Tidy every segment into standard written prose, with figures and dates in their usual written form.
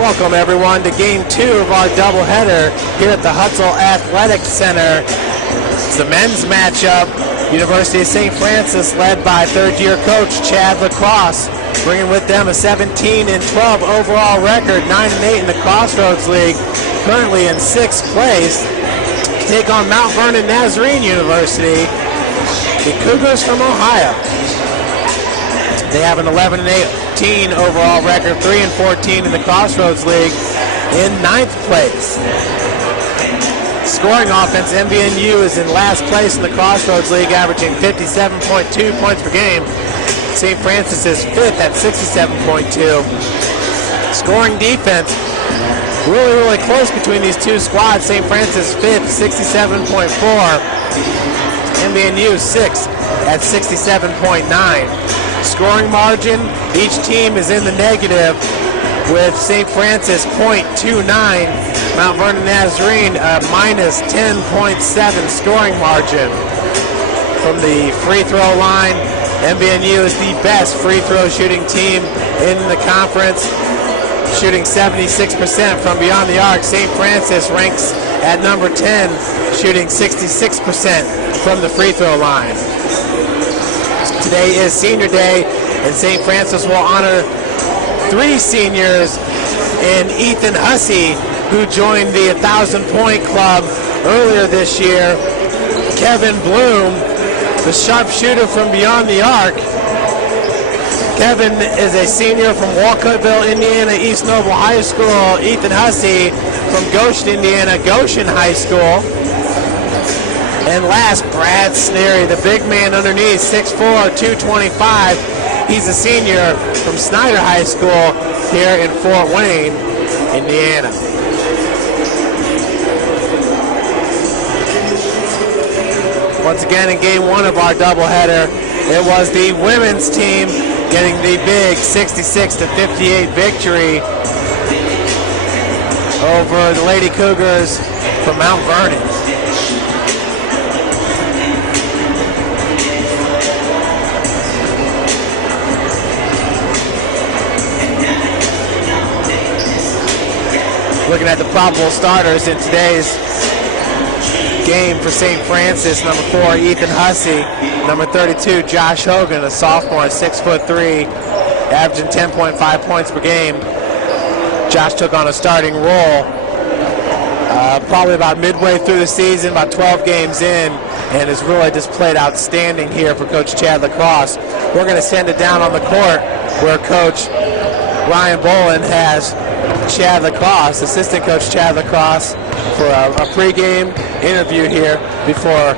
Welcome everyone to game 2 of our doubleheader here at the Hutzel Athletic Center. It's the men's matchup. University of St. Francis led by third-year coach Chad Lacrosse, bringing with them a 17-12 overall record, 9-8 in the Crossroads League, currently in 6th place. To take on Mount Vernon Nazarene University, the Cougars from Ohio. They have an 11-18 overall record, 3-14 in the Crossroads League, in 9th place. Scoring offense, MVNU is in last place in the Crossroads League, averaging 57.2 points per game. St. Francis is 5th at 67.2. Scoring defense, really close between these two squads. St. Francis 5th, 67.4. MVNU 6th at 67.9. Scoring margin, each team is in the negative, with St. Francis .29, Mount Vernon Nazarene minus 10.7 scoring margin. From the free throw line, MVNU is the best free throw shooting team in the conference, shooting 76% from beyond the arc. St. Francis ranks at number 10, shooting 66% from the free throw line. Today is Senior Day, and St. Francis will honor 3 seniors in Ethan Hussey, who joined the 1,000-point club earlier this year. Kevin Bloom, the sharpshooter from beyond the arc. Kevin is a senior from Walcuttville, Indiana, East Noble High School. Ethan Hussey from Goshen, Indiana, Goshen High School. And last, Brad Sneary, the big man underneath, 6'4", 225. He's a senior from Snyder High School here in Fort Wayne, Indiana. Once again, in game 1 of our doubleheader, it was the women's team getting the big 66-58 victory over the Lady Cougars from Mount Vernon. Looking at the probable starters in today's game for St. Francis, number 4, Ethan Hussey. Number 32, Josh Hogan, a sophomore, 6'3", averaging 10.5 points per game. Josh took on a starting role probably about midway through the season, about 12 games in, and has really just played outstanding here for Coach Chad Lacrosse. We're going to send it down on the court where Coach Ryan Bolin has Chad Lacrosse, assistant coach Chad Lacrosse, for a pregame interview here before,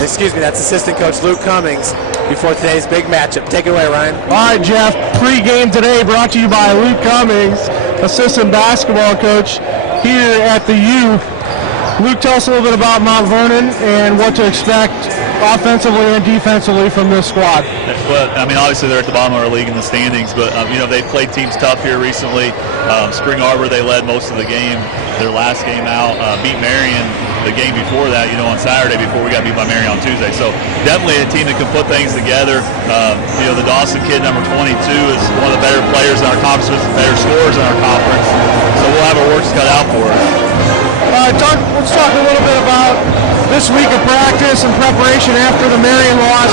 that's assistant coach Luke Cummings before today's big matchup. Take it away, Ryan. All right, Jeff, pregame today brought to you by Luke Cummings, assistant basketball coach here at the U. Luke, tell us a little bit about Mount Vernon and what to expect offensively and defensively from this squad. Well, I mean, obviously they're at the bottom of our league in the standings, but they've played teams tough here recently. Spring Arbor, they led most of the game. Their last game out, beat Marion the game before that, on Saturday before we got beat by Marion on Tuesday. So definitely a team that can put things together. The Dawson kid, number 22, is one of the better players in our conference, better scorers in our conference. So we'll have our work cut out for us. Let's talk a little bit about this week of practice and preparation after the Marion loss.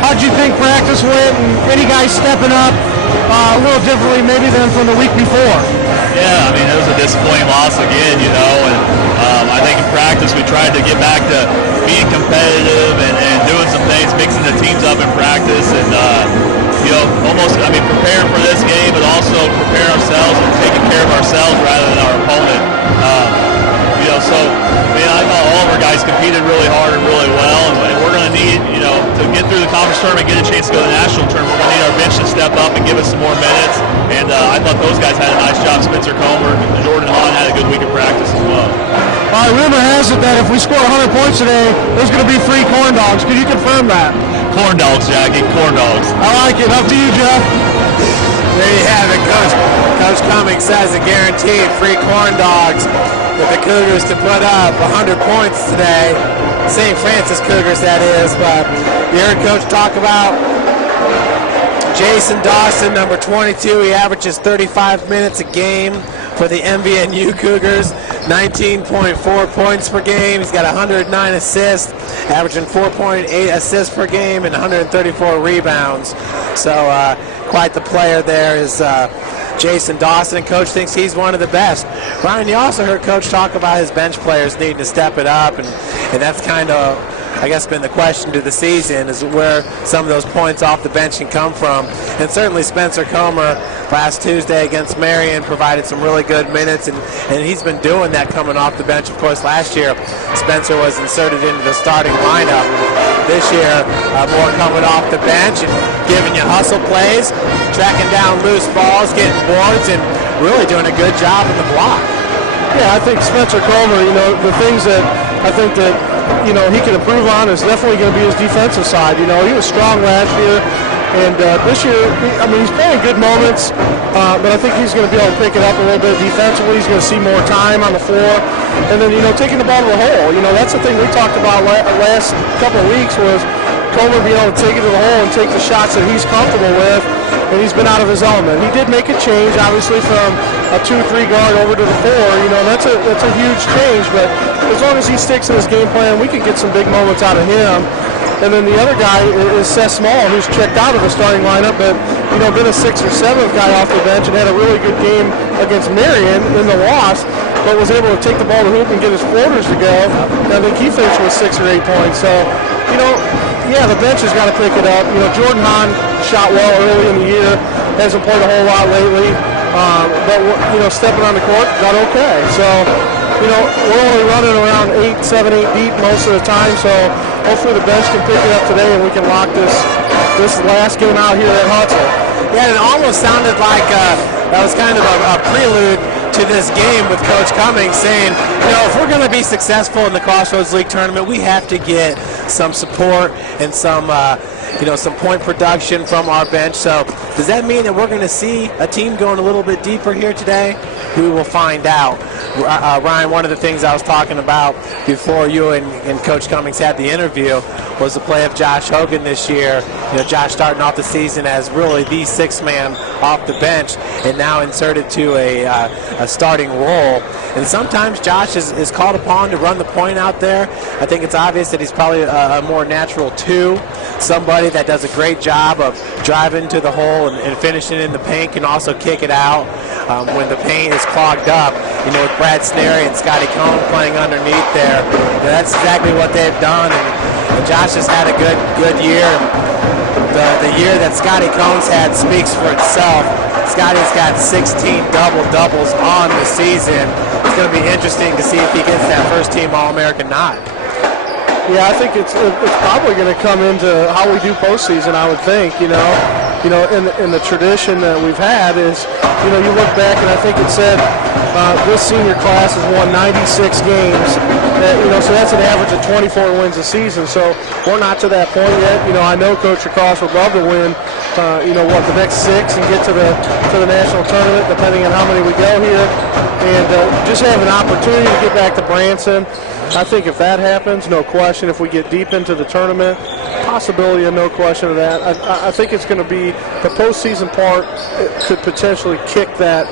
How'd you think practice went, and any guys stepping up a little differently maybe than from the week before? Yeah, I mean, it was a disappointing loss again, and I think in practice we tried to get back to being competitive and doing some things, mixing the teams up in practice, and preparing for this game, but also preparing ourselves and taking care of ourselves rather than our opponent. I thought all of our guys competed really hard and really well, and we're going to need, to get through the conference tournament, get a chance to go to the national tournament, we're going to need our bench to step up and give us some more minutes, and I thought those guys had a nice job. Spencer Comer and Jordan Hahn had a good week of practice as well. Rumor has it that if we score 100 points today, there's going to be free corn dogs. Could you confirm that? Corn dogs, Jackie, corn dogs. I like it. Up to you, Jeff. There you have it, Coach Cummings says a guaranteed free corn dogs with the Cougars to put up 100 points today. St. Francis Cougars, that is. But you heard Coach talk about Jason Dawson, number 22, he averages 35 minutes a game for the MVNU Cougars, 19.4 points per game. He's got 109 assists, averaging 4.8 assists per game and 134 rebounds. So quite the player there is Jason Dawson, and Coach thinks he's one of the best. Ryan, you also heard Coach talk about his bench players needing to step it up, and that's kind of, I guess, been the question to the season, is where some of those points off the bench can come from. And certainly Spencer Comer last Tuesday against Marion provided some really good minutes, and he's been doing that coming off the bench. Of course, last year Spencer was inserted into the starting lineup. This year, more coming off the bench and giving you hustle plays, tracking down loose balls, getting boards, and really doing a good job in the block. Yeah, I think Spencer Comer, the things that I think that, he can improve on is definitely going to be his defensive side. He was strong last year, and this year, he's playing good moments, but I think he's going to be able to pick it up a little bit defensively. He's going to see more time on the floor, and then, taking the ball to the hole. That's the thing we talked about last couple of weeks was Comer being able to take it to the hole and take the shots that he's comfortable with, and he's been out of his element. He did make a change, obviously, from a 2-3 guard over to the 4. That's a huge change, but as long as he sticks to his game plan, we can get some big moments out of him. And then the other guy is Seth Small, who's checked out of the starting lineup, but been a 6th or 7th guy off the bench and had a really good game against Marion in the loss, but was able to take the ball to hoop and get his floaters to go. And I think he finished with 6 or 8 points. So, yeah, the bench has got to pick it up. Jordan Hahn shot well early in the year, hasn't played a whole lot lately, but stepping on the court got okay. So, we're only running around 7, 8 deep most of the time. So hopefully the bench can pick it up today and we can lock this last game out here at Hudson. Yeah, it almost sounded like that was kind of a prelude to this game with Coach Cummings saying, if we're going to be successful in the Crossroads League tournament, we have to get some support and some point production from our bench. So does that mean that we're going to see a team going a little bit deeper here today? We will find out. Ryan, one of the things I was talking about before you and Coach Cummings had the interview was the play of Josh Hogan this year. Josh starting off the season as really the 6th man off the bench and now inserted to a starting role. And sometimes Josh is called upon to run the point out there. I think it's obvious that he's probably a more natural 2, somebody that does a great job of driving to the hole and finishing in the paint, can also kick it out when the paint is clogged up. With Brad Snary and Scotty Cohn playing underneath there, that's exactly what they've done. And Josh has had a good year. The year that Scotty Cohn's had speaks for itself. Scotty's got 16 double-doubles on the season. It's going to be interesting to see if he gets that first-team All-American nod. Yeah, I think it's probably going to come into how we do postseason, I would think, in the tradition that we've had is, you look back and I think it said this senior class has won 96 games, so that's an average of 24 wins a season. So we're not to that point yet. I know Coach Lacrosse would love to win, the next 6 and get to the national tournament, depending on how many we go here, and just have an opportunity to get back to Branson. I think if that happens, no question. If we get deep into the tournament, possibility of no question of that. I think it's going to be the postseason part could potentially kick that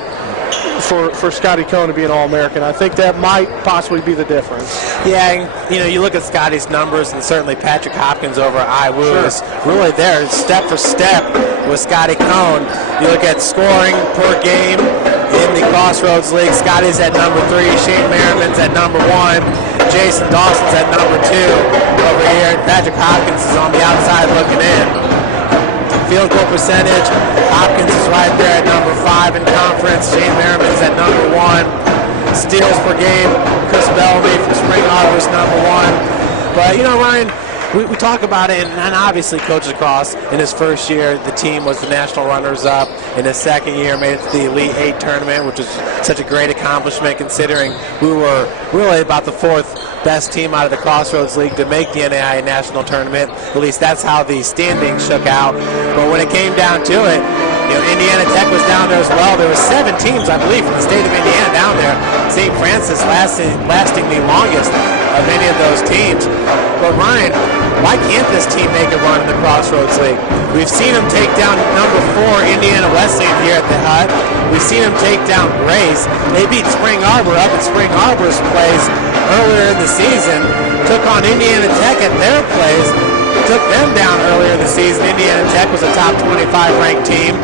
for Scotty Cohn to be an All-American. I think that might possibly be the difference. Yeah, you look at Scotty's numbers, and certainly Patrick Hopkins over at IWU is really there step for step with Scotty Cohn. You look at scoring per game in the Crossroads League, Scotty's at number 3, Shane Merriman's at number 1, Jason Dawson's at number 2 over here, and Patrick Hopkins is on the outside looking in. Field goal percentage, Hopkins is right there at number 5 in conference, Shane Merriman's at number 1. Steals per game, Chris Bellamy from Spring Harbor is number 1. But, Ryan, we talk about it, and obviously Coach Lacrosse, in his first year, the team was the national runners-up. In his second year, made it to the Elite 8 tournament, which is such a great accomplishment considering we were really about the 4th best team out of the Crossroads League to make the NAIA National Tournament. At least that's how the standings shook out. But when it came down to it, Indiana Tech Tech was down there as well. There were 7 teams, I believe, from the state of Indiana down there. St. Francis lasting the longest of any of those teams. But Ryan, why can't this team make a run in the Crossroads League? We've seen them take down number 4 Indiana Wesleyan here at the Hut. We've seen them take down Grace. They beat Spring Arbor up at Spring Arbor's place earlier in the season. Took on Indiana Tech at their place. Took them down earlier in the season. Indiana Tech was a top 25 ranked team.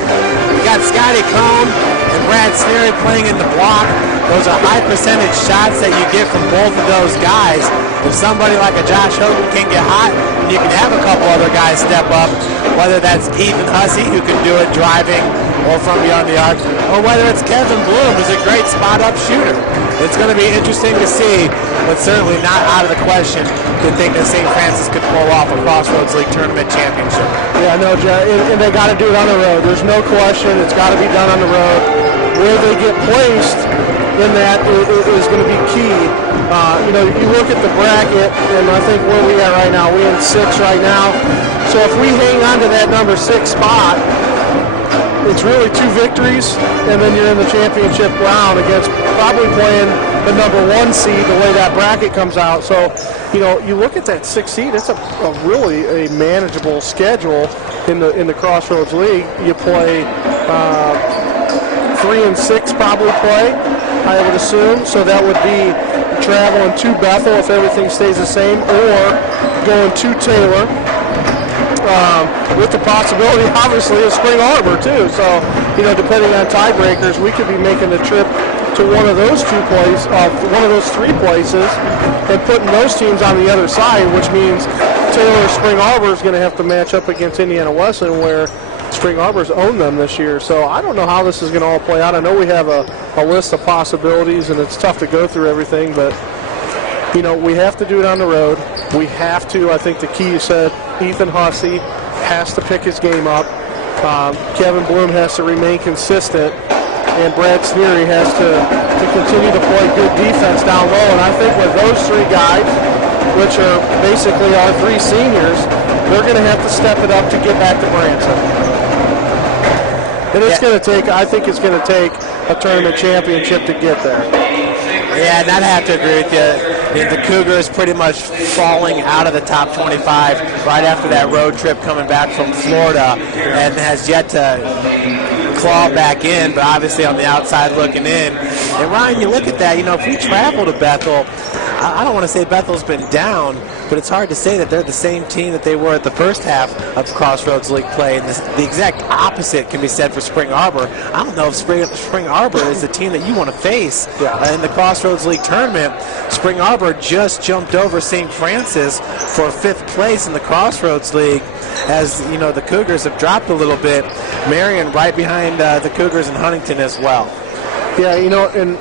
We got Scotty Cohn and Brad Sneary playing in the block. Those are high percentage shots that you get from both of those guys. If somebody like a Josh Hogan can get hot, you can have a couple other guys step up, whether that's Ethan Hussey, who can do it driving or from beyond the arc, or whether it's Kevin Bloom, who's a great spot-up shooter. It's going to be interesting to see, but certainly not out of the question to think that St. Francis could pull off a Crossroads League tournament championship. Yeah, no, and they got to do it on the road. There's no question. It's got to be done on the road. Where they get placed in that is going to be key. You look at the bracket, and I think where we are right now, we're in 6 right now. So if we hang on to that number 6 spot, it's really 2 victories, and then you're in the championship round against probably playing the number 1 seed the way that bracket comes out. So, you look at that 6 seed, it's a really a manageable schedule in the Crossroads League. You play 3 and 6 probably play, I would assume. So that would be traveling to Bethel if everything stays the same, or going to Taylor. With the possibility, obviously, of Spring Arbor, too. So, depending on tiebreakers, we could be making the trip to one of those 3 places, and putting those teams on the other side, which means Taylor or Spring Arbor is going to have to match up against Indiana Wesleyan, where Spring Arbor's owned them this year. So I don't know how this is going to all play out. I know we have a list of possibilities, and it's tough to go through everything, but we have to do it on the road. We have to. I think the key, you said, Ethan Hussey has to pick his game up. Kevin Bloom has to remain consistent, and Brad Sneary has to continue to play good defense down low. And I think with those 3 guys, which are basically our 3 seniors, they're going to have to step it up to get back to Branson. And it's going to take, I think it's going to take a tournament championship to get there. Yeah, and I'd have to agree with you. The Cougars pretty much falling out of the top 25 right after that road trip coming back from Florida, and has yet to claw back in, but obviously on the outside looking in. And Ryan, you look at that, if we travel to Bethel, I don't want to say Bethel's been down, but it's hard to say that they're the same team that they were at the first half of Crossroads League play. And the exact opposite can be said for Spring Arbor. I don't know if Spring Arbor is the team that you want to face in the Crossroads League tournament. Spring Arbor just jumped over St. Francis for 5th place in the Crossroads League, as the Cougars have dropped a little bit. Marion right behind the Cougars in Huntington as well. Yeah, and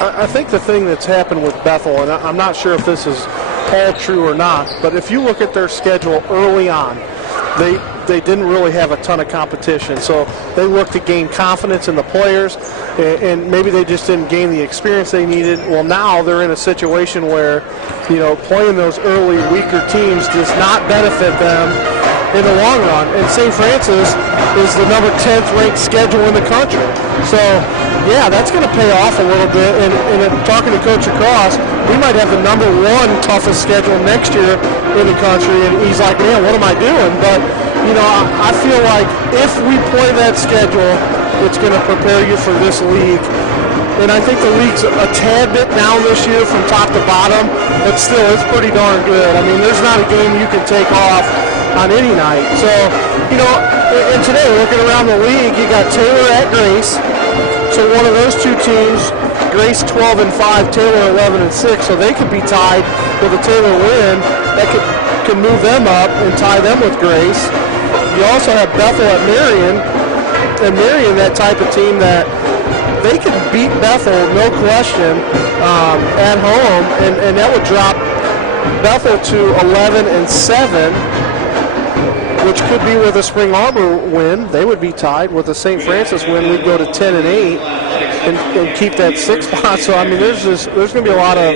I think the thing that's happened with Bethel, and I'm not sure if this is all true or not, but if you look at their schedule early on, they didn't really have a ton of competition. So they looked to gain confidence in the players, and maybe they just didn't gain the experience they needed. Well, now they're in a situation where, playing those early, weaker teams does not benefit them in the long run. And St. Francis is the number 10th ranked schedule in the country. So, yeah, that's going to pay off a little bit. And talking to Coach Across, we might have the number 1 toughest schedule next year in the country. And he's like, man, what am I doing? But, I feel like if we play that schedule, it's going to prepare you for this league. And I think the league's a tad bit down this year from top to bottom, but still, it's pretty darn good. I mean, there's not a game you can take off on any night. So, and today, looking around the league, you got Taylor at Grace. So one of those 2 teams, Grace 12-5, Taylor 11-6, so they could be tied with a Taylor win. That could move them up and tie them with Grace. You also have Bethel at Marion, and Marion, that type of team that they could beat Bethel, no question, at home, and that would drop Bethel to 11-7, which could be with a Spring Arbor win. They would be tied. With a St. Francis win, we'd go to 10-8 and keep that 6th spot. So, I mean, there's going to be a lot of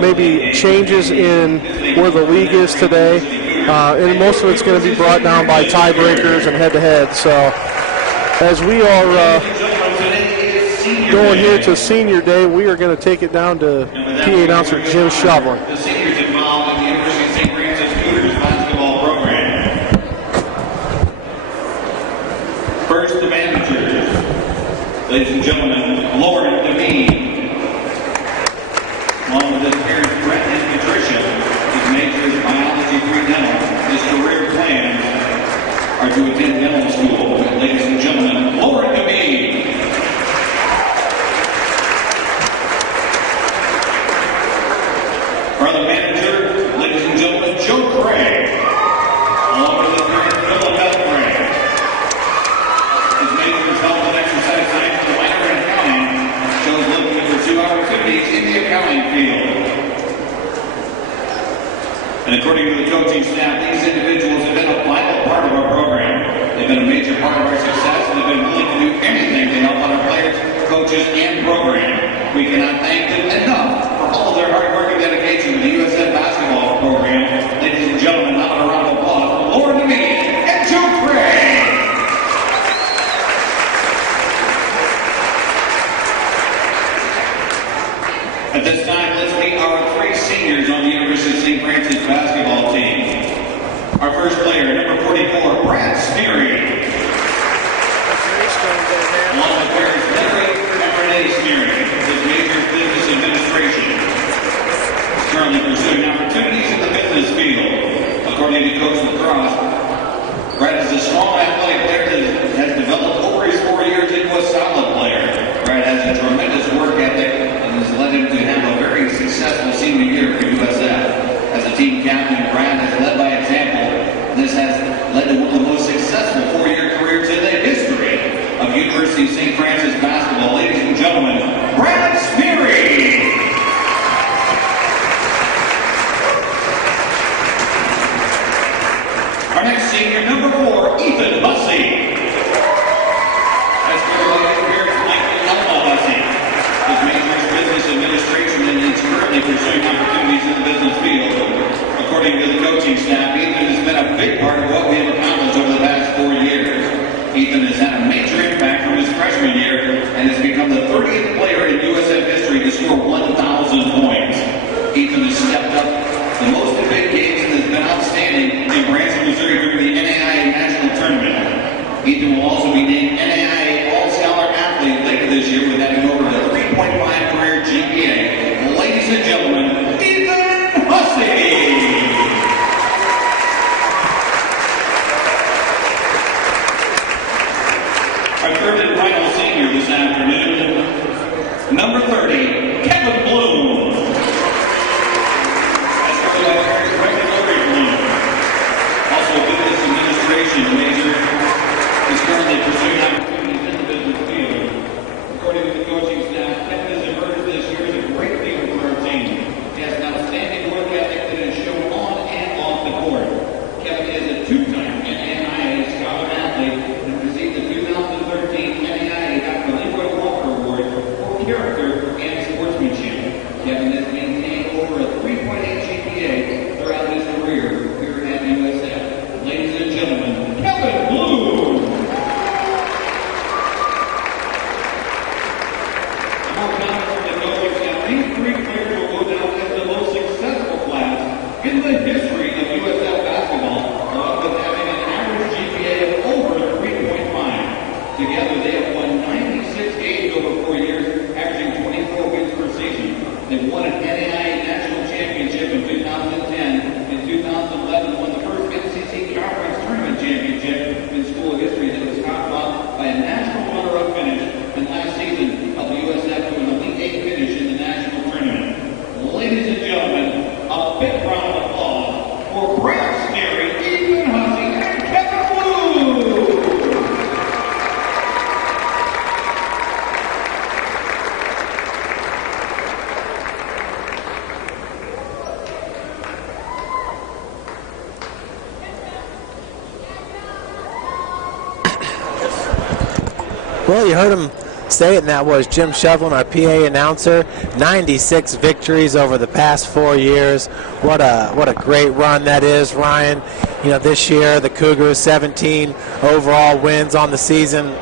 maybe changes in where the league is today. And most of it's going to be brought down by tiebreakers and head-to-head. So, As we are going here to Senior Day, we are going to take it down to PA announcer Jim Shovelin. The seniors involved in the University of St. Francis Cougars basketball program. First, the managers. Ladies and gentlemen, Lauren DeMee. Along with his parents, Brett and Patricia, his major is biology 3 dental. His career plans are to attend dental school. Ladies and gentlemen, Lauren DeMee. Our other manager, ladies and gentlemen, Joe Craig. Along with his parents, Bill and Beth Craig. His major is health and exercise science and minor in accounting. Joe's looking to pursue opportunities in the accounting field. And according to the coaching staff, these individuals have been a vital part of our program. They've been a major part of our success, and they've been willing to do anything to help out our players, coaches, and program. We cannot thank them enough for all of their hard work and dedication to the USF basketball program. Ladies and gentlemen, now a round of applause for Lauren DeMee and Joe Craig. At this time, let's meet our 3 seniors on the University of St. Francis basketball team. Our first player, number 44, Brad Sneary. Along with parents Larry and Renee Sneary. His major is business administration. He's currently pursuing opportunities in the business field. According to Coach Lacrosse, Brad is a strong athletic player that has developed over his 4 years into a solid player. Brad has a tremendous work ethic and has led him to have a very successful senior year for USF. As a team captain, Brad has led by example. This has led to one of the most successful 4-year careers in the history of University of St. Francis basketball. Ladies and gentlemen, Brad Sneary. Our next senior, number 4, Ethan Hussey. That's Hussey. His major is business administration, and he's currently pursuing opportunities in the business field. According to the coaching staff, Ethan has been a big part of what we have accomplished over the past 4 years. Ethan has had a major impact from his freshman year and has become the 30th player in USF history to score 1,000 points. Ethan has stepped up the most in big games and has been outstanding in Branson, Missouri during the NAIA National Tournament. Ethan will also be named NAIA All-Scholar Athlete later this year with having over a 3.5 career GPA. Ladies and gentlemen, Ethan Hussey. Our third and final senior this afternoon, number 30, Kevin Bloom. That's covered by Larry Bloom. Also a business administration major. He's currently pursuing opportunities in the business field. According to the coaching staff, Kevin has emerged this year as a great leader for our team. He has an outstanding work ethic that is shown on and off the court. Kevin is a 2-time NAIA Scholar Athlete and received the 2013 NAIA Dr. Leroy Walker Award for character and sportsmanship. Kevin has maintained over a 3.8 GPA throughout his career here at USF. Ladies and gentlemen, Kevin Bloom. More comments from the coaching staff. These 3 players will go down as the most successful class in the history of USF basketball, along with having an average GPA of over 3.5. Together, they have won 96 games over 4 years, averaging 24 wins per season. They've won an NAIA National Championship in 2010. In 2011, won the first NCC Conference Tournament Championship in school history that was topped off by a national runner-up finish. And last season, helped the USF to an Elite 8 finish in the national tournament. Ladies and gentlemen, a big round of applause for Brad Sneary, Ethan Hussey, and Kevin Bloom. Well, you heard him say it, and that was Jim Shovelin, our PA announcer. 96 victories over the past 4 years. What a great run that is, Ryan. You know, this year the Cougars 17 overall wins on the season.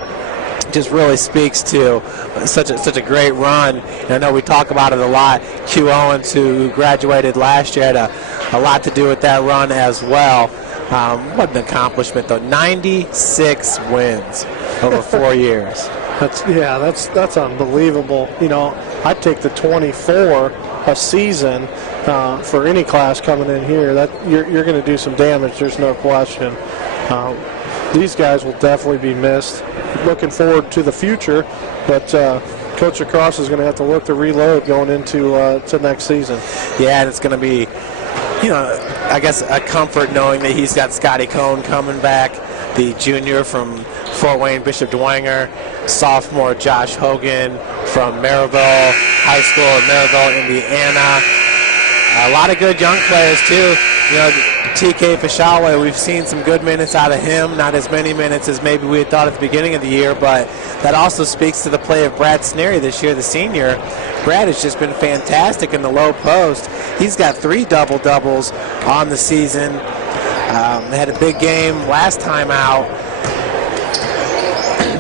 just really speaks to such a great run. And I know we talk about it a lot. Q Owens, who graduated last year, had a lot to do with that run as well. What an accomplishment, though. 96 wins over 4 years. That's unbelievable. I'd take the 24 a season for any class coming in here. That you're going to do some damage. There's no question. These guys will definitely be missed. Looking forward to the future, but Coach Lacrosse is going to have to look to reload going into to next season. Yeah, and it's going to be, I guess a comfort knowing that he's got Scotty Cohn coming back, the junior from Fort Wayne Bishop Dwenger, sophomore Josh Hogan from Maryville High School in Maryville, Indiana. A lot of good young players too. TK Fashawe, we've seen some good minutes out of him, not as many minutes as maybe we had thought at the beginning of the year, but that also speaks to the play of Brad Snery this year, the senior. Brad has just been fantastic in the low post. He's got 3 double-doubles on the season. Had a big game last time out.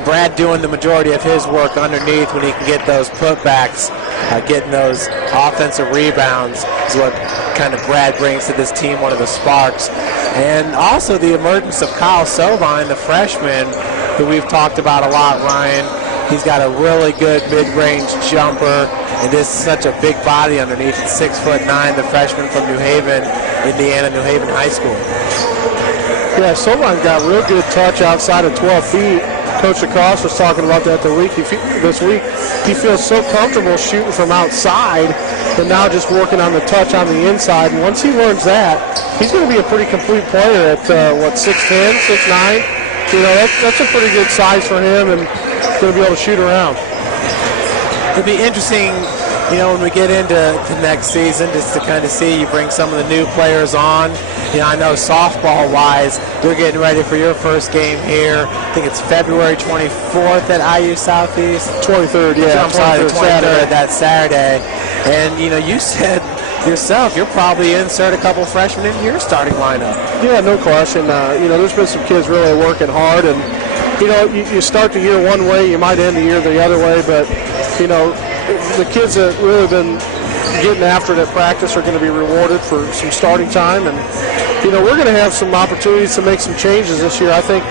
Brad doing the majority of his work underneath when he can get those putbacks, getting those offensive rebounds is what kind of Brad brings to this team, one of the sparks. And also the emergence of Kyle Sovine, the freshman, who we've talked about a lot, Ryan. He's got a really good mid-range jumper, and this is such a big body underneath. It's 6'9", the freshman from New Haven, Indiana, New Haven High School. Yeah, Sovine got real good touch outside of 12 feet. Coach Lacrosse was talking about that this week. He feels so comfortable shooting from outside, and now just working on the touch on the inside. And once he learns that, he's going to be a pretty complete player at 6'10", 6'9". That's a pretty good size for him, and going to be able to shoot around. It'll be interesting, when we get into next season, just to kind of see you bring some of the new players on. I know softball-wise, you're getting ready for your first game here. I think it's February 24th at IU Southeast. 23rd, yeah. I'm sorry, the 23rd, that Saturday. And, you said yourself, you'll probably insert a couple freshmen into your starting lineup. Yeah, no question. There's been some kids really working hard, and, you start the year one way, you might end the year the other way, but, the kids that really been getting after it at practice are going to be rewarded for some starting time, and we're going to have some opportunities to make some changes this year. I think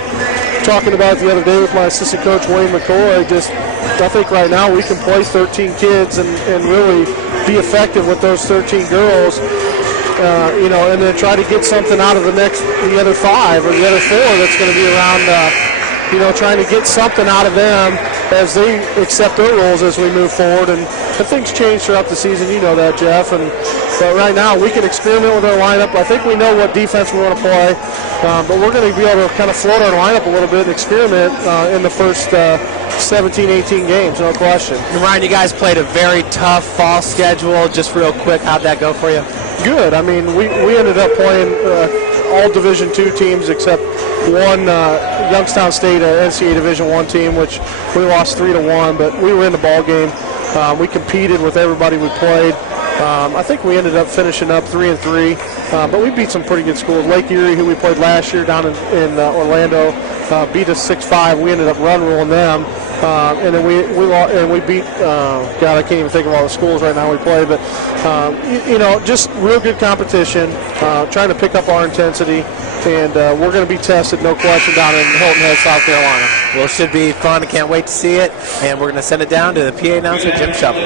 talking about it the other day with my assistant coach Wayne McCoy, I think right now we can play 13 kids and really be effective with those 13 girls, and then try to get something out of the other 5 or the other 4 that's going to be around, trying to get something out of them as they accept their roles as we move forward. And things change throughout the season, you know that, Jeff. But right now we can experiment with our lineup. I think we know what defense we want to play, but we're going to be able to kind of float our lineup a little bit and experiment in the first 17, 18 games, no question. And Ryan, you guys played a very tough fall schedule. Just real quick, how'd that go for you? Good. I mean, we ended up playing all Division II teams except one Youngstown State NCAA Division I team, which we lost 3-1, but we were in the ball game. We competed with everybody we played. I think we ended up finishing up 3-3, but we beat some pretty good schools. Lake Erie, who we played last year down in Orlando, beat us 6-5. We ended up run ruling them, and then we beat. God, I can't even think of all the schools right now we play, but just real good competition. Trying to pick up our intensity, and we're going to be tested, no question, down in Hilton Head, South Carolina. Well, it should be fun. I can't wait to see it, and we're going to send it down to the PA announcer, Jim Shovel.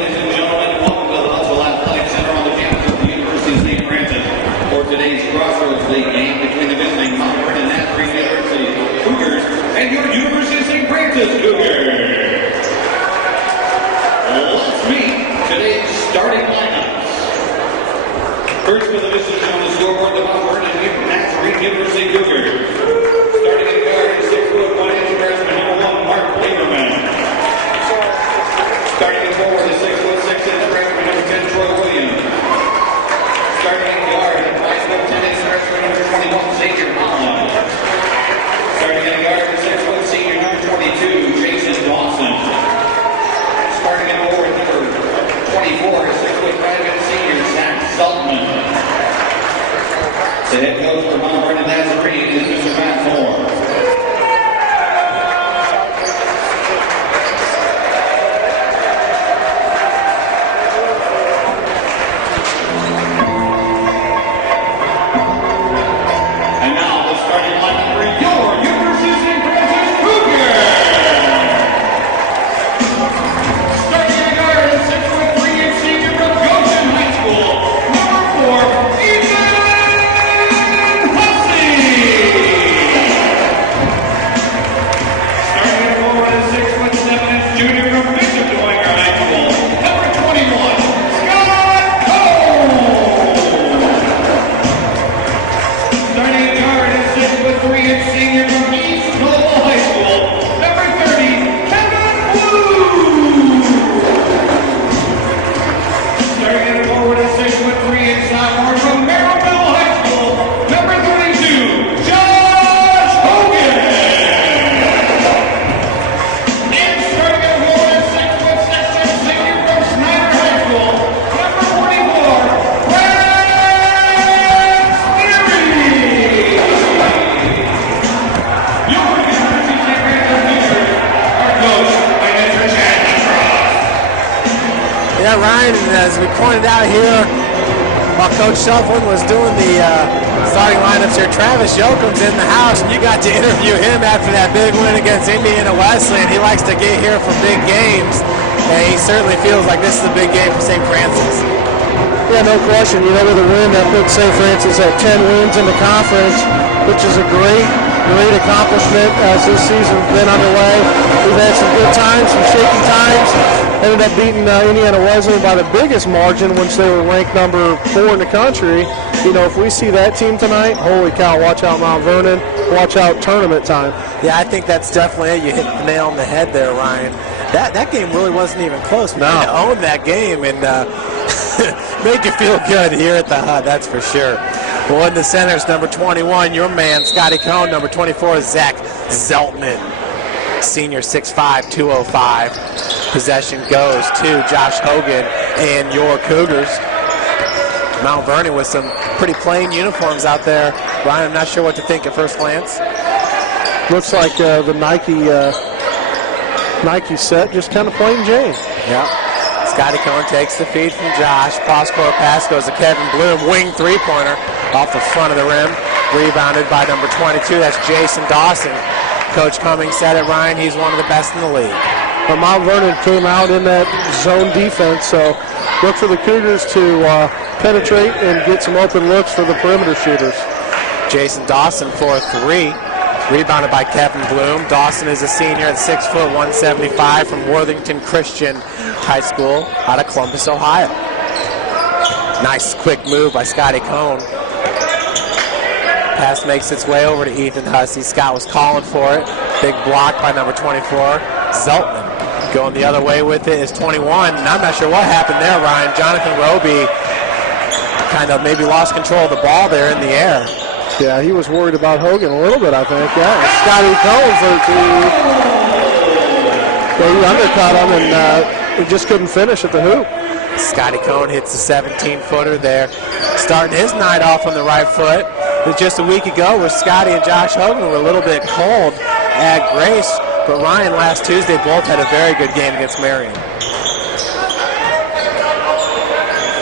Today's Crossroads League game between the visiting Mount Vernon Nazarene University Cougars and your University of St. Francis Cougars. Let's meet today's starting lineups. First with the visitors on the scoreboard, the Mount Vernon Nazarene University Cougars. Starting in guard is 6'1" freshman number 1, Mark Lieberman. Starting at forward is 6'6" Yeah, Ryan, and as we pointed out here, while Coach Shufflin was doing the starting lineups here, Travis Yoakum's in the house, and you got to interview him after that big win against Indiana Wesleyan. He likes to get here for big games, and he certainly feels like this is a big game for St. Francis. Yeah, no question. You know, with a win that puts St. Francis at 10 wins in the conference, which is a great accomplishment as this season's been underway. We've had some good times, some shaky times. Ended up beating Indiana Wesleyan by the biggest margin once they were ranked number 4 in the country. You know, if we see that team tonight, holy cow, watch out Mount Vernon, watch out tournament time. Yeah, I think that's definitely it. You hit the nail on the head there, Ryan. That game really wasn't even close. We kind of owned that game and made you feel good here at the HUD, that's for sure. Well, in the centers, number 21, your man, Scotty Cohn. Number 24, Zach Zeltman. Senior, 6'5", 205. Possession goes to Josh Hogan and your Cougars. Mount Vernon with some pretty plain uniforms out there. Ryan, I'm not sure what to think at first glance. Looks like the Nike set, just kind of plain Jane. Yeah. Scotty Cohn takes the feed from Josh. Cross-court pass goes to Kevin Bloom. Wing three-pointer off the front of the rim. Rebounded by number 22. That's Jason Dawson. Coach Cummings said it, Ryan. He's one of the best in the league. But Mount Vernon came out in that zone defense, so look for the Cougars to penetrate and get some open looks for the perimeter shooters. Jason Dawson for 3. Rebounded by Kevin Bloom. Dawson is a senior at 6 foot 175 from Worthington Christian High School out of Columbus, Ohio. Nice quick move by Scotty Cohn. Pass makes its way over to Ethan Hussey. Scott was calling for it. Big block by number 24, Zeltman. Going the other way with it is 21. And I'm not sure what happened there, Ryan. Jonathan Roby kind of maybe lost control of the ball there in the air. Yeah, he was worried about Hogan a little bit, I think. Yeah, Scotty Cohn for 2. He undercut him and he just couldn't finish at the hoop. Scotty Cohn hits the 17-footer there, starting his night off on the right foot. It was just a week ago where Scotty and Josh Hogan were a little bit cold at Grace, but Ryan last Tuesday both had a very good game against Marion.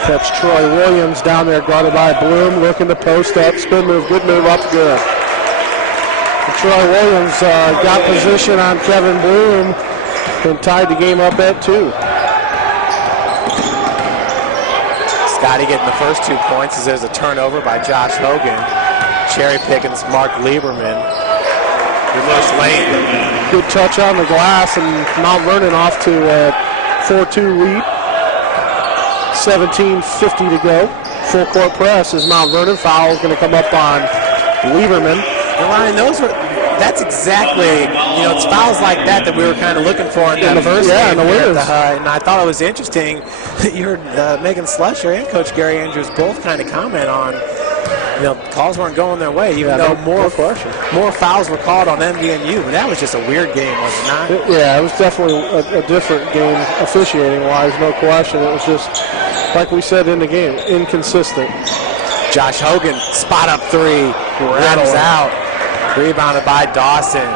That's Troy Williams down there, guarded by Bloom, looking to post up, spin move, good move up, good. And Troy Williams got position on Kevin Bloom and tied the game up at 2. Scotty getting the first 2 points as there's a turnover by Josh Hogan. Cherry Pickens, Mark Lieberman. Reverse lane. Good touch on the glass, and Mount Vernon off to a 4-2 lead. 17:50 to go. Full court press as Mount Vernon. Foul is going to come up on Lieberman. And Ryan, that's exactly, it's fouls like that we were kind of looking for in the first game. And I thought it was interesting that you heard Megan Slusher and Coach Gary Andrews both kind of comment on, calls weren't going their way, even though more fouls were called on MVNU. But that was just a weird game, was it not? It was definitely a different game officiating-wise, no question. It was just, like we said in the game, inconsistent. Josh Hogan, spot up 3, rims out. Rebounded by Dawson.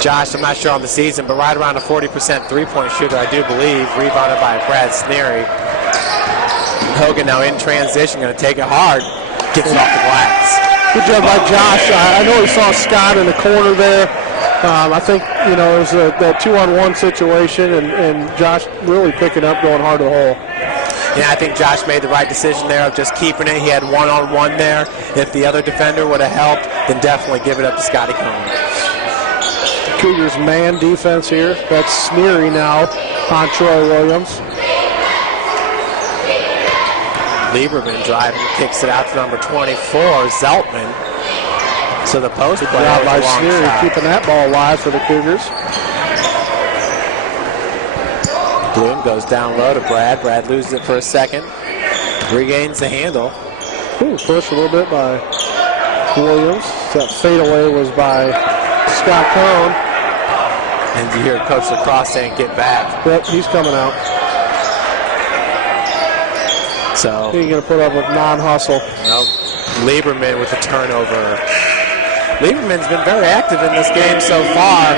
Josh, I'm not sure on the season, but right around a 40% three-point shooter, I do believe. Rebounded by Brad Sneary. Hogan now in transition, going to take it hard. Gets it off the glass. Good job by Josh. I know he saw Scott in the corner there. I think, it was that 2-on-1 situation, and Josh really picking up, going hard to the hole. Yeah, I think Josh made the right decision there of just keeping it. He had one-on-one there. If the other defender would have helped, then definitely give it up to Scotty Cohn. Cougars man defense here. That's Sneary now on Troy Williams. Lieberman driving, kicks it out to number 24, Zeltman. So the post play by Sneary, keeping that ball alive for the Cougars. Bloom goes down low to Brad. Brad loses it for a second. Regains the handle. Pushed a little bit by Williams. That fadeaway was by Scott Cohn. And you hear Coach Lacrosse saying, get back. Yep, he's coming out. So he's going to put up with non-hustle. Nope. Lieberman with the turnover. Lieberman's been very active in this game so far.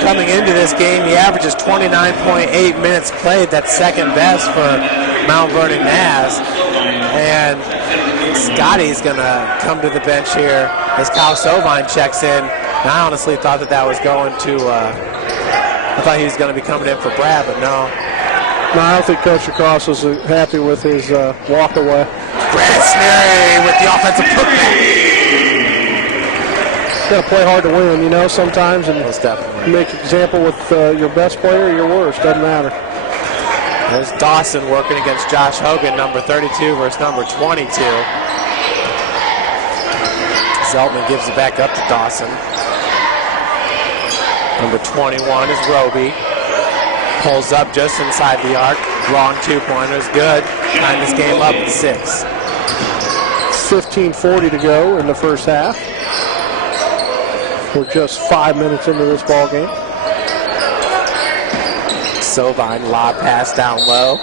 coming into this game, he averages 29.8 minutes played. That's second best for Mount Vernon Naz. And Scotty's going to come to the bench here as Kyle Sovine checks in. And I honestly thought that was going to, I thought he was going to be coming in for Brad, but no. No, I don't think Coach Lacrosse was happy with his walk away. Brad Sneary with the offensive putback. You got to play hard to win, you know, sometimes, and Most definitely. make an example with your best player or your worst, doesn't matter. There's Dawson working against Josh Hogan, number 32 versus number 22. Zeltman gives it back up to Dawson. Number 21 is Roby. Pulls up just inside the arc. Long two-pointers, good. Tying this game up at 6. 15:40 to go in the first half. We're just 5 minutes into this ball game. Sovine, lob pass down low.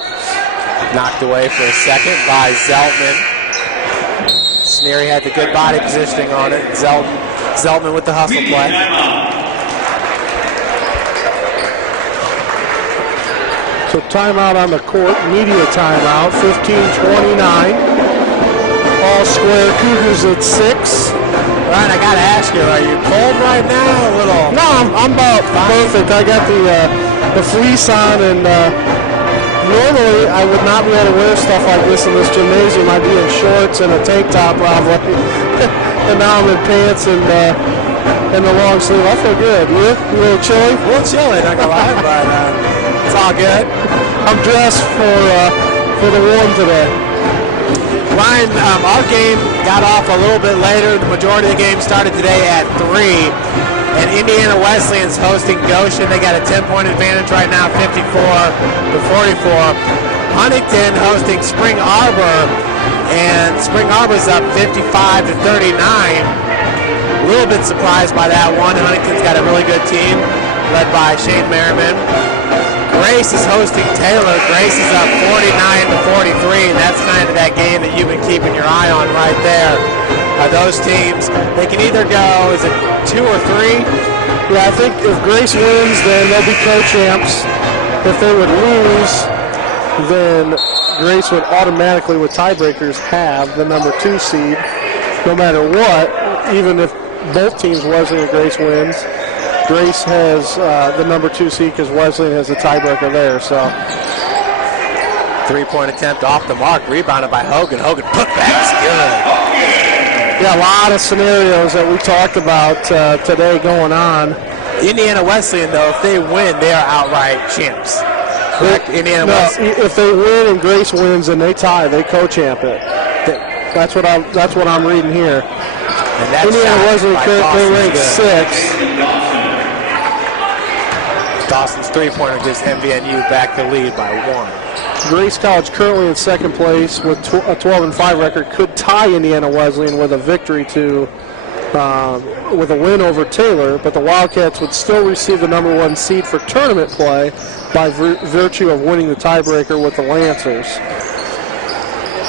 Knocked away for a second by Zeltman. Sneary had the good body positioning on it. Zeltman with the hustle play. So timeout on the court, media timeout, 15:29. All square Cougars at 6. Ryan, I gotta ask you, are you cold right now? A little. No, I'm about perfect. I got the fleece on, and normally I would not be able to wear stuff like this in this gymnasium. I'd be in shorts and a tank top probably. And now I'm in pants and the long sleeve. I feel good. You? A little chilly? A little chilly, not gonna lie, but it's all good. I'm dressed for the warm today. Ryan, our game got off a little bit later. The majority of the game started today at 3. And Indiana Wesleyan's hosting Goshen. They got a 10-point advantage right now, 54-44. Huntington hosting Spring Arbor. And Spring Arbor's up 55-39. A little bit surprised by that one. Huntington's got a really good team led by Shane Merriman. Grace is hosting Taylor. Grace is up 49-43, and that's kind of that game that you've been keeping your eye on right there. Those teams, they can either go, is it 2 or 3? Yeah, I think if Grace wins, then they'll be co-champs. If they would lose, then Grace would automatically, with tiebreakers, have the number 2 seed, no matter what. Even if both teams, Wesleyan and Grace, wins, Grace has the number 2 seed because Wesleyan has a tiebreaker there. So, 3-point attempt off the mark, rebounded by Hogan. Hogan put back's good. yeah, a lot of scenarios that we talked about today going on. Indiana Wesleyan, though, if they win, they are outright champs. Correct? Indiana Wesleyan. If they win and Grace wins and they tie, they co-champ it. That's what I'm reading here. And that's Indiana Wesleyan currently ranked 6. Dawson's three-pointer gives MVNU back the lead by 1. Grace College currently in second place with a 12-5 record, could tie Indiana Wesleyan with a victory with a win over Taylor, but the Wildcats would still receive the number 1 seed for tournament play by virtue of winning the tiebreaker with the Lancers.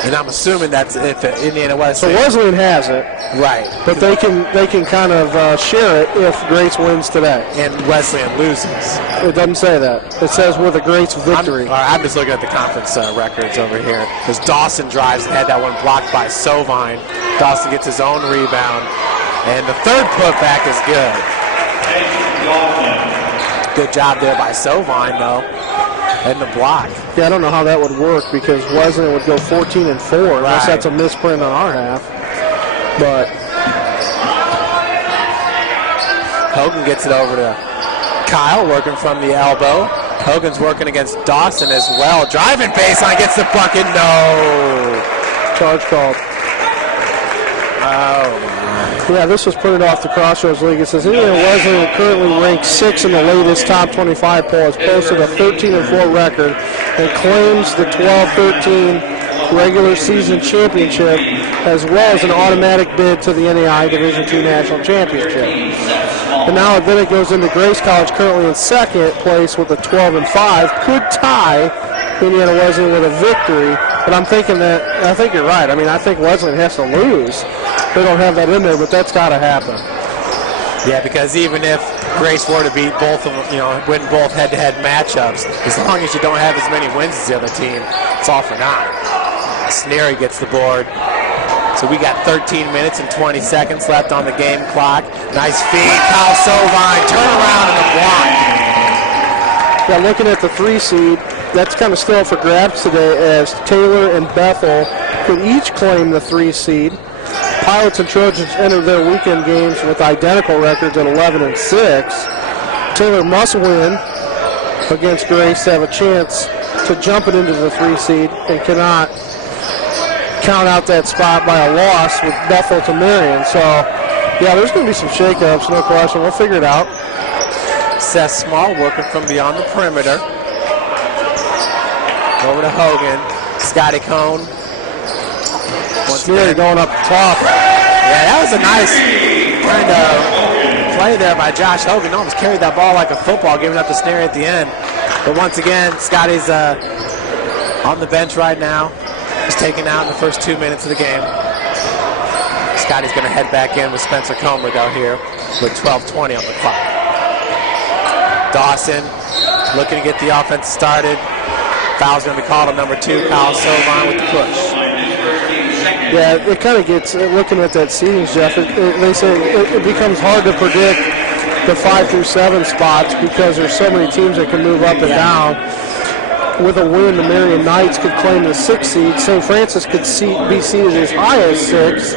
And I'm assuming that's if Indiana So Wesleyan. Wesleyan has it, Right. but they can kind of share it if Grace wins today. And Wesleyan loses. It doesn't say that. It says with a Grace victory. I'm just looking at the conference records over here. Because Dawson drives and had that one blocked by Sovine. Dawson gets his own rebound. And the third putback is good. Good job there by Sovine, though. And the block. Yeah, I don't know how that would work because Wesleyan would go 14-4 unless Right. that's a misprint on our half. But Hogan gets it over to Kyle, working from the elbow. Hogan's working against Dawson as well. Driving baseline, gets the bucket. No. charge called. Oh, Yeah, this was printed off the Crossroads League. It says Indiana Wesleyan currently ranked 6 in the latest top 25 poll, has posted a 13-4 record, and claims the 12-13 regular season championship, as well as an automatic bid to the NAI Division II National Championship. And now then it goes into Grace College, currently in second place with a 12-5, could tie Indiana Wesleyan with a victory. But I think you're right. I mean, I think Wesleyan has to lose. They don't have that in there, but that's got to happen. Yeah, because even if Grace were to beat both of them, win both head-to-head matchups, as long as you don't have as many wins as the other team, it's all for naught. Sneary gets the board. So we got 13 minutes and 20 seconds left on the game clock. Nice feed, Kyle Sovine, turn around and a block. Yeah, looking at the 3 seed, that's kind of still for grabs today as Taylor and Bethel could each claim the 3 seed. Pilots and Trojans enter their weekend games with identical records at 11 and 6. Taylor must win against Grace to have a chance to jump it into the 3 seed and cannot count out that spot by a loss with Bethel to Marion. So, yeah, there's going to be some shakeups, no question. We'll figure it out. Seth Small working from beyond the perimeter. Over to Hogan. Scotty Cone. Sneary going up top. Yeah, that was a nice kind of play there by Josh Hogan. Almost carried that ball like a football, giving up to Sneary at the end. But once again, Scotty's on the bench right now. He's taken out in the first 2 minutes of the game. Scotty's going to head back in with Spencer Comer, though, here with 12:20 on the clock. Dawson looking to get the offense started. Foul's going to be called on number 2, Kyle Sovine with the push. Yeah, it kind of gets, looking at that seeding, Jeff, they say it becomes hard to predict the 5 through 7 spots because there's so many teams that can move up and down. With a win, the Marion Knights could claim the 6th seed. St. Francis could be seeded as high as 6.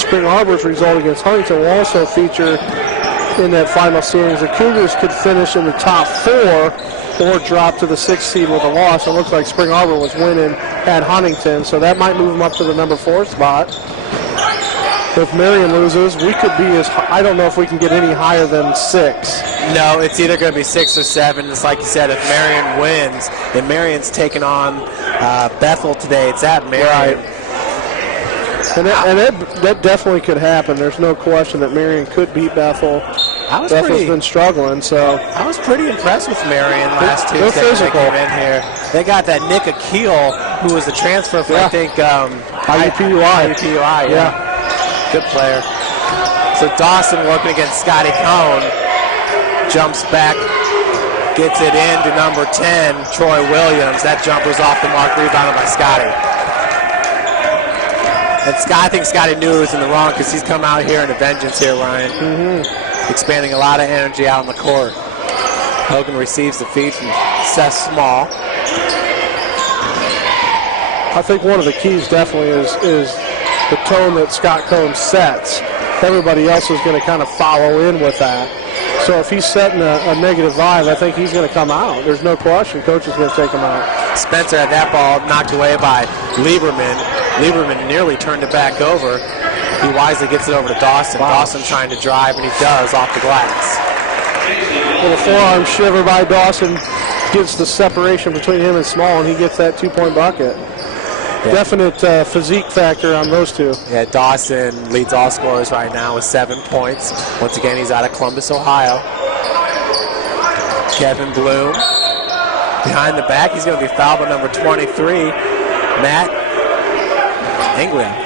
Spring Harbor's result against Huntington will also feature in that final series. The Cougars could finish in the top 4 or drop to the 6th seed with a loss. It looks like Spring Harbor was winning at Huntington, so that might move them up to the number 4 spot. If Marion loses, we could be as I don't know if we can get any higher than 6. No, it's either going to be 6 or 7. It's like you said, if Marion wins, and Marion's taking on Bethel today, it's at Marion. Right. And that definitely could happen. There's no question that Marion could beat Bethel. Bethel's been struggling, so. I was pretty impressed with Marion last Tuesday. They're physical. They came in here. They got that Nick Akeel, who was a transfer from, I think, IUPUI. Yeah. Good player. So Dawson working against Scotty Cone. Jumps back, gets it in to number 10, Troy Williams. That jumper's off the mark, rebounded by Scotty. And I think Scotty knew he was in the wrong because he's come out here in a vengeance here, Ryan. Mm-hmm. Expanding a lot of energy out on the court. Hogan receives the feed from Seth Small. I think one of the keys definitely is the tone that Scott Cone sets. Everybody else is going to kind of follow in with that. So if he's setting a negative vibe, I think he's going to come out. There's no question. Coach is going to take him out. Spencer had that ball knocked away by Lieberman. Lieberman nearly turned it back over. He wisely gets it over to Dawson. Wow. Dawson trying to drive, and he does off the glass. Little forearm shiver by Dawson gives the separation between him and Small, and he gets that 2-point bucket. Yeah. Definite physique factor on those two. Yeah, Dawson leads all scorers right now with 7 points. Once again, he's out of Columbus, Ohio. Kevin Bloom behind the back. He's going to be fouled by number 23, Matt Anglia.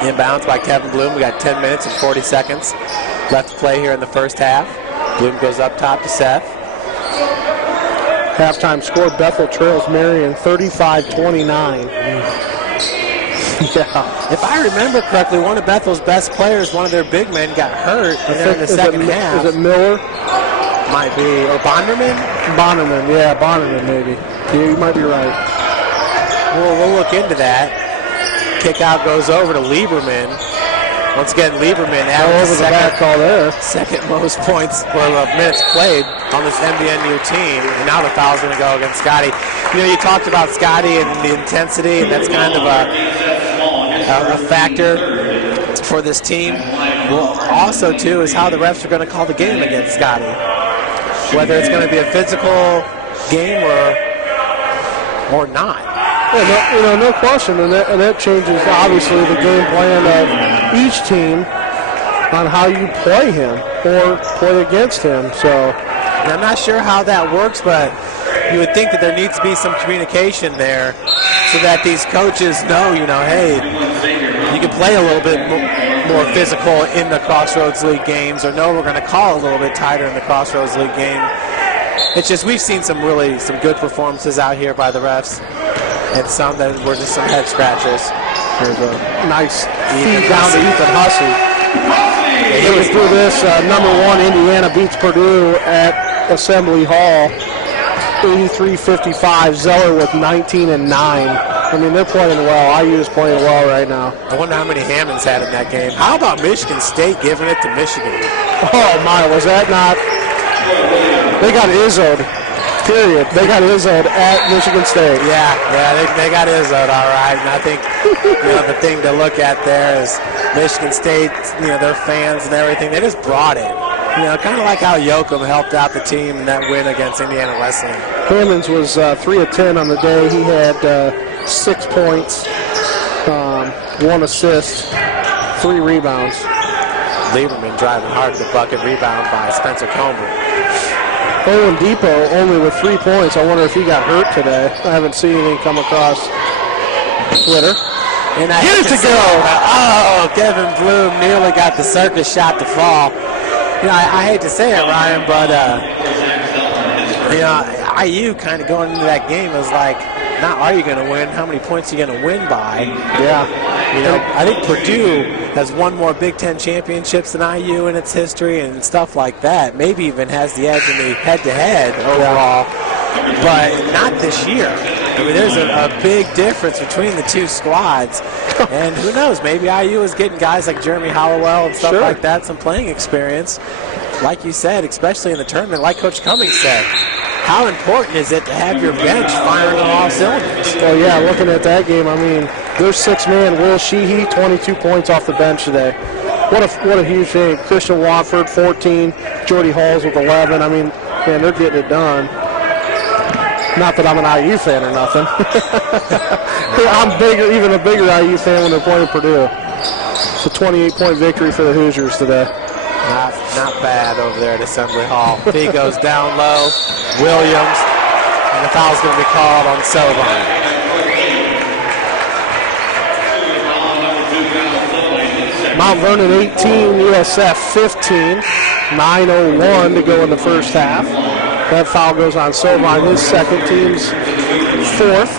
Inbounds by Kevin Bloom. We got 10 minutes and 40 seconds left to play here in the first half. Bloom goes up top to Seth. Halftime score, Bethel trails Marion 35-29. Yeah. If I remember correctly, one of Bethel's best players, one of their big men, got hurt in the second half. Is it Miller? Might be. Or Bonderman? Bonderman maybe. Yeah, you might be right. We'll look into that. Kick out goes over to Lieberman. Once again, Lieberman has the second most points or minutes played on this MVNU team. And now the foul's going to go against Scotty. You talked about Scotty and the intensity, and that's kind of a factor for this team. Well, also, too, is how the refs are going to call the game against Scotty. Whether it's going to be a physical game or not. Yeah, no question, and that changes obviously the game plan of each team on how you play him or play against him. So I'm not sure how that works, but you would think that there needs to be some communication there so that these coaches know, hey, you can play a little bit more physical in the Crossroads League games, or no, we're going to call a little bit tighter in the Crossroads League game. It's just we've seen some good performances out here by the refs, and some that were just some head scratchers. There's a nice feed down to Ethan Hussey. He was through this. Number 1 Indiana beats Purdue at Assembly Hall, 83-55. Zeller with 19 and 9. I mean, they're playing well. IU is playing well right now. I wonder how many Hammonds had in that game. How about Michigan State giving it to Michigan? Oh my, was that not? They got Izzo'd, period. They got Izzo'd at Michigan State. Yeah, they got Izzo'd, all right. And I think, the thing to look at there is Michigan State, their fans and everything, they just brought it. Kind of like how Yoakum helped out the team in that win against Indiana Wesleyan. Hammonds was 3 of 10 on the day. He had 6 points, 1 assist, 3 rebounds. Lieberman driving hard to the bucket, rebound by Spencer Comer. Owen Depot only with 3 points. I wonder if he got hurt today. I haven't seen anything come across Twitter. And I get it to go. Oh, Kevin Bloom nearly got the circus shot to fall. I hate to say it, Ryan, but IU kind of going into that game was like, not are you going to win, how many points are you going to win by? Yeah. I think Purdue has won more Big Ten championships than IU in its history and stuff like that. Maybe even has the edge in the head-to-head overall, but not this year. I mean, there's a big difference between the two squads, and who knows, maybe IU is getting guys like Jeremy Hollowell and stuff like that, some playing experience. Like you said, especially in the tournament, like Coach Cummings said, how important is it to have your bench firing on all cylinders? Well, yeah, looking at that game, I mean, their 6-man, Will Sheehy, 22 points off the bench today. What a huge thing. Christian Watford, 14. Jordy Halls with 11. I mean, man, they're getting it done. Not that I'm an IU fan or nothing. I'm even a bigger IU fan when they're playing Purdue. It's a 28-point victory for the Hoosiers today. Not bad over there at Assembly Hall. He goes down low. Williams, and the foul's going to be called on Sovine. Mount Vernon 18, USF 15. 9:01 to go in the first half. That foul goes on Sovine, his second, team's 4th.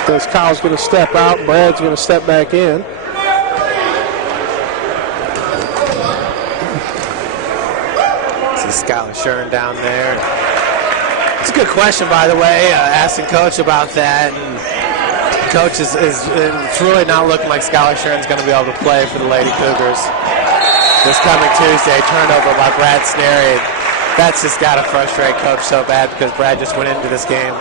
Because Kyle's going to step out, Brad's going to step back in. Skylar Shern down there. It's a good question, by the way, asking Coach about that. And Coach it's really not looking like Skylar Shern's going to be able to play for the Lady Cougars this coming Tuesday. Turnover by Brad Snary. That's just got to frustrate Coach so bad because Brad just went into this game.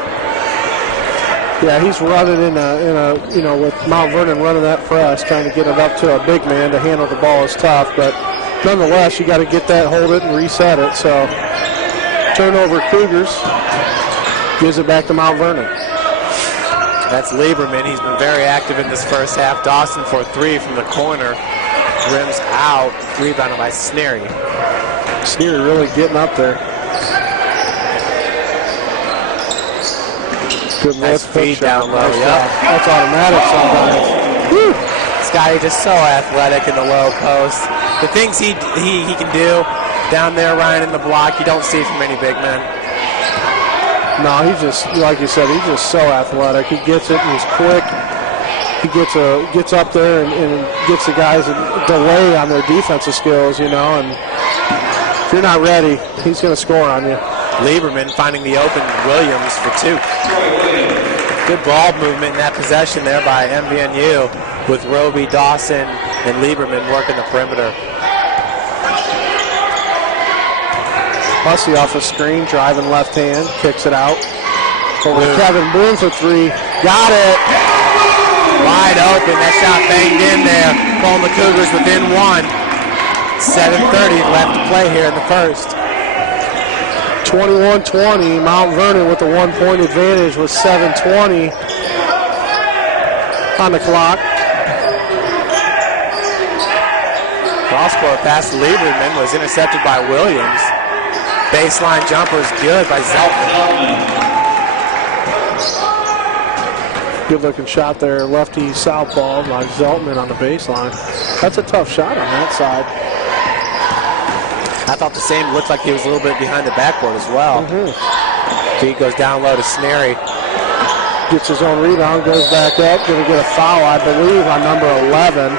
Yeah, he's running in a with Mount Vernon running that press, trying to get it up to a big man to handle the ball is tough, but nonetheless, you got to get that, hold it, and reset it. So, turnover Cougars, gives it back to Mount Vernon. That's Lieberman. He's been very active in this first half. Dawson for 3 from the corner. Rims out. Rebounded by Snary. Snary really getting up there. Good nice feed down low. Yep. That's automatic sometimes. Whew. This guy is just so athletic in the low post. The things he can do down there, Ryan, in the block, you don't see from any big men. No, he's just, like you said, he's just so athletic. He gets it and he's quick. He gets up there and gets the guys a delay on their defensive skills, and if you're not ready, he's going to score on you. Lieberman finding the open Williams for 2. Good ball movement in that possession there by MVNU with Roby, Dawson, and Lieberman working the perimeter. Hussey off a screen, driving left hand, kicks it out. Over to Kevin Bloom for 3. Got it. Wide open. That shot banged in there. Pulling the Cougars within 1. 7:30 left to play here in the first. 21-20. Mount Vernon with the 1-point advantage with 7:20 on the clock. Cross-court pass to Lieberman was intercepted by Williams. Baseline jumper is good by Zeltman. Good looking shot there, lefty southpaw by Zeltman on the baseline. That's a tough shot on that side. I thought the same. Looked like he was a little bit behind the backboard as well. Feet goes down low to Sneary. Gets his own rebound, goes back up, going to get a foul, I believe, on number 11.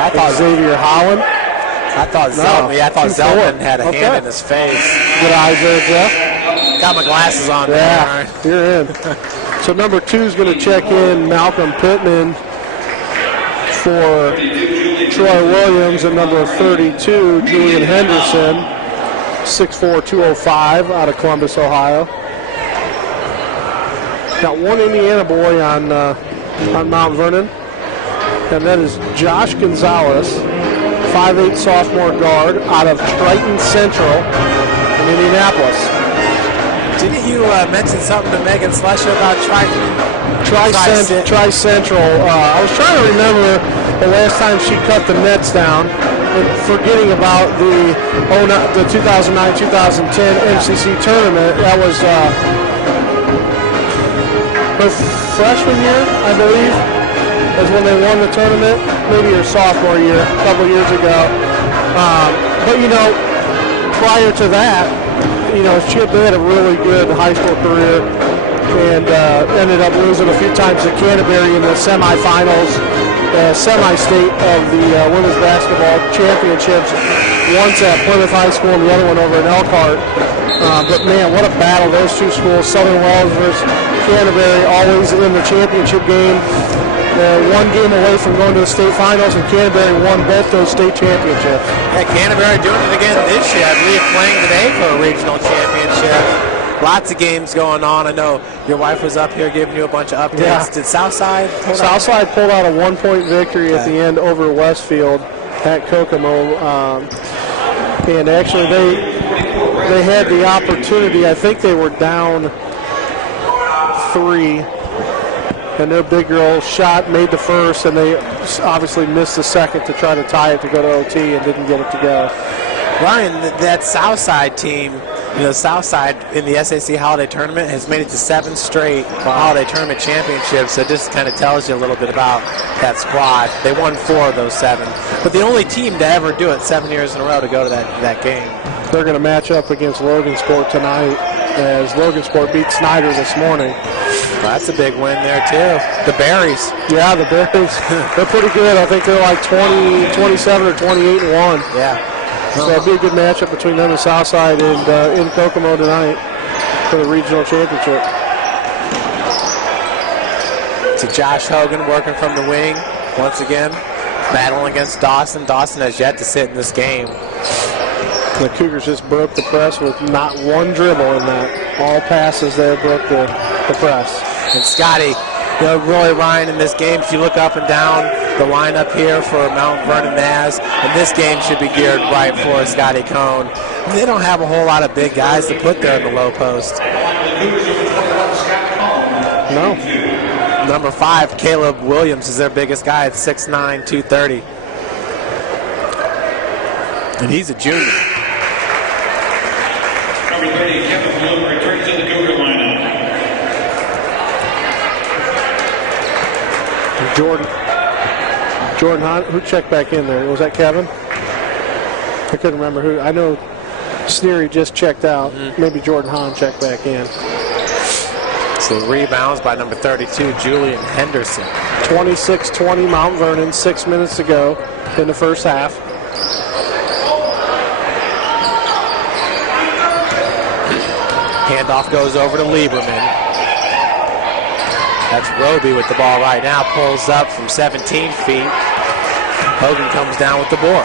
I thought Xavier Holland. I thought Zeltman had a hand in his face. Good eyes there, Jeff. Got my glasses on there. You're in. So number 2 is going to check in Malcolm Pittman for Troy Williams, and number 32, Julian Henderson, 6'4", 205, out of Columbus, Ohio. Got one Indiana boy on Mount Vernon, and that is Josh Gonzalez, 5'8" sophomore guard out of Triton Central in Indianapolis. Didn't you mention something to Megan Slusher about Tri-Central? I was trying to remember the last time she cut the nets down, and forgetting about the 2009-2010 MCC tournament. That was her freshman year, I believe, is when they won the tournament. Maybe her sophomore year, a couple years ago. But prior to that, she had a really good high school career and ended up losing a few times to Canterbury in the semifinals, semi-state of the women's basketball championships. Once at Plymouth High School and the other one over in Elkhart. But man, what a battle those two schools, Southern Wells versus Canterbury, always in the championship game. One game away from going to the state finals, and Canterbury won both those state championships. Yeah, Canterbury doing it again this year. I believe playing today for a regional championship. Lots of games going on. I know your wife was up here giving you a bunch of updates. Yeah. Did Southside pulled out a 1-point victory at the end over Westfield at Kokomo. And actually they had the opportunity. I think they were down 3. And their big girl shot, made the first, and they obviously missed the second to try to tie it to go to OT and didn't get it to go. Ryan, that Southside team, Southside in the SAC Holiday Tournament has made it to 7 straight Holiday Tournament championships, so it just kind of tells you a little bit about that squad. They won 4 of those 7. But the only team to ever do it 7 years in a row to go to that game. They're going to match up against Logansport tonight, as Logansport beat Snyder this morning. Well, that's a big win there, too. The Berries. Yeah, the Berries. They're pretty good. I think they're like 27 or 28-1. Yeah. So it'll be a good matchup between them and Southside and in Kokomo tonight for the regional championship. So Josh Hogan working from the wing once again, battling against Dawson. Dawson has yet to sit in this game. The Cougars just broke the press with not one dribble in that. All passes there broke the press. And Scotty, really, Ryan, in this game, if you look up and down the lineup here for Mount Vernon Naz, and this game should be geared right for Scotty Cohn. They don't have a whole lot of big guys to put there in the low post. No. Number 5, Caleb Williams, is their biggest guy at 6'9", 230. And he's a junior. Number 30, Kevin Bloom, returns to the Cougar lineup. Jordan Hahn, who checked back in there? Was that Kevin? I couldn't remember who. I know Sneary just checked out. Maybe Jordan Hahn checked back in. So rebounds by number 32, Julian Henderson. 26-20 Mount Vernon, 6 minutes to go in the first half. Handoff goes over to Lieberman. That's Roby with the ball right now. Pulls up from 17 feet. Hogan comes down with the board.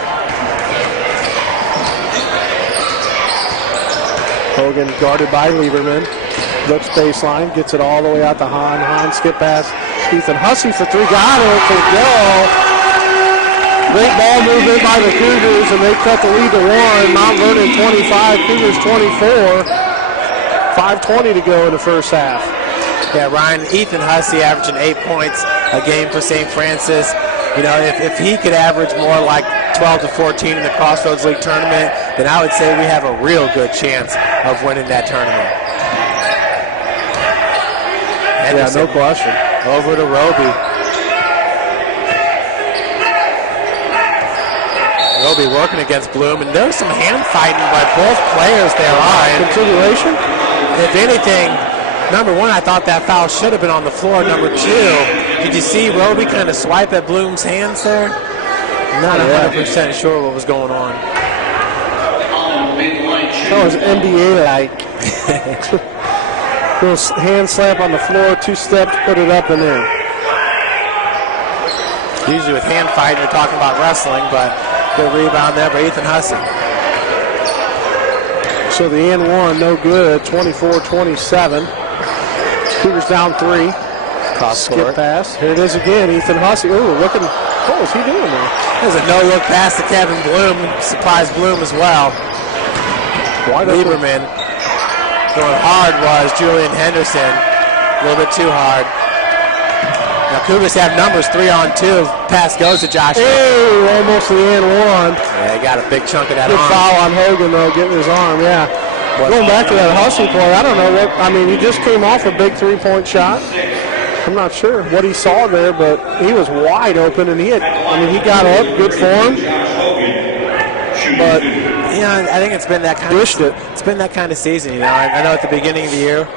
Hogan guarded by Lieberman. Looks baseline, gets it all the way out to Hahn. Hahn skip pass. Ethan Hussey for 3. Got it to go. Great ball movement by the Cougars, and they cut the lead to 1. Mount Vernon 25, Cougars 24. 5:20 to go in the first half. Yeah, Ryan, Ethan Hussey averaging 8 points a game for St. Francis. If he could average more like 12 to 14 in the Crossroads League tournament, then I would say we have a real good chance of winning that tournament. Yeah, no question. Over to Roby. Roby working against Bloom, and there's some hand fighting by both players there, Ryan. Continuation? If anything, number one, I thought that foul should have been on the floor. Number two, did you see Roby kind of swipe at Bloom's hands there? Not 100% sure what was going on. That was NBA-like. Little hand slap on the floor, 2 steps, put it up and in. Usually with hand fighting, you're talking about wrestling, but good rebound there by Ethan Hussey. So the and one, no good, 24-27. Cougars down 3. Skip pass. Here it is again, Ethan Hussey. Ooh, looking, what was he doing there? There's a no-look pass to Kevin Bloom. Surprised Bloom as well. Lieberman going hard was Julian Henderson. A little bit too hard. Now Cougars have numbers 3-on-2. Pass goes to Josh. Hey, almost the and one. Yeah, he got a big chunk of that Good arm. foul on Hogan, though, getting his arm, yeah. Going back to that Hussey play, I don't know what, I mean, he just came off a big 3-point shot. I'm not sure what he saw there, but he was wide open, and he got up, good form. But yeah, I think it's been that kind It's been that kind of season, you know. I know at the beginning of the year,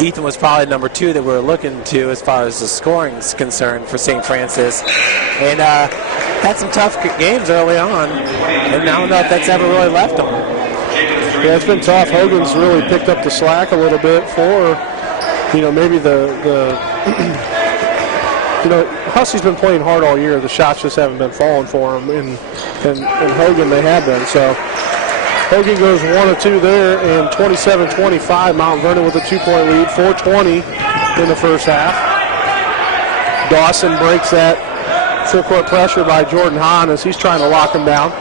Ethan was probably number 2 that we were looking to as far as the scoring is concerned for St. Francis, and had some tough games early on, and now that's ever really left him. Yeah, it's been tough. Hogan's really picked up the slack a little bit for, maybe Hussey's been playing hard all year. The shots just haven't been falling for him, and Hogan they have been. So Hogan goes 1 of 2 there, and 27-25. Mount Vernon with a 2-point lead, 4:20 in the first half. Dawson breaks that full-court pressure by Jordan Hahn as he's trying to lock him down.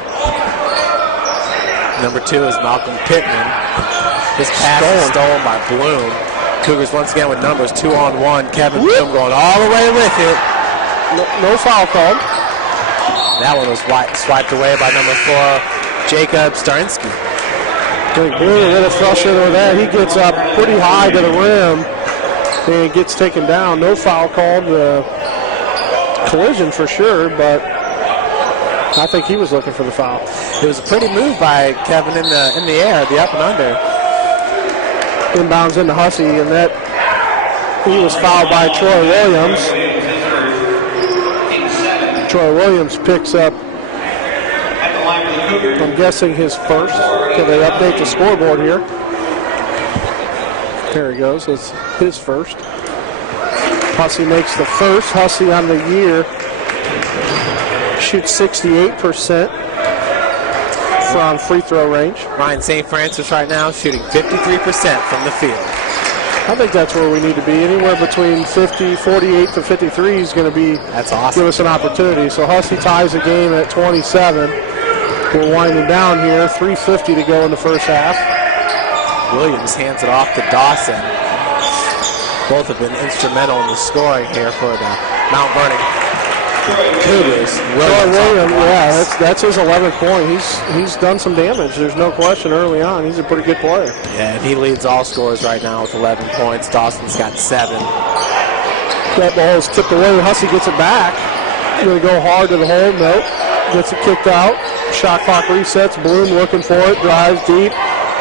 Number 2 is Malcolm Pittman. His pass is stolen by Bloom. Cougars once again with numbers 2-on-1. Kevin Bloom going all the way with it. No foul called. That one was swiped away by number 4, Jacob Starinsky. Bloom a little frustrated with that. He gets up pretty high to the rim and gets taken down. No foul called. Collision for sure, but I think he was looking for the foul. It was a pretty move by Kevin in the air, the up and under. Inbounds into Hussey, and that he was fouled by Troy Williams. Troy Williams picks up, I'm guessing, his first. Can they update the scoreboard here? There he goes. It's his first. Hussey makes the first. Hussey on the year shoots 68% from free throw range. Ryan St. Francis right now shooting 53% from the field. I think that's where we need to be. Anywhere between 48 to 53 is going to be. That's awesome. Give us an opportunity. So Hussey ties the game at 27. We're winding down here. 3:50 to go in the first half. Williams hands it off to Dawson. Both have been instrumental in the scoring here for the Mount Vernon Cougars. Williams, yeah, that's his 11th point. He's done some damage. There's no question early on. He's a pretty good player. Yeah, and he leads all scorers right now with 11 points. Dawson's got 7. That ball is tipped away. Hussey gets it back. He's going to go hard to the hole. Nope. Gets it kicked out. Shot clock resets. Bloom looking for it. Drives deep.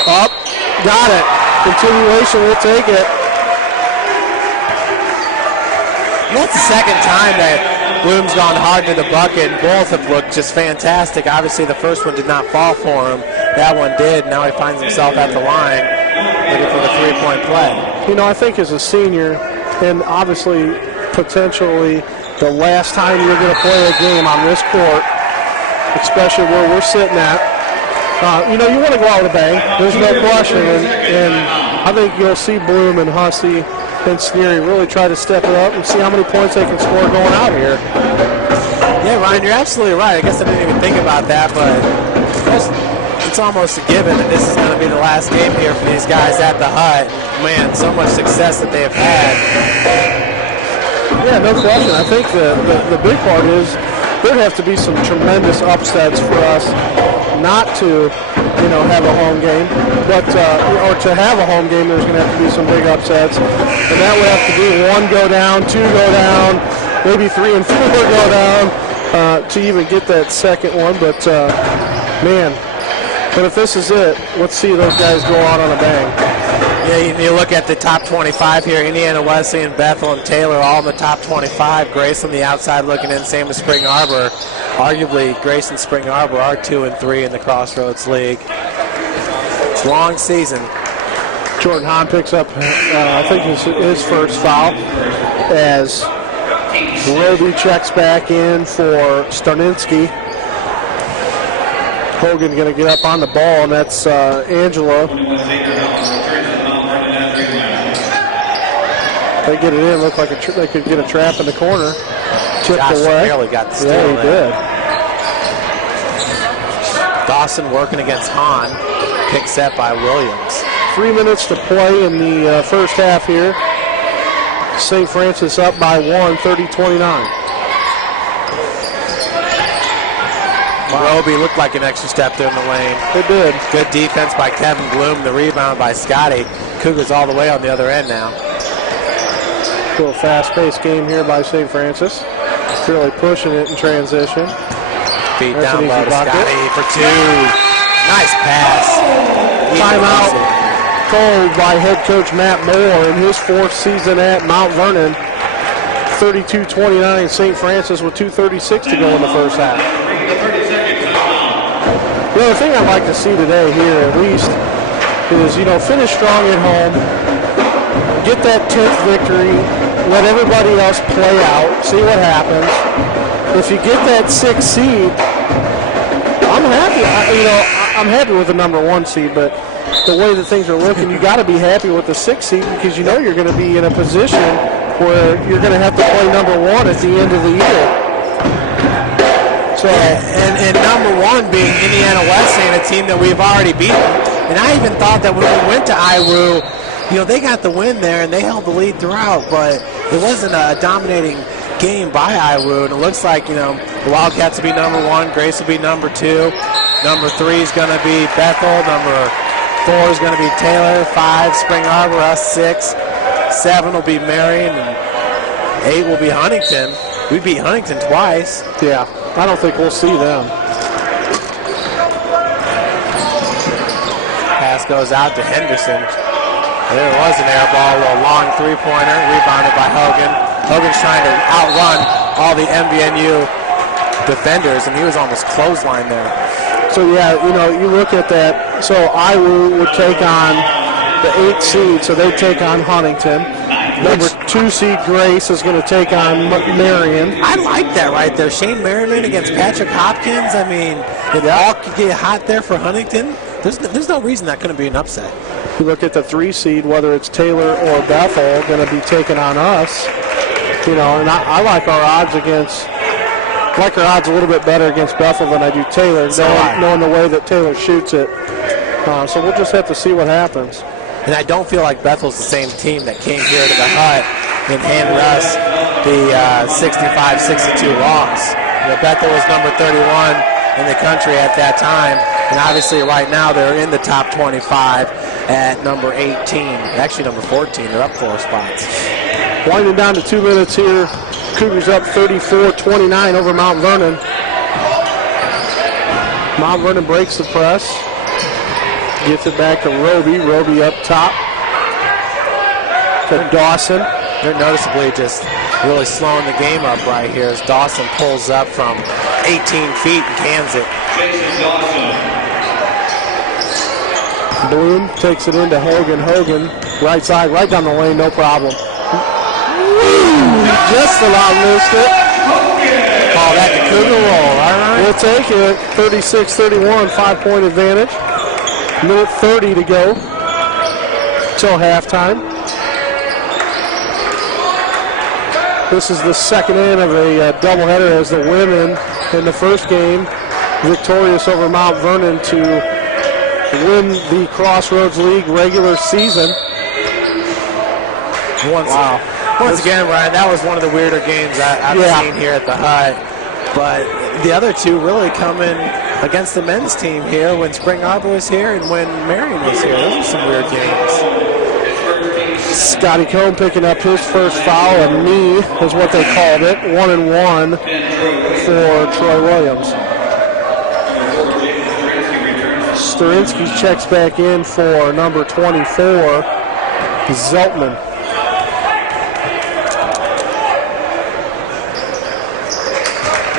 Up. Got it. Continuation. We'll take it. That's the second time that Bloom's gone hard to the bucket. Both have looked just fantastic. Obviously, the first one did not fall for him. That one did. Now he finds himself at the line looking for the 3-point play. I think as a senior, and obviously potentially the last time you're going to play a game on this court, especially where we're sitting at, you want to go out with a bang. There's no question. And I think you'll see Bloom and Hussey and Sneary really try to step it up and see how many points they can score going out here. Yeah, Ryan, you're absolutely right. I guess I didn't even think about that, but it's almost a given that this is going to be the last game here for these guys at the hut. Man, so much success that they have had. Yeah, no question. I think the big part is there'd have to be some tremendous upsets for us not to, have a home game, but or to have a home game. There's going to have to be some big upsets, and that would have to be 1 go down, 2 go down, maybe 3 and 4 go down to even get that second one. But man, but if this is it, let's see those guys go out on a bang. Yeah, you look at the top 25 here. Indiana Wesleyan, Bethel, and Taylor all in the top 25. Grace on the outside looking in, same as Spring Arbor. Arguably, Grace and Spring Arbor are 2 and 3 in the Crossroads League. It's a long season. Jordan Hahn picks up, I think, his first foul as Roby checks back in for Starninski. Hogan going to get up on the ball, and that's Angela. They get it in. Look like they could get a trap in the corner. Tipped Josh away. barely got the steal. Yeah, he did. Dawson working against Hahn. Pick set by Williams. 3 minutes to play in the first half here. St. Francis up by 1, 30-29. Roby looked like an extra step there in the lane. They did. Good defense by Kevin Bloom. The rebound by Scotty. Cougars all the way on the other end now. Little fast-paced game here by St. Francis. Really pushing it in transition. Beat down low to Scotty for 2. Nice pass. Timeout called by head coach Matt Moore in his 4th season at Mount Vernon. 32-29, St. Francis with 2:36 to go in the first half. The other thing I'd like to see today here at least is, finish strong at home, get that 10th victory, let everybody else play out, see what happens. If you get that 6th seed, I'm happy. I'm happy with the number 1 seed, but the way that things are looking, you got to be happy with the 6th seed because you're going to be in a position where you're going to have to play number 1 at the end of the year. So, and number 1 being Indiana Wesleyan, a team that we've already beaten. And I even thought that when we went to IWU, they got the win there and they held the lead throughout, but it wasn't a dominating game by IWU. And it looks like, the Wildcats will be number 1, Grace will be number 2, number 3 is going to be Bethel, number 4 is going to be Taylor, 5 Spring Arbor, us 6, 7 will be Marion, and 8 will be Huntington. We beat Huntington twice. Yeah, I don't think we'll see them. Pass goes out to Henderson. There was an air ball, a long 3-pointer, rebounded by Hogan. Hogan's trying to outrun all the MVNU defenders, and he was almost clothesline there. So, yeah, you look at that. So, IWU would take on the 8th seed, so they'd take on Huntington. Number 2 seed Grace is going to take on Marion. I like that right there. Shane Merriman against Patrick Hopkins. I mean, if all could get hot there for Huntington, there's no reason that couldn't be an upset. You look at the 3 seed, whether it's Taylor or Bethel, going to be taking on us. And I like our odds a little bit better against Bethel than I do Taylor, knowing the way that Taylor shoots it. So we'll just have to see what happens. And I don't feel like Bethel's the same team that came here to the hut and handed us the 65-62 loss. Bethel was number 31 in the country at that time, and obviously right now they're in the top 25 at number 18. Actually, number 14. They're up 4 spots. Winding down to 2 minutes here. Cougars up 34-29 over Mount Vernon. Mount Vernon breaks the press. Gets it back to Roby. Roby up top to Dawson. They're noticeably just really slowing the game up right here as Dawson pulls up from 18 feet and cans it. Bloom takes it into Hogan. Hogan, right side, right down the lane, no problem. Just about missed it. Call that the Cougar roll, all right? We'll take it. 36-31, 5-point advantage. Minute 30 to go till halftime. This is the second end of a doubleheader as the women in the first game victorious over Mount Vernon to win the Crossroads League regular season. Once again, Ryan, that was one of the weirder games I've seen here at the hut. But the other two really coming against the men's team here when Spring Arbor was here and when Marion was here. Those are some weird games. Scotty Cohn picking up his first foul, and knee is what they called it. 1-1 for Troy Williams. Sterinsky checks back in for number 24, Zeltman.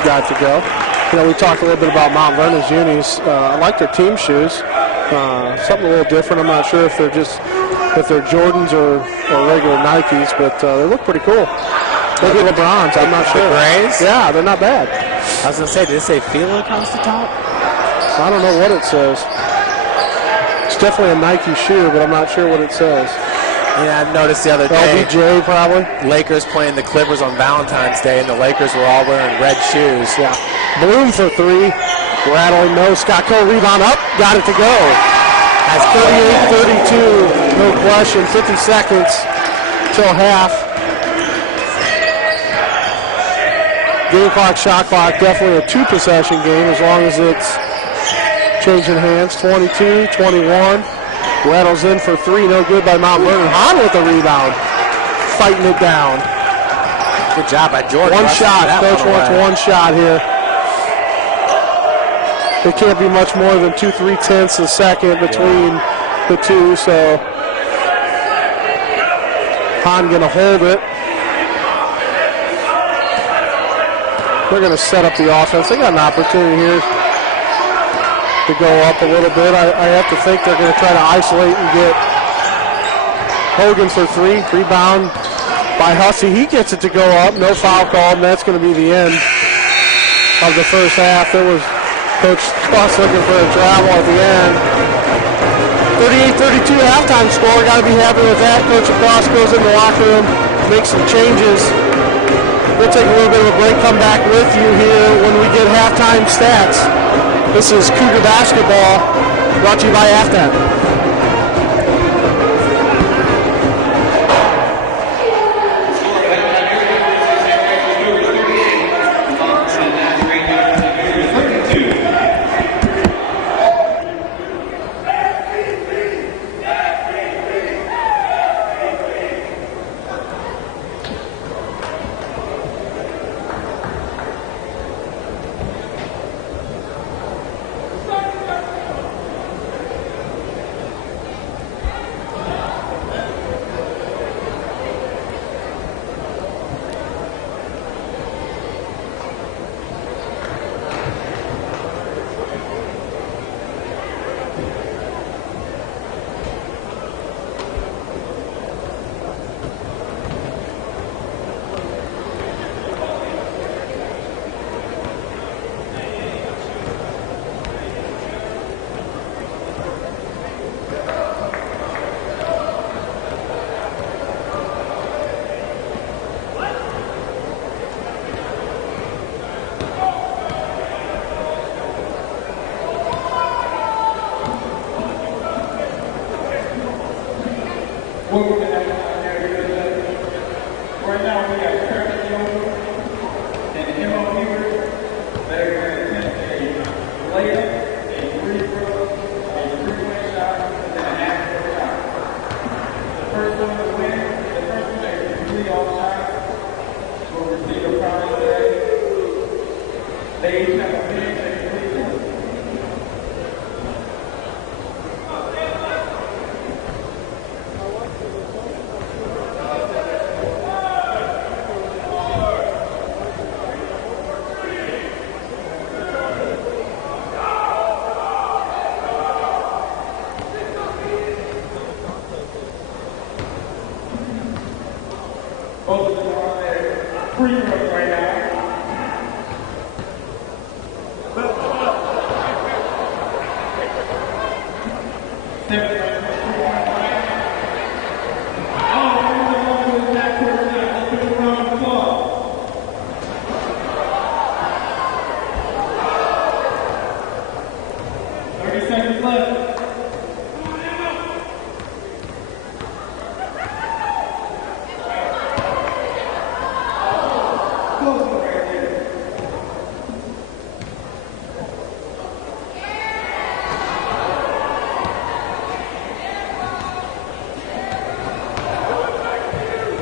Got to go. You know, we talked a little bit about Mount Vernon's unis. I like their team shoes. Something a little different. I'm not sure if they're Jordans or regular Nikes, but they look pretty cool. Maybe LeBrons. I'm not sure. Grays? Yeah, they're not bad. I was going to say, did it say Fila across the top? I don't know what it says. It's definitely a Nike shoe, but I'm not sure what it says. Yeah, I noticed the other day. LBJ probably. Lakers playing the Clippers on Valentine's Day, and the Lakers were all wearing red shoes. Yeah. Bloom for three. Rattling no. Scott Coe rebound up. Got it to go. That's 38-32. No question. 50 seconds till half. Game clock, shot clock. Definitely a two-possession game as long as it's changing hands. 22-21. Rattles in for three, no good by Mount Vernon. Hahn with the rebound, fighting it down. Good job by Jordan. One shot, coach wants one shot here. It can't be much more than 2/3 a second between the two, so Hahn gonna hold it. They're gonna set up the offense. They got an opportunity here to go up a little bit. I have to think they're going to try to isolate and get Hogan for three. Rebound by Hussey. He gets it to go up. No foul called, and that's going to be the end of the first half. There was Coach Cross looking for a travel at the end. 38-32 halftime score. Got to be happy with that. Coach Cross goes in the locker room, makes some changes. We'll take a little bit of a break, come back with you here when we get halftime stats. This is Cougar Basketball, brought to you by AFTAT.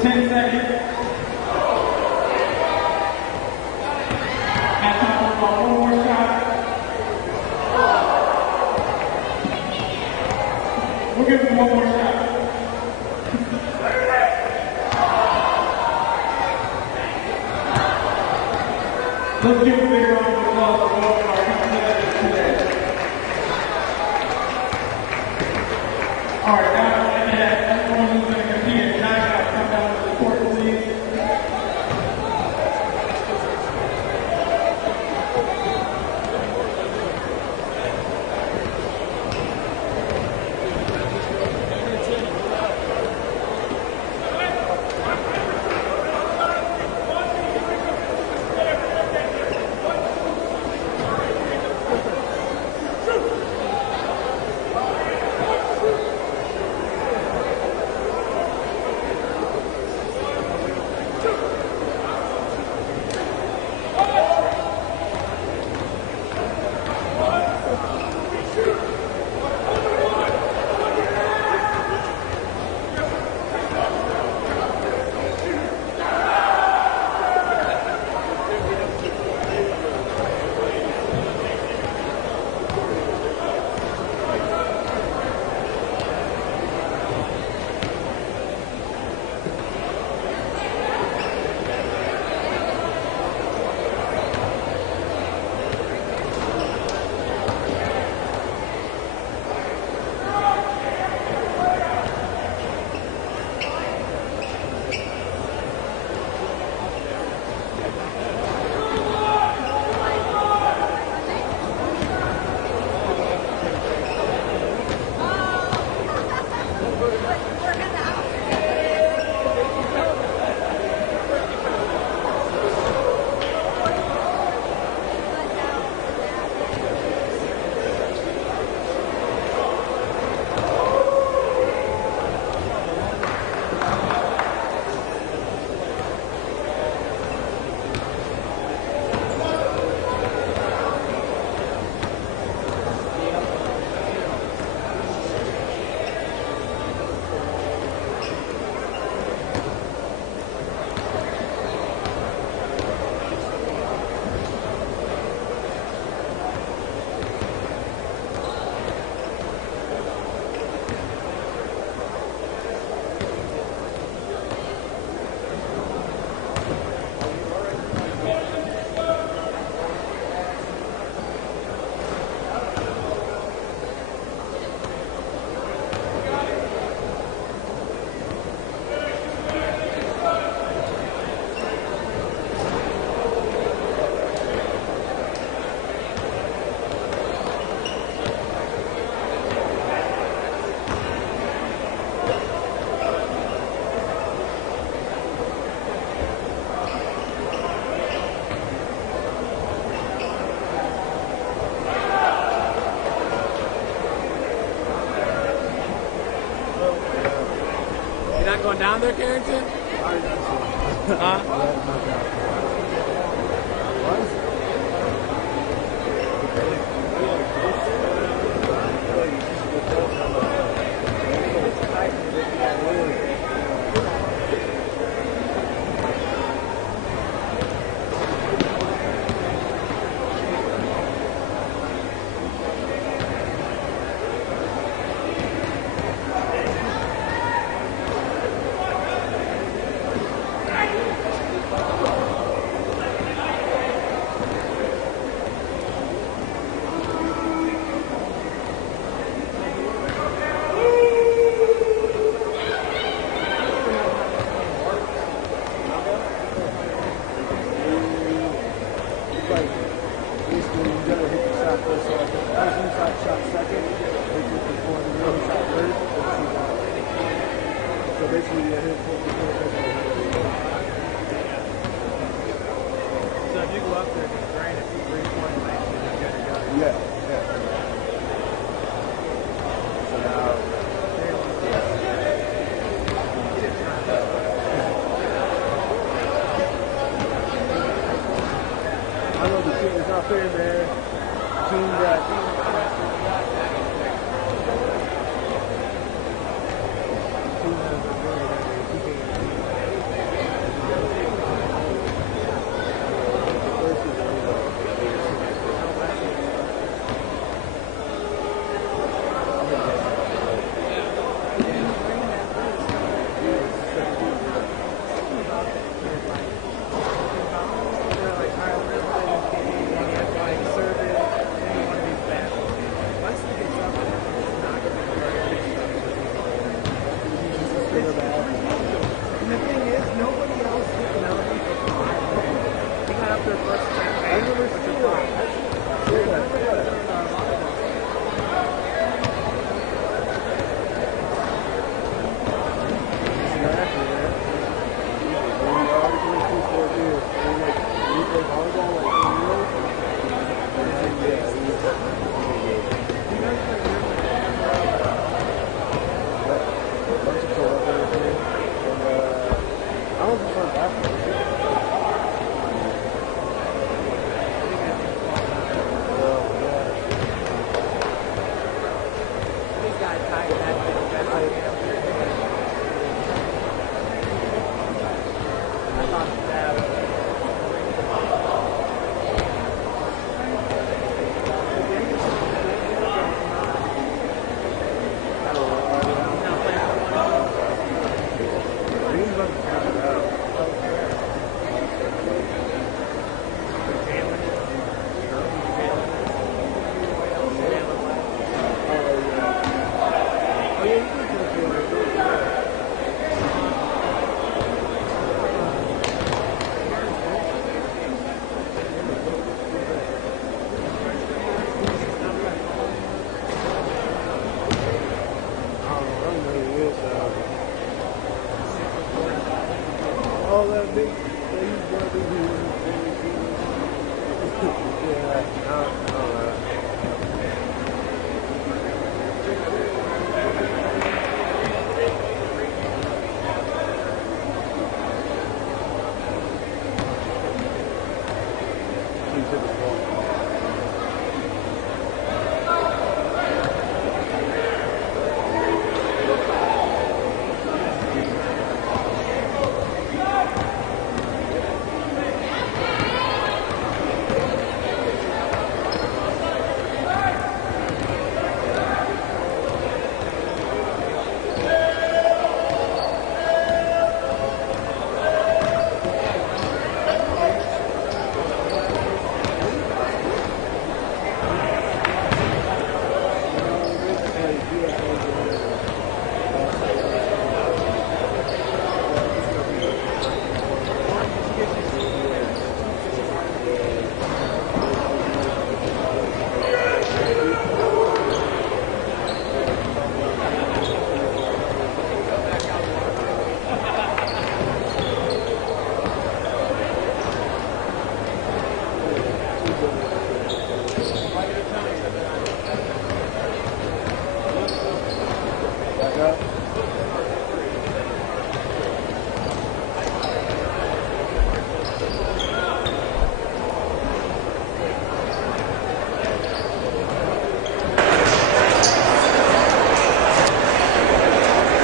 10 seconds. Have time for about one more shot. We'll give them one more shot. Let's give a big round of applause for all of our competitors today. All right, now I'd like to have everyone who's going to compete in knockout come down to the court, please. Going down there, Carrington? Huh?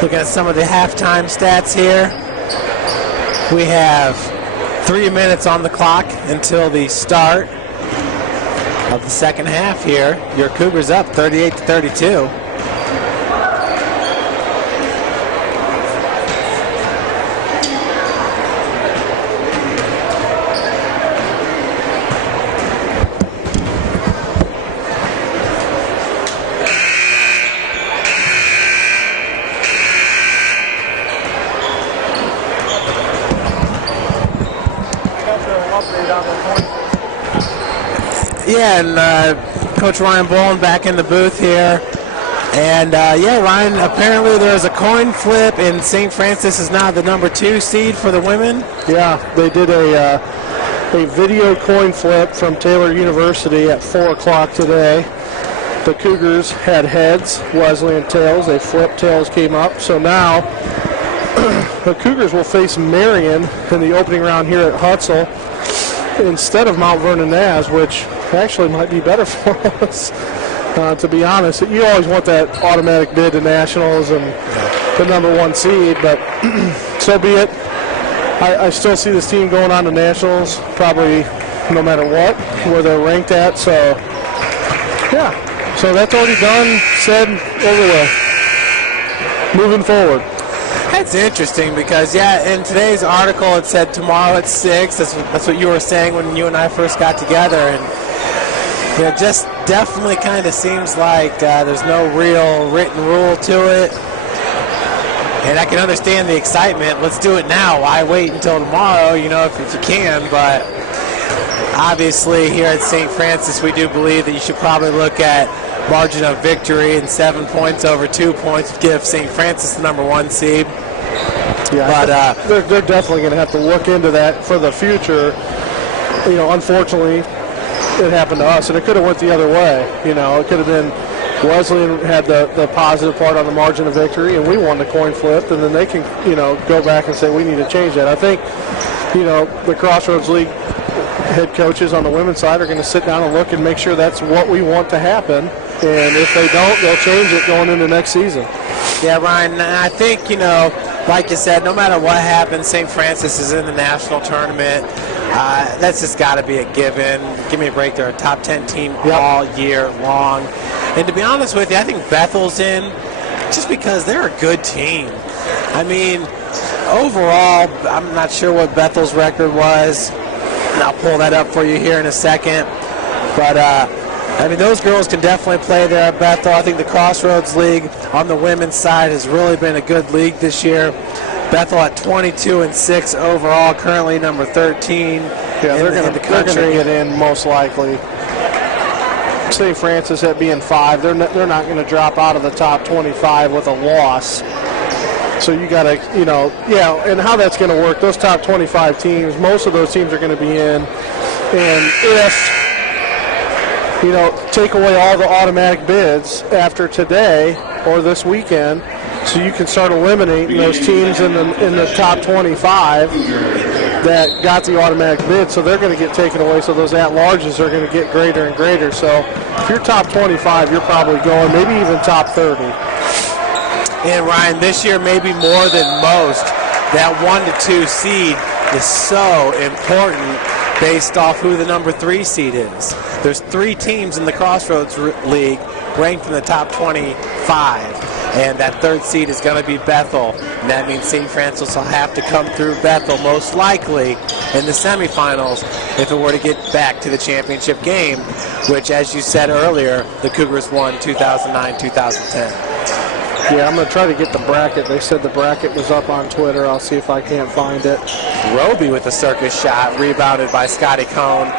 Looking at some of the halftime stats here. We have 3 minutes on the clock until the start of the second half here. Your Cougars up 38-32. Yeah, and Coach Ryan Bowen back in the booth here. And yeah, Ryan, apparently there's a coin flip, and St. Francis is now the number 2 seed for the women. Yeah, they did a video coin flip from Taylor University at 4 o'clock today. The Cougars had heads, Wesleyan tails. They flipped, tails came up. So now the Cougars will face Marion in the opening round here at Hutzel instead of Mount Vernon Naz, which actually might be better for us, to be honest. You always want that automatic bid to nationals and the number 1 seed, but so be it. I still see this team going on to nationals, probably no matter what, where they're ranked at. So, yeah. So that's already done, said, over with. Moving forward. That's interesting because, yeah, in today's article it said tomorrow at 6. That's what you were saying when you and I first got together. And it just definitely kind of seems like there's no real written rule to it. And I can understand the excitement. Let's do it now. Why wait until tomorrow, you know, if you can. But obviously here at St. Francis, we do believe that you should probably look at margin of victory, and 7 points over 2 points would give St. Francis the number 1 seed. Yeah, but they're definitely going to have to look into that for the future. You know, unfortunately, it happened to us, and it could have went the other way. You know, it could have been Wesleyan had the positive part on the margin of victory, and we won the coin flip, and then they can, you know, go back and say we need to change that. I think, you know, the Crossroads League head coaches on the women's side are going to sit down and look and make sure that's what we want to happen, and if they don't, they'll change it going into next season. Yeah, Ryan, I think, you know, like you said, no matter what happens, St. Francis is in the national tournament. That's just got to be a given. Give me a break. They're a top 10 team all year long. And to be honest with you, I think Bethel's in just because they're a good team. I mean, overall, I'm not sure what Bethel's record was. And I'll pull that up for you here in a second. But, I mean, those girls can definitely play there at Bethel. I think the Crossroads League on the women's side has really been a good league this year. Bethel at 22-6 overall, currently number 13 in the country. They're going to get in most likely. St. Francis at being 5, they're not going to drop out of the top 25 with a loss. So you got to, you know, yeah, and how that's going to work, those top 25 teams, most of those teams are going to be in. And if, you know, take away all the automatic bids after today or this weekend, so you can start eliminating those teams in the top 25 that got the automatic bid, so they're going to get taken away, so those at-larges are going to get greater and greater. So if you're top 25, you're probably going maybe even top 30. And Ryan, this year maybe more than most, that 1 to 2 seed is so important based off who the number 3 seed is. There's 3 teams in the Crossroads League ranked in the top 25. And that 3rd seed is going to be Bethel. And that means St. Francis will have to come through Bethel most likely in the semifinals if it were to get back to the championship game, which, as you said earlier, the Cougars won 2009-2010. Yeah, I'm going to try to get the bracket. They said the bracket was up on Twitter. I'll see if I can't find it. Roby with a circus shot, rebounded by Scotty Cohn.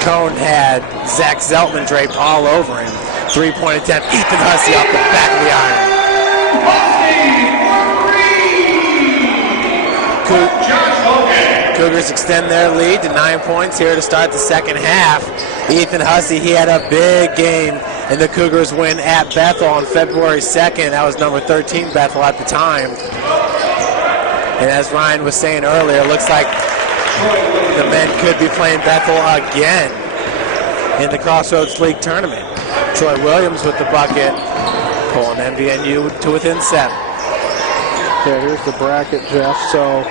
Cohn had Zach Zeltman draped all over him. 3-point attempt, Ethan Hussey off the back of the iron. Cougars extend their lead to 9 points here to start the second half. Ethan Hussey, he had a big game, and the Cougars win at Bethel on February 2nd. That was number 13 Bethel at the time. And as Ryan was saying earlier, it looks like the men could be playing Bethel again in the Crossroads League tournament. Troy Williams with the bucket, pulling MVNU to within 7. Yeah, here's the bracket, Jeff. So,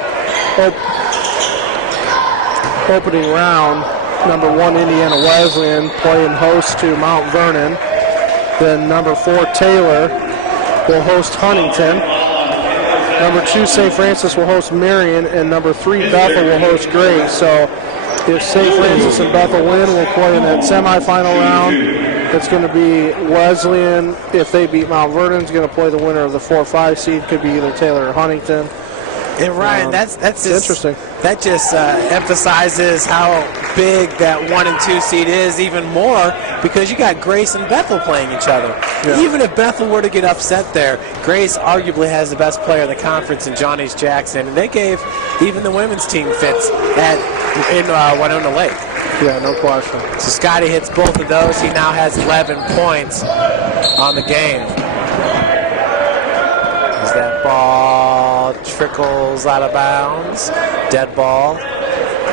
opening round, number 1 Indiana Wesleyan playing host to Mount Vernon. Then number 4 Taylor will host Huntington. Number 2 St. Francis will host Marion, and number 3 Bethel will host Grace. So if St. Francis and Bethel win, we'll play in that semifinal round. It's going to be Wesleyan. If they beat Mount Vernon, it's going to play the winner of the 4-5 seed. Could be either Taylor or Huntington. And Ryan, that's just interesting. That just emphasizes how big that 1 and 2 seed is even more, because you got Grace and Bethel playing each other. Yeah. Even if Bethel were to get upset there, Grace arguably has the best player in the conference in Johnny Jackson, and they gave even the women's team fits in Winona Lake. Yeah, no question. So Scotty hits both of those. He now has 11 points on the game. As that ball trickles out of bounds. Dead ball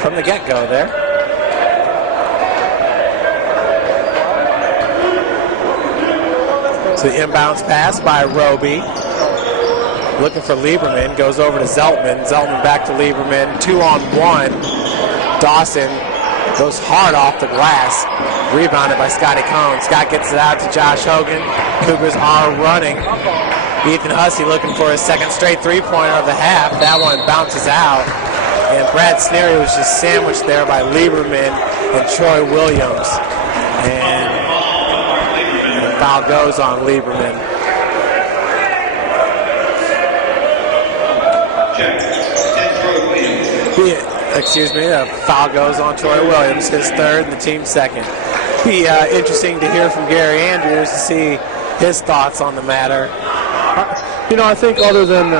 from the get-go there. So the inbounds pass by Roby. Looking for Lieberman. Goes over to Zeltman. Zeltman back to Lieberman. 2-on-1. Dawson goes hard off the glass. Rebounded by Scotty Cohn. Scott gets it out to Josh Hogan. Cougars are running. Ethan Hussey looking for his second straight three-pointer of the half. That one bounces out. And Brad Sneary was just sandwiched there by Lieberman and Troy Williams. And the foul goes on Lieberman. The foul goes on Troy Williams, his third and the team's second. Be interesting to hear from Gary Andrews to see his thoughts on the matter. I think other than,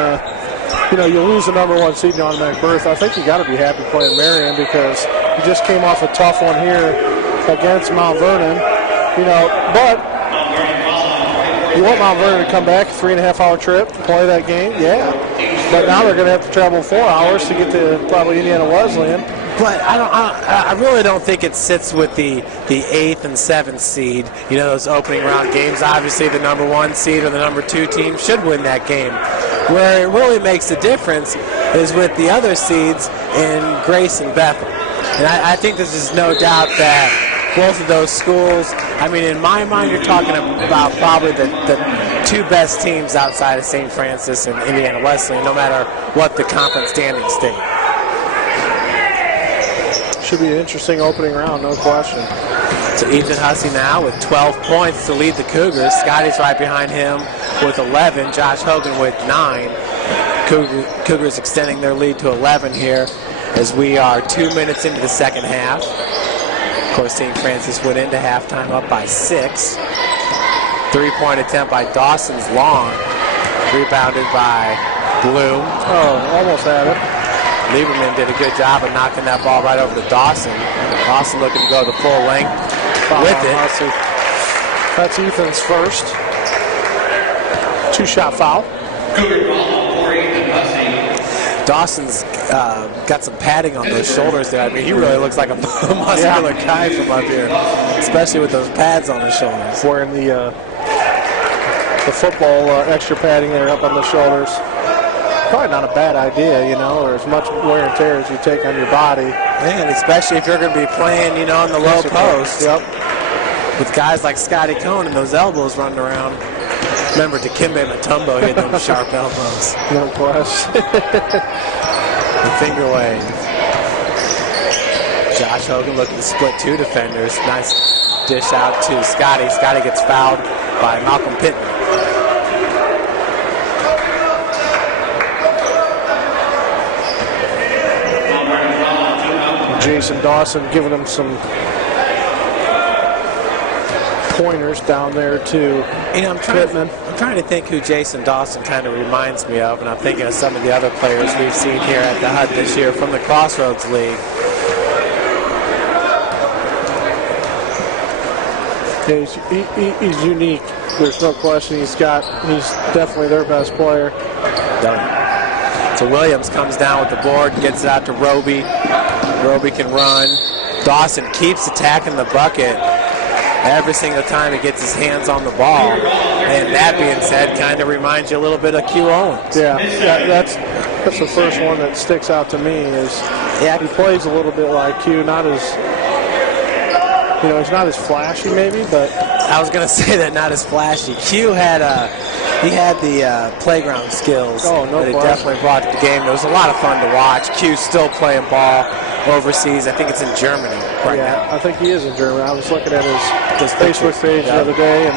you lose the number 1 seed in the automatic berth, I think you got to be happy playing Marion, because you just came off a tough one here against Mount Vernon. But you want Mount Vernon to come back, 3.5-hour trip, play that game? Yeah. But now they're going to have to travel 4 hours to get to probably Indiana Wesleyan. But I really don't think it sits with the 8th and 7th seed. Those opening round games. Obviously, the number 1 seed or the number 2 team should win that game. Where it really makes a difference is with the other seeds in Grace and Bethel. And I think there's just no doubt that both of those schools, in my mind, you're talking about probably the 2 best teams outside of St. Francis and Indiana Wesleyan, no matter what the conference standings state. Should be an interesting opening round, no question. So Ethan Hussey now with 12 points to lead the Cougars. Scotty's right behind him with 11. Josh Hogan with 9. Cougars extending their lead to 11 here as we are 2 minutes into the second half. Of course, St. Francis went into halftime up by 6. 3-point attempt by Dawson's long. Rebounded by Bloom. Oh, almost had it. Lieberman did a good job of knocking that ball right over to Dawson. Dawson looking to go the full length with it. That's Ethan's first. 2-shot foul. Dawson's got some padding on those shoulders there. He really looks like a muscular guy from up here, especially with those pads on his shoulders. Wearing the football extra padding there up on the shoulders. Probably not a bad idea, or as much wear and tear as you take on your body. And especially if you're going to be playing, on the low post. Yep. With guys like Scotty Cohn and those elbows running around. Remember, Dikembe Mutombo hit them sharp elbows. No question. The finger wave. Josh Hogan looking to split 2 defenders. Nice dish out to Scotty. Scotty gets fouled by Malcolm Pittman. Jason Dawson giving him some pointers down there to Pittman. I'm trying to think who Jason Dawson kind of reminds me of, and I'm thinking of some of the other players we've seen here at the HUD this year from the Crossroads League. Yeah, he's unique. There's no question. He's definitely their best player. So Williams comes down with the board, gets it out to Roby. Roby can run. Dawson keeps attacking the bucket every single time he gets his hands on the ball. And that being said, kind of reminds you a little bit of Q Owens. Yeah, that's the first one that sticks out to me is he plays a little bit like Q, not as, he's not as flashy maybe, but. I was going to say that, not as flashy. Q had the playground skills that he definitely brought to the game. It was a lot of fun to watch. Q's still playing ball overseas. I think it's in Germany right now. I think he is in Germany. I was looking at his Facebook page the other day, and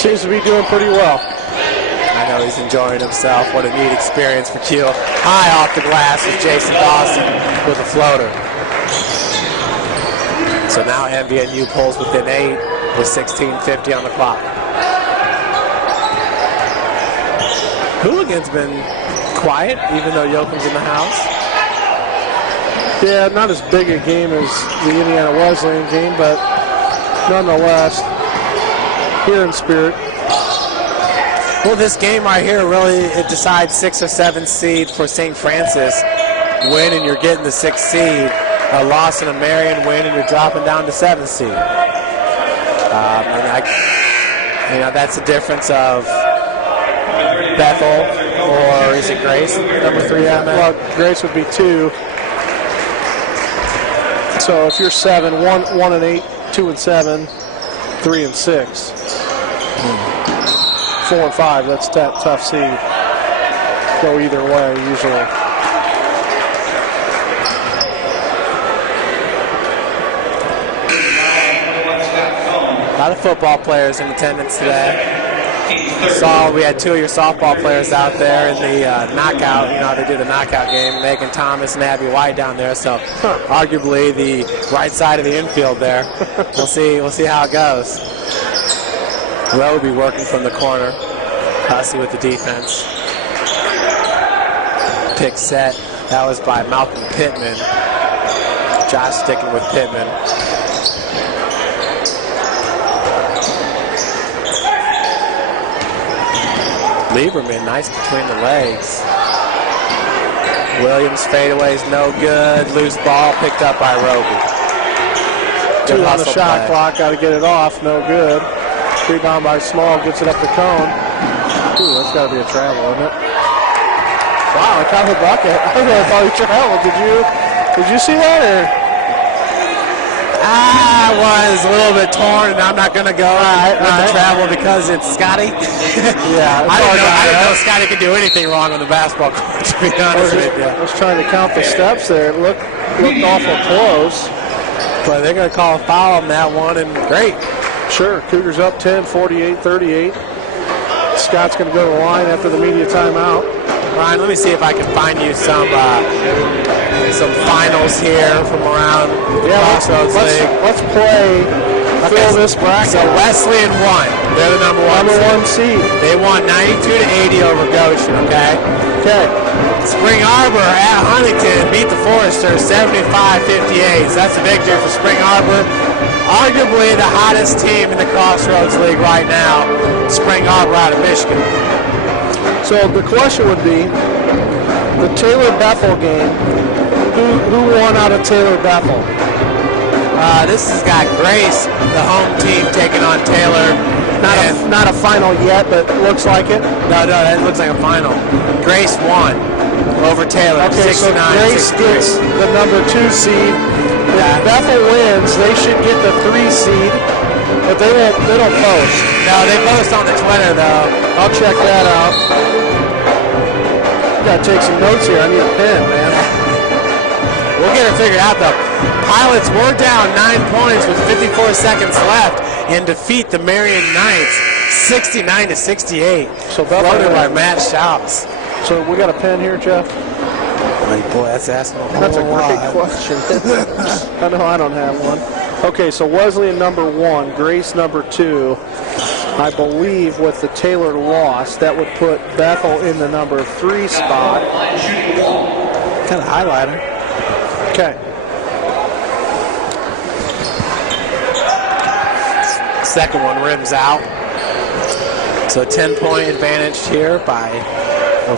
seems to be doing pretty well. I know he's enjoying himself. What a neat experience for Q. High off the glass with Jason Dawson with a floater. So now MVNU pulls within 8 with 16:50 on the clock. Hooligan's been quiet, even though Yoakum's in the house. Yeah, not as big a game as the Indiana Wesleyan game, but nonetheless, here in spirit. Well, this game right here really, it decides 6 or 7 seed for St. Francis. Win and you're getting the 6th seed. A loss and a Marion win and you're dropping down to 7th seed. That's the difference of Bethel, or is it Grace, number 3? Well, Grace would be 2. So if you're 7, 1 and 8, 2 and 7, 3 and 6, 4 and 5, that's that tough seed. Go either way usually. A lot of football players in attendance today. We had 2 of your softball players out there in the knockout. They do the knockout game. Megan Thomas and Abby White down there. So arguably the right side of the infield there. We'll see how it goes. Roby working from the corner. Hussey with the defense. Pick set. That was by Malcolm Pittman. Josh sticking with Pittman. Lieberman, nice between the legs. Williams fadeaway is no good. Loose ball picked up by Roby. 2 on the shot clock, got to get it off, no good. Rebound by Small, gets it up the cone. Ooh, that's got to be a travel, isn't it? Wow, I caught the bucket. I thought he traveled. Did you see that? Or? I was a little bit torn, and I'm not going to go with the travel because it's Scotty. Yeah, I didn't know Scotty could do anything wrong on the basketball court, to be honest with you. I was trying to count the steps there. It looked awful close. But they're going to call a foul on that one, and great. Sure, Cougars up 10, 48-38. Scott's going to go to the line after the media timeout. Ryan, let me see if I can find you some finals here from around Crossroads League. Let's play. Fill this bracket. So Wesleyan won. They're the number one seed. They won 92-80 over Goshen. Okay. Spring Arbor at Huntington beat the Foresters 75-58. So that's a victory for Spring Arbor. Arguably the hottest team in the Crossroads League right now. Spring Arbor out of Michigan. So the question would be, the Taylor-Bethel game, who won out of Taylor-Bethel? This has got Grace, the home team, taking on Taylor. Not a final yet, but it looks like it. No, that looks like a final. Grace won over Taylor. Okay, so Grace gets the number 2 seed. If Bethel wins, they should get the 3 seed, but they don't post. No, they post on the Twitter though. I'll check that out. Gotta take some notes here. I need a pen, man. We'll get it figured out though. Pilots were down 9 points with 54 seconds left and defeat the Marion Knights 69-68. So floated by Matt Schaus. So we got a pen here, Jeff? Boy, that's asking a whole That's a lot. great question. I know I don't have one. Okay, so Wesleyan number 1, Grace number 2. I believe with the Taylor loss, that would put Bethel in the number 3 spot. Kind of highlighter. Okay. Second one rims out. So a 10-point advantage here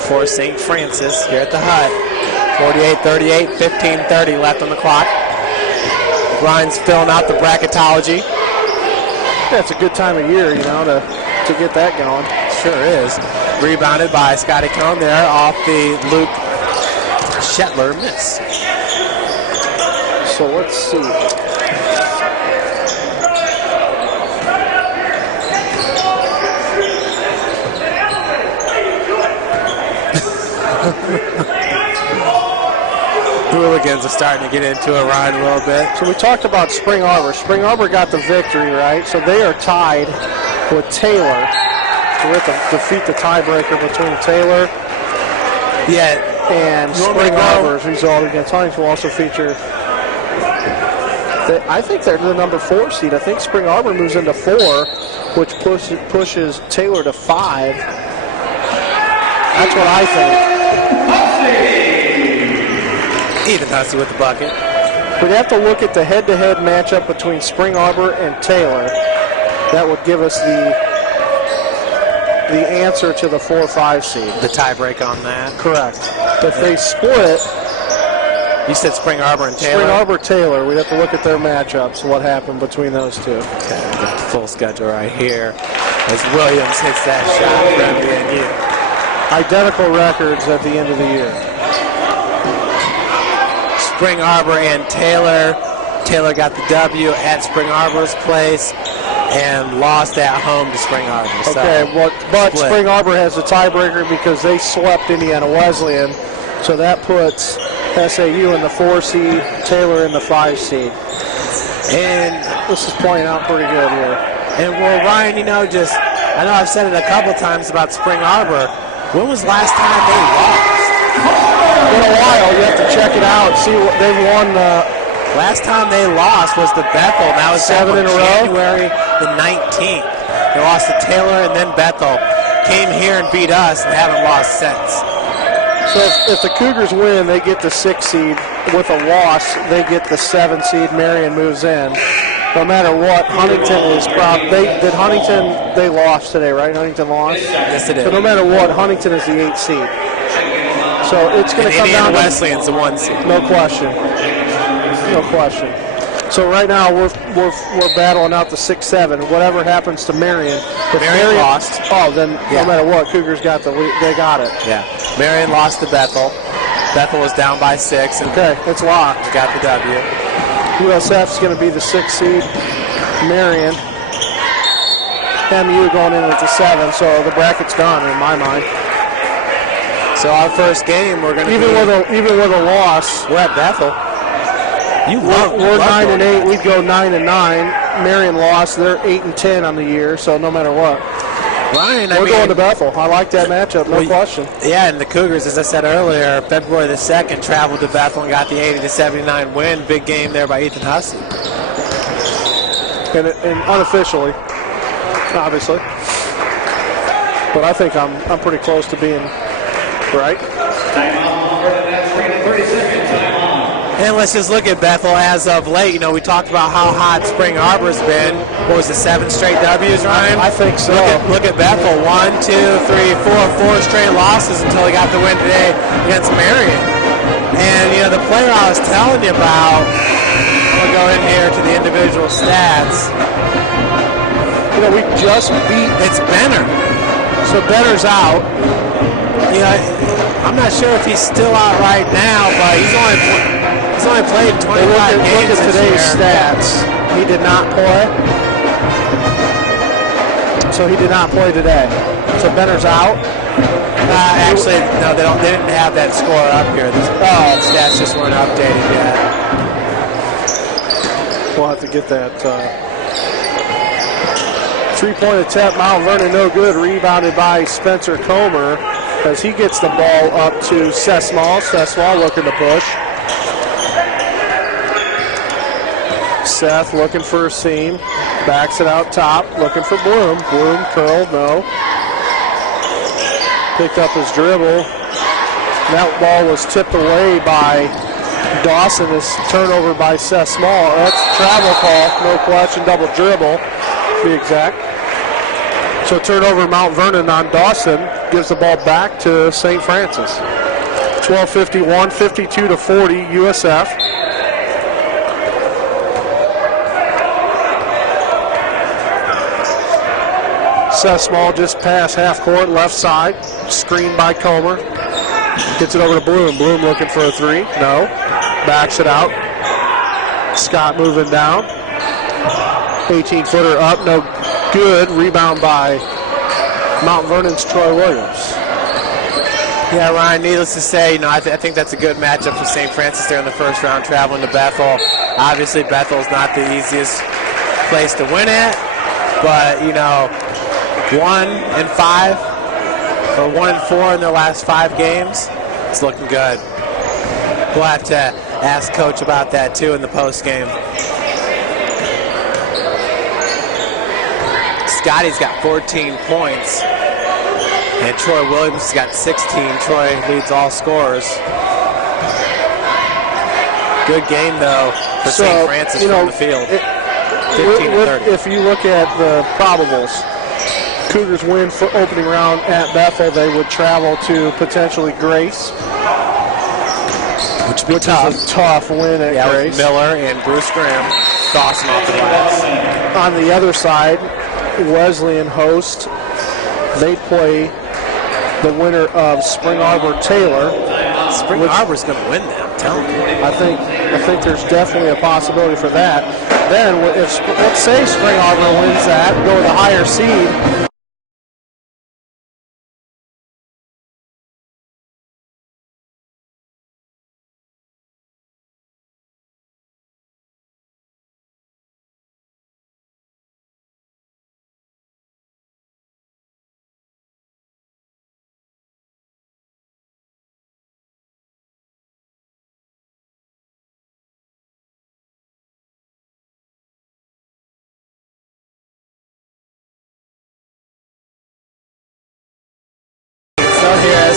for St. Francis here at the Hut. 48-38, 15:30 left on the clock. Brian's filling out the bracketology. That's a good time of year, you know, to get that going. Sure is. Rebounded by Scotty Cohn there off the Luke Shetler miss. So let's see. Hooligans are starting to get into it, Ryan, a little bit. So we talked about Spring Arbor. Spring Arbor got the victory, right? So they are tied with Taylor. So we have to defeat the tiebreaker between Taylor and Spring Arbor's result against Huntington will also feature. I think they're the number 4 seed. I think Spring Arbor moves into 4, which pushes Taylor to 5. That's what I think. Ethan Hussey with the bucket. We'd have to look at the head-to-head matchup between Spring Arbor and Taylor. That would give us the answer to the 4-5 seed. The tiebreak on that. Correct. If they split, you said Spring Arbor and Taylor? Spring Arbor, Taylor. We'd have to look at their matchups, what happened between those two. Okay, we got the full schedule right here as Williams hits that shot for MVNU. Identical records at the end of the year. Spring Arbor and Taylor. Taylor got the W at Spring Arbor's place and lost at home to Spring Arbor. Okay, but Spring Arbor has the tiebreaker because they swept Indiana Wesleyan, so that puts SAU in the 4 seed, Taylor in the 5 seed. And this is playing out pretty good here. And well, Ryan, you know, I know I've said it a couple times about Spring Arbor. When was the last time they lost? In a while, you have to check it out. See what they've won. Last time they lost was to Bethel. That was 7 in a row. January the 19th. They lost to Taylor and then Bethel. Came here and beat us and haven't lost since. So if the Cougars win, they get the 6 seed. With a loss, they get the 7 seed. Marion moves in. No matter what, Huntington is they lost today, right? Huntington lost? Yes, they did. So no matter what, Huntington is the 8th seed. So it's going to come down to Wesleyan's the 1 seed. No question. No question. So right now we're battling out the 6-7. Whatever happens to Marion, if Marion lost. Oh, then no matter what, Cougars got the lead. They got it. Yeah. Marion lost to Bethel. Bethel was down by 6. And okay, it's locked. We got the W. USF's going to be the 6th seed. Marion. MU going in at the 7. So the bracket's done in my mind. So our first game, we're going to even with a loss, we're at Bethel. We're 9-8. We'd go 9-9. Marion lost. They're 8-10 on the year. So no matter what, Ryan, we're going to Bethel. I like that matchup. No question. Yeah, and the Cougars, as I said earlier, February the 2nd, traveled to Bethel and got the 80-79 win. Big game there by Ethan Hussey. And unofficially, obviously, but I think I'm pretty close to being right. And let's just look at Bethel as of late. You know, we talked about how hot Spring Arbor's been. What was it, 7 straight W's, Ryan? I think so. Look at Bethel. 1, 2, 3, 4 straight losses until he got the win today against Marion. And, you know, the player I was telling you about, we'll go in here to the individual stats. You know, we just beat. It's Benner. So Benner's out. You know, I'm not sure if he's still out right now, but he's only played 25 games Look at today's year. stats. He did not play. So he did not play today. So Benner's out. Actually, no, they didn't have that score up here. The stats just weren't updated yet. We'll have to get that. 3-point attempt, Mount Vernon no good. Rebounded by Spencer Comer as he gets the ball up to Sesmall. Sesmall looking to push. Seth looking for a seam. Backs it out top, looking for Bloom. Bloom curled, no. Picked up his dribble. That ball was tipped away by Dawson. This turnover by Seth Small. That's a travel call, no question, double dribble, to be exact. So turnover Mount Vernon on Dawson gives the ball back to St. Francis. 12:51, 52-40, USF. Seth Small just past half court, left side. Screened by Comer. Gets it over to Bloom. Bloom looking for a three. No. Backs it out. Scott moving down. 18-footer up. No good. Rebound by Mount Vernon's Troy Williams. Yeah, Ryan, needless to say, I think that's a good matchup for St. Francis there in the first round, traveling to Bethel. Obviously, Bethel's not the easiest place to win at, but, 1-5 or 1-4 in their last 5 games. It's looking good. We'll have to ask Coach about that, too, in the post game. Scotty's got 14 points. And Troy Williams has got 16. Troy leads all scorers. Good game, though, for St. Francis from the field. 15-30. If you look at the probables, Cougars win for opening round at Bethel. They would travel to potentially Grace, which would be tough. Is a tough win at Grace. With Miller and Bruce Graham tossing off the glass. On the other side, Wesleyan host. They play the winner of Spring Arbor Taylor. Spring Arbor's going to win that, I'm telling you. I think there's definitely a possibility for that. Then, if let's say Spring Arbor wins that, go with a higher seed.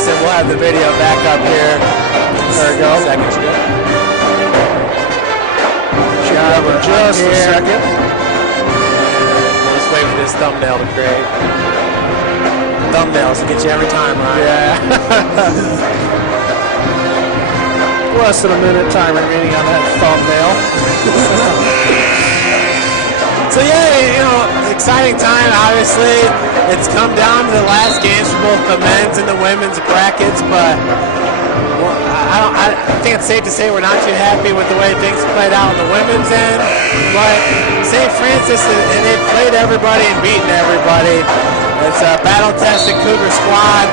And we'll have the video back up here. There we go. Seconds ago. Just a second. We'll just wait for this thumbnail to create. Thumbnails will get you every time, right? Yeah. Less than a minute time remaining on that thumbnail. So yeah, exciting time. Obviously, it's come down to the last games for both the men's and the women's brackets, but I think it's safe to say we're not too happy with the way things played out on the women's end. But St. Francis, and they've played everybody and beaten everybody. It's a battle-tested Cougar squad.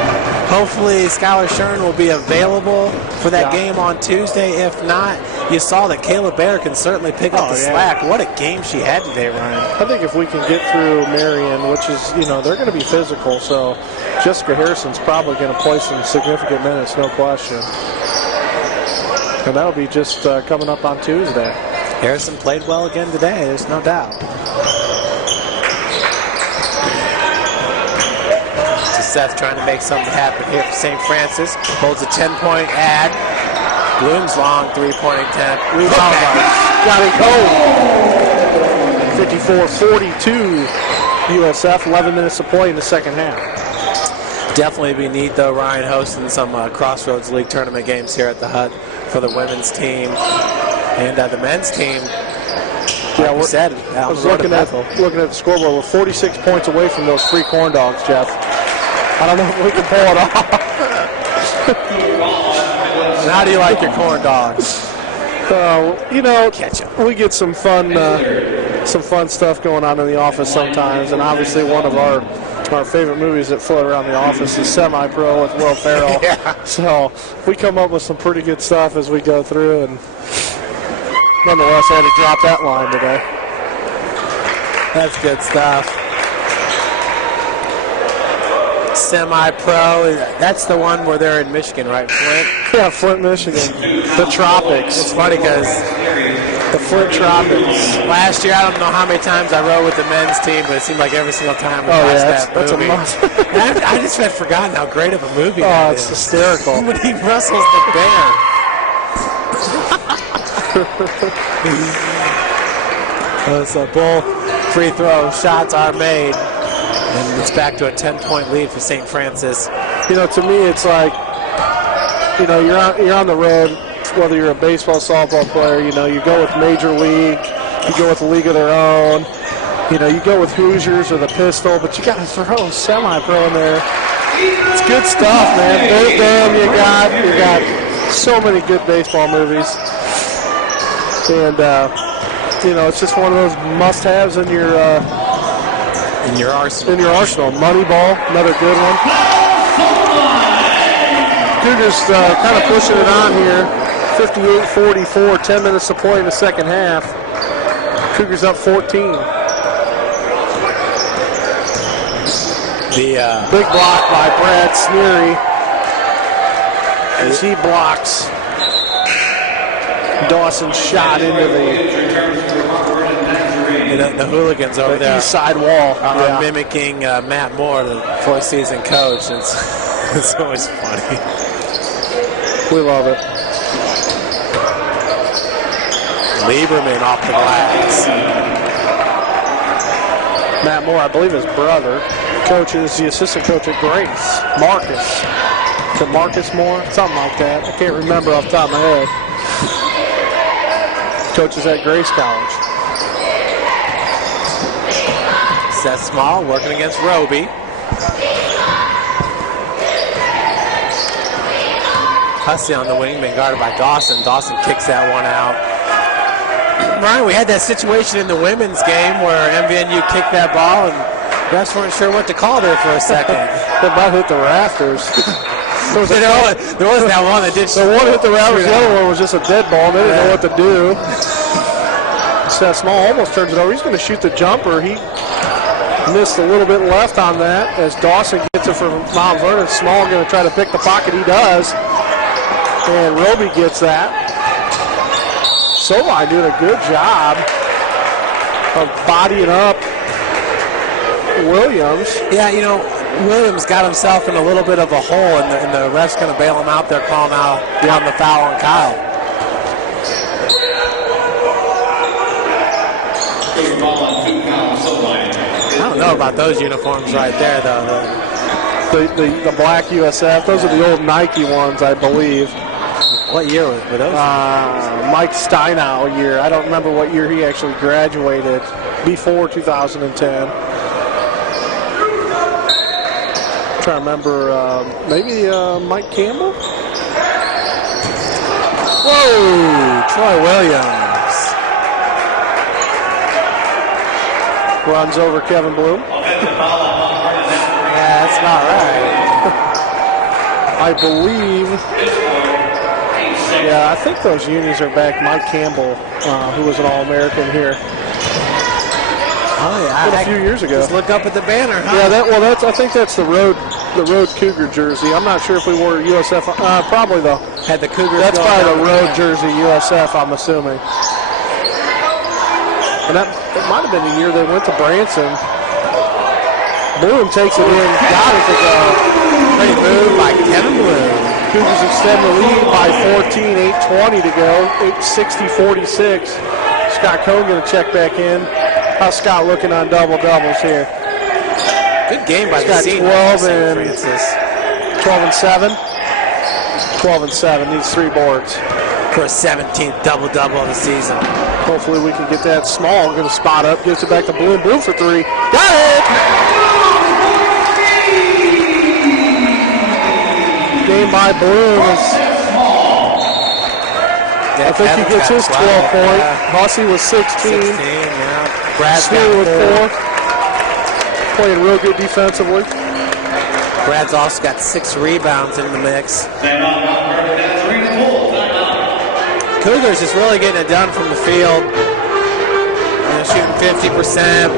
Hopefully, Skylar Shern will be available for that game on Tuesday. If not, you saw that Kayla Bear can certainly pick up the slack. What a game she had today, Ryan. I think if we can get through Marion, which is, they're going to be physical, so Jessica Harrison's probably going to play some significant minutes, no question. And that'll be just coming up on Tuesday. Harrison played well again today, there's no doubt. Seth trying to make something happen here for St. Francis. Holds a 10-point ad. Bloom's long three-point attempt. Rebound by Scotty Cole. 54-42 USF. 11 minutes to play in the second half. Definitely be neat, though, Ryan, hosting some Crossroads League tournament games here at the Hut for the women's team. And the men's team, yeah, like said, I was looking at the scoreboard. We're 46 points away from those free corn dogs, Jeff. I don't know if we can pull it off. How do you like your corn dogs? Catch 'em. We get some fun stuff going on in the office sometimes, and obviously one of our favorite movies that float around the office is Semi-Pro with Will Ferrell. Yeah. So we come up with some pretty good stuff as we go through, and nonetheless, I had to drop that line today. That's good stuff. Semi-Pro, that's the one where they're in Michigan, right, Flint? Yeah, Flint, Michigan. The Tropics. It's funny because the Flint Tropics. Last year, I don't know how many times I rode with the men's team, but it seemed like every single time we watched that that's movie. A must. And I just had forgotten how great of a movie that is. It's hysterical. When he wrestles the bear. So both free throw shots are made. And it's back to a 10-point lead for St. Francis. To me, it's like, you're on the road, whether you're a baseball, softball player, you go with Major League, you go with a league of their own. You know, you go with Hoosiers or the pistol, but you got to throw semi-pro in there. It's good stuff, man. Both them, you got so many good baseball movies, and you know, it's just one of those must-haves in your arsenal. Moneyball, another good one. Cougars kind of pushing it on here. 58-44, 10 minutes to play in the second half. Cougars up 14. The big block by Brad Sneary as he blocks Dawson's shot into the hooligans over there. East side wall are mimicking Matt Moore, the four-season coach. It's always funny. We love it. Lieberman off the glass. Matt Moore, I believe his brother, coaches the assistant coach at Grace. Marcus. To Marcus Moore? Something like that. I can't remember off the top of my head. Coaches at Grace College. Seth Small working against Roby. Hussey on the wing, being guarded by Dawson. Dawson kicks that one out. Ryan, we had that situation in the women's game where MVNU kicked that ball and refs weren't sure what to call there for a second. It might hit the rafters. There was that one that did. The one hit the rafters, the other one was just a dead ball. They didn't know what to do. Seth Small almost turns it over. He's going to shoot the jumper. He missed a little bit left on that as Dawson gets it from Mount Vernon. Small going to try to pick the pocket. He does. And Roby gets that. Soli doing a good job of bodying up Williams. Yeah, you know, Williams got himself in a little bit of a hole, and the ref's going to bail him out there, calling out on the foul on Kyle. I don't know about those uniforms right there, though. The black USF, those are the old Nike ones, I believe. What year were those? Mike Steinow year. I don't remember what year he actually graduated. Before 2010. I'm trying to remember, maybe Mike Campbell? Whoa! Troy Williams. Runs over Kevin Bloom. Yeah, that's not right. I believe... Yeah, I think those unis are back. Mike Campbell, who was an All-American here. Oh yeah, a few years ago. Just look up at the banner, huh? Yeah, I think that's the road Cougar jersey. I'm not sure if we wore USF. Probably though. Had the Cougars. That's probably the road jersey USF. I'm assuming. And it might have been the year they went to Branson. Bloom takes it in, got it to go. Great move by Kevin Bloom. Cougars extend the lead by 14, 8:20 to go, 60-46. Scott Cohn going to check back in. How's Scott looking on double-doubles here? Good game by the senior. 12 and 7. 12 and 7, needs 3 boards. For a 17th double-double of the season. Hopefully we can get that. Small, going to spot up, gives it back to Bloom. Bloom for 3. Got it! Game by Bloom. I think he gets his 12 point. Hussey was 16. Yeah. Brad's Sneer with 4. Playing real good defensively. Brad's also got 6 rebounds in the mix. Cougars just really getting it done from the field. Shooting 50%.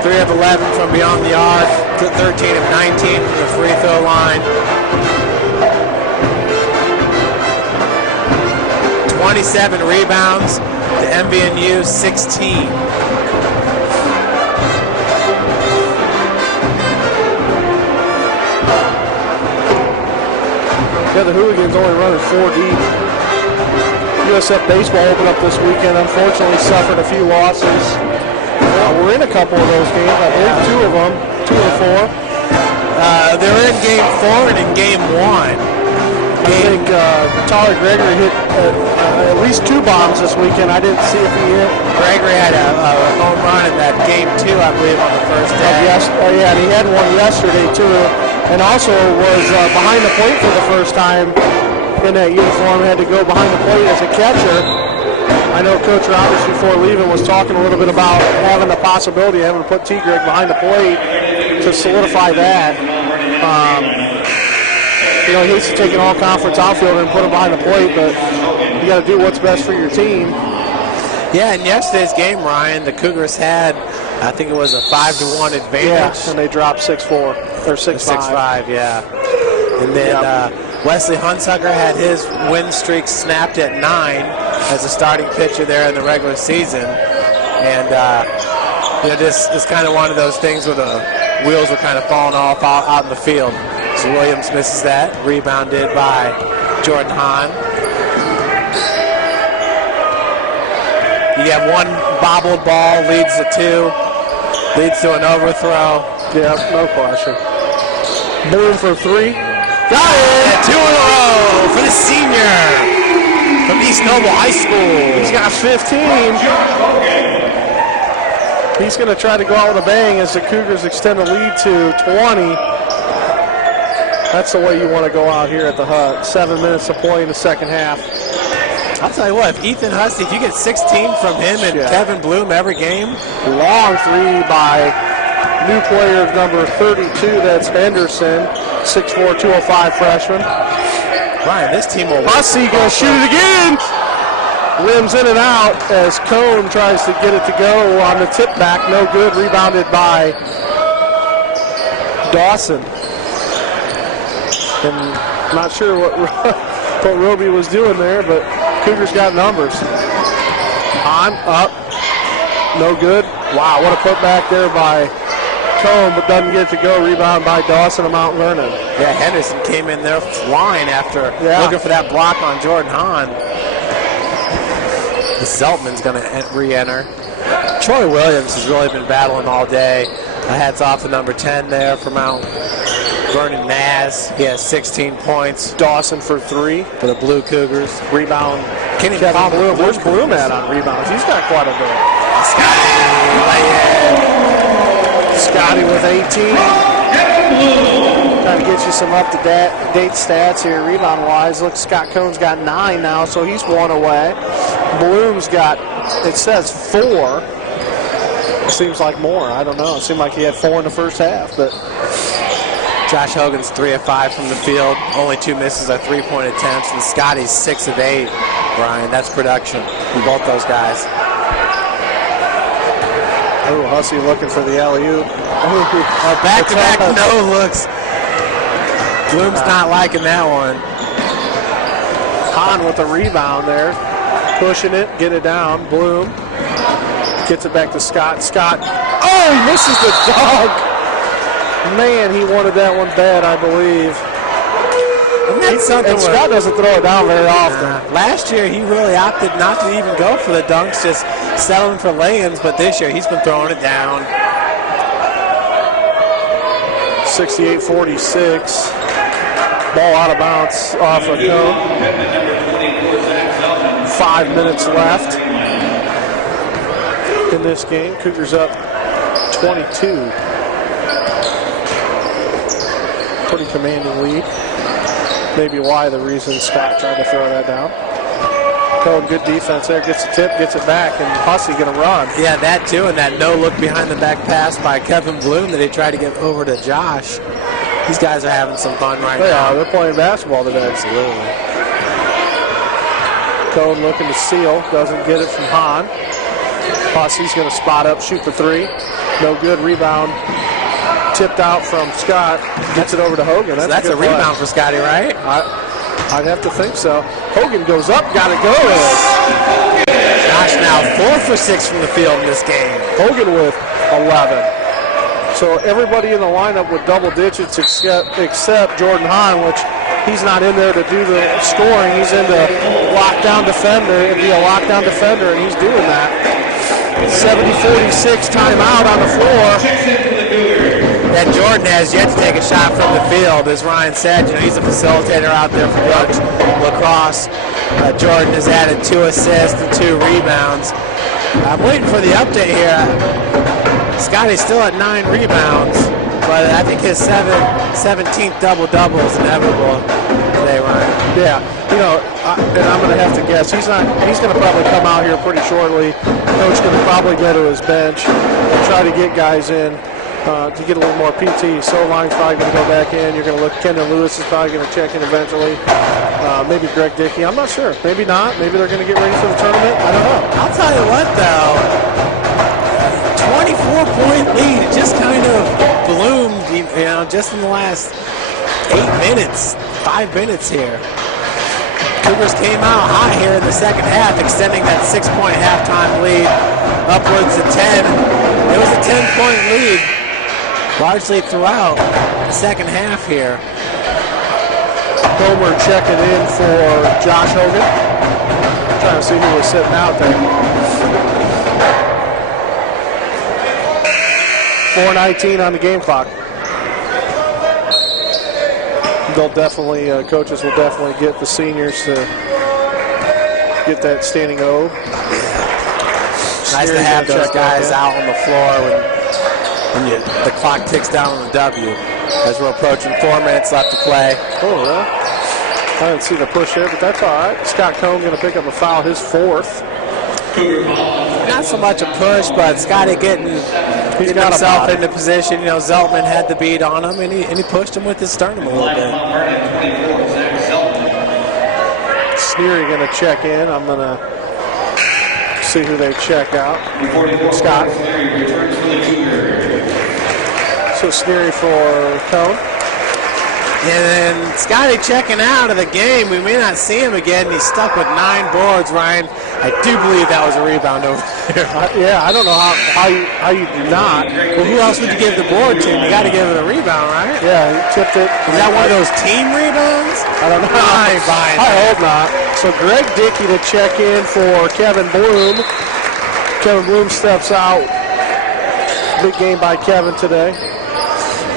3 of 11 from beyond the arc. 13 of 19 from the free throw line. 27 rebounds to MVNU 16. Yeah, the Hooligans only running 4 deep. USF baseball opened up this weekend. Unfortunately, suffered a few losses. We're in a couple of those games. I believe 2 of them, 2 of the 4. They're in game 4 and in game 1. think Tyler Gregory hit at least 2 bombs this weekend. I didn't see if he hit. Gregory had a home run in that game, too, I believe, on the first day. Yeah, and he had one yesterday, too. And also was behind the plate for the first time in that uniform. Had to go behind the plate as a catcher. I know Coach Roberts before leaving was talking a little bit about having the possibility of having to put T. Greg behind the plate to solidify that. He hates to take an all-conference outfielder and put him behind the plate, but you got to do what's best for your team. Yeah, in yesterday's game, Ryan, the Cougars had, I think it was a 5-1 advantage. Yeah, and they dropped 6-4 or 6-5. 6-5, yeah. And then Wesley Hunsucker had his win streak snapped at 9 as a starting pitcher there in the regular season. And, this is kind of one of those things where the wheels were kind of falling off out in the field. So Williams misses that. Rebounded by Jordan Hahn. You have one bobbled ball, leads to 2, leads to an overthrow. Yeah, no question. Bloom for 3. Got it! 2 in a row for the senior from East Noble High School. He's got 15. He's going to try to go out with a bang as the Cougars extend the lead to 20. That's the way you want to go out here at the Hut. 7 minutes to play in the second half. I'll tell you what, if Ethan Husty, if you get 16 from him and Kevin Bloom every game. Long 3 by new player number 32, that's Henderson, 6'4", 205 freshman. Ryan, this team will... Husty going to shoot it again. Limbs in and out as Cone tries to get it to go on the tip back. No good. Rebounded by Dawson. And I'm not sure what Roby was doing there, but Cougars got numbers. On, up, no good. Wow, what a putback there by Cone, but doesn't get it to go. Rebound by Dawson of Mount Vernon. Yeah, Henderson came in there flying after looking for that block on Jordan Hahn. Zeltman's going to re-enter. Troy Williams has really been battling all day. Hats off to number 10 there for Mount Vernon Naz. He has 16 points. Dawson for 3 for the Blue Cougars. Rebound. Kevin Bloom. Where's Bloom at on rebounds? He's got quite a bit. Scotty with 18. Trying to get you some up-to-date stats here, rebound-wise. Look, Scott Cone's got 9 now, so he's 1 away. Bloom's got, it says 4. It seems like more. I don't know. It seemed like he had 4 in the first half, but... Josh Hogan's 3 of 5 from the field. Only 2 misses are 3-point attempts, and Scotty's 6 of 8. Brian, that's production from both those guys. Oh, Hussey looking for the alley-oop. Back-to-back no looks. Bloom's not liking that one. Hahn with a rebound there. Pushing it, get it down. Bloom gets it back to Scott. Scott, oh, he misses the dunk. Man, he wanted that one bad, I believe. And Scott doesn't throw it down very often. Last year, he really opted not to even go for the dunks, just settling for lay-ins, but this year, he's been throwing it down. 68-46. Ball out of bounds off of Cone. 5 minutes left in this game. Cougars up 22. Pretty commanding lead. Maybe why the reason Scott tried to throw that down. Cone, good defense there. Gets the tip, gets it back, and Hussey going to run. Yeah, that too, and that no look behind the back pass by Kevin Bloom that he tried to get over to Josh. These guys are having some fun right now. They're playing basketball today. Absolutely. Cone looking to steal. Doesn't get it from Hahn. Hussey's going to spot up, shoot the 3. No good. Rebound. Tipped out from Scott. Gets it over to Hogan. That's a rebound for Scotty, right? I'd have to think so. Hogan goes up. Got it going. Josh now 4 for 6 from the field in this game. Hogan with 11. So everybody in the lineup with double digits except Jordan Hahn, which he's not in there to do the scoring. He's in the lockdown defender, be a lockdown defender, and he's doing that. 70-46 timeout on the floor. That Jordan has yet to take a shot from the field. As Ryan said, he's a facilitator out there for Young Lacrosse. Jordan has added 2 assists and 2 rebounds. I'm waiting for the update here. Scotty's still at 9 rebounds, but I think his 17th double-double is inevitable today, Ryan. Yeah, and I'm going to have to guess. He's going to probably come out here pretty shortly. Coach's going to probably go to his bench and try to get guys in to get a little more PT. So line's probably going to go back in. You're going to look. Kendon Lewis is probably going to check in eventually. Maybe Greg Dickey. I'm not sure. Maybe not. Maybe they're going to get ready for the tournament. I don't know. I'll tell you what, though. 24-point lead. It just kind of bloomed, just in the last 8 minutes, 5 minutes here. Cougars came out hot here in the second half, extending that 6-point halftime lead upwards to 10. It was a 10-point lead largely throughout the second half here. Comer checking in for Josh Hogan. Trying to see who was sitting out there. 4:19 on the game clock. They'll definitely, coaches will definitely get the seniors to get that standing O. Nice to have those guys out on the floor when the clock ticks down on the W. As we're approaching 4 minutes left to play. Oh, really? I didn't see the push there, but that's all right. Scott Cohn going to pick up a foul, his 4th. Not so much a push, but Scotty getting himself into position. Zeltman had the beat on him, and he pushed him with his sternum a little bit. Sneary going to check in. I'm going to see who they check out. Scott. So Sneary for Cohn. And then Scotty checking out of the game. We may not see him again. He's stuck with 9 boards, Ryan. I do believe that was a rebound over there. Yeah, I don't know how you do not. Well, who else would you give the board to? You got to give it a rebound, right? Yeah, he tipped it. Is that one of those team rebounds? I don't know. I hope not. So Greg Dickey to check in for Kevin Bloom. Kevin Bloom steps out. Big game by Kevin today.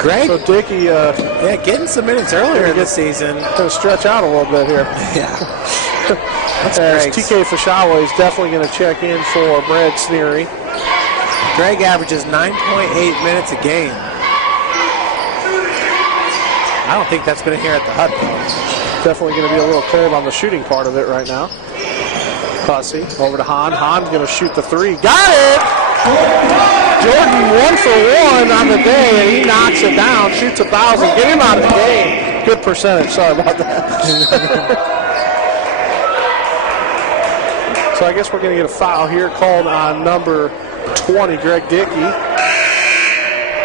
Greg. So Dickey, getting some minutes earlier in the season. Going to stretch out a little bit here. Yeah. As TK Fashawa is definitely going to check in for Brad Sneary. Greg averages 9.8 minutes a game. I don't think that's been here at the hut, though. Definitely going to be a little cold on the shooting part of it right now. Hussey over to Hahn. Hahn's going to shoot the 3. Got it! Jordan 1 for 1 on the day, and he knocks it down, shoots 1,000. Get him out of the game. Good percentage. Sorry about that. So I guess we're going to get a foul here called on number 20, Greg Dickey.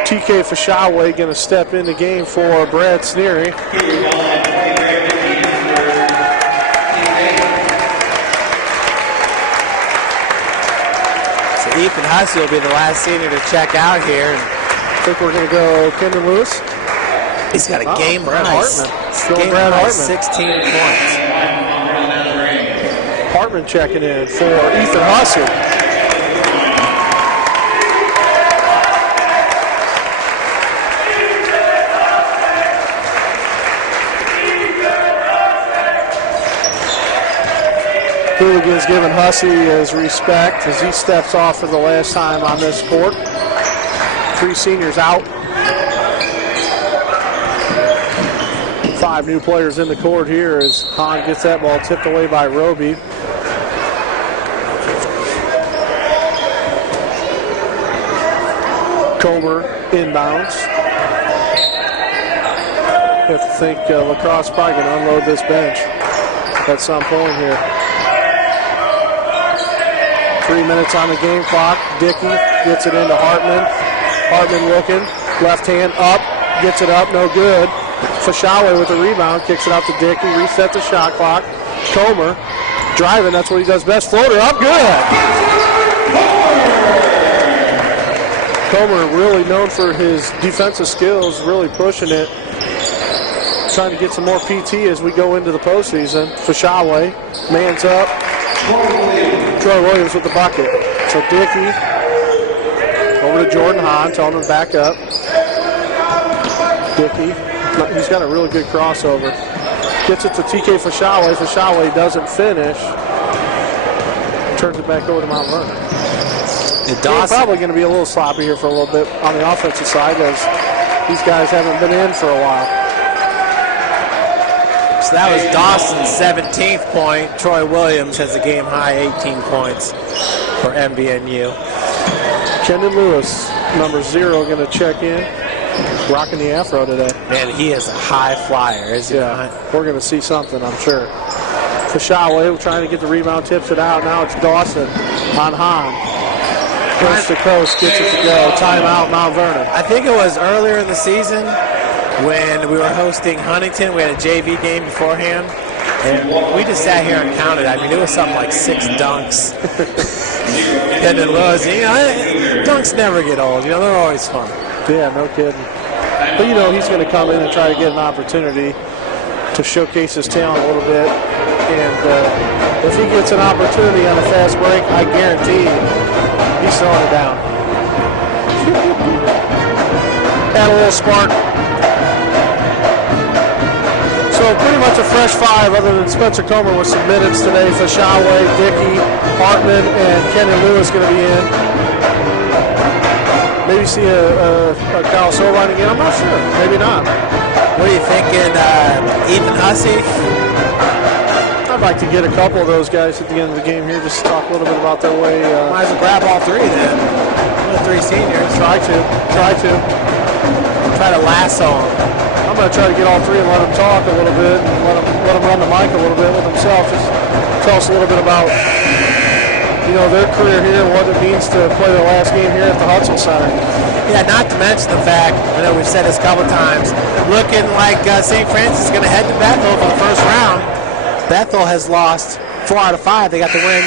TK Fashawa going to step in the game for Brad Sneary. Ethan Hussey will be the last senior to check out here. I think we're going to go Kendon Lewis. He's got a game high. Game high 16 points. Hartman checking in for Ethan Hussey. Hooligan's giving Hussey his respect as he steps off for the last time on this court. 3 seniors out. 5 new players in the court here as Hahn gets that ball tipped away by Roby. Comer inbounds. You have to think Lacrosse probably going to unload this bench at some point here. 3 minutes on the game clock. Dickey gets it into Hartman. Hartman looking. Left hand up. Gets it up. No good. Fashawa with the rebound. Kicks it out to Dickey. Reset the shot clock. Comer driving. That's what he does best. Floater up. Good. Comer really known for his defensive skills. Really pushing it. Trying to get some more PT as we go into the postseason. Fashawa. Man's up. Troy Williams with the bucket. So Dickey over to Jordan Hahn, telling him to back up. Dickey, he's got a really good crossover. Gets it to TK Fashawe. Fashawe doesn't finish. Turns it back over to Mount Vernon. They're probably going to be a little sloppy here for a little bit on the offensive side as these guys haven't been in for a while. So that was Dawson's 17th point. Troy Williams has a game-high 18 points for MVNU. Kendon Lewis, number 0, going to check in. Rocking the afro today. Man, he is a high flyer, isn't he? Yeah, we're going to see something, I'm sure. Fashawe trying to get the rebound, tips it out. Now it's Dawson on Hahn. Coast to coast, gets it to go. Timeout, Mount Vernon. I think it was earlier in the season when we were hosting Huntington. We had a JV game beforehand, and we just sat here and counted. I mean, it was something like 6 dunks. And it was, dunks never get old. They're always fun. Yeah, no kidding. But, he's going to come in and try to get an opportunity to showcase his talent a little bit. And if he gets an opportunity on a fast break, I guarantee he's throwing it down. Had a little spark. So pretty much a fresh 5 other than Spencer Comer with some minutes today. Fashawe, Dickey, Hartman, and Kenyon Lewis going to be in. Maybe see a Kyle Sorvine again. I'm not sure. Maybe not. What are you thinking, Ethan Hussey? I'd like to get a couple of those guys at the end of the game here, just talk a little bit about their way. Might as well grab all 3 then. The 3 seniors. Try to. Try to lasso them. I'm going to try to get all 3 and let them talk a little bit, and let them run the mic a little bit with themselves. Just tell us a little bit about their career here and what it means to play their last game here at the Hudson Center. Yeah, not to mention the fact, I know we've said this a couple times, looking like St. Francis is going to head to Bethel for the first round. Bethel has lost 4 out of 5. They got the win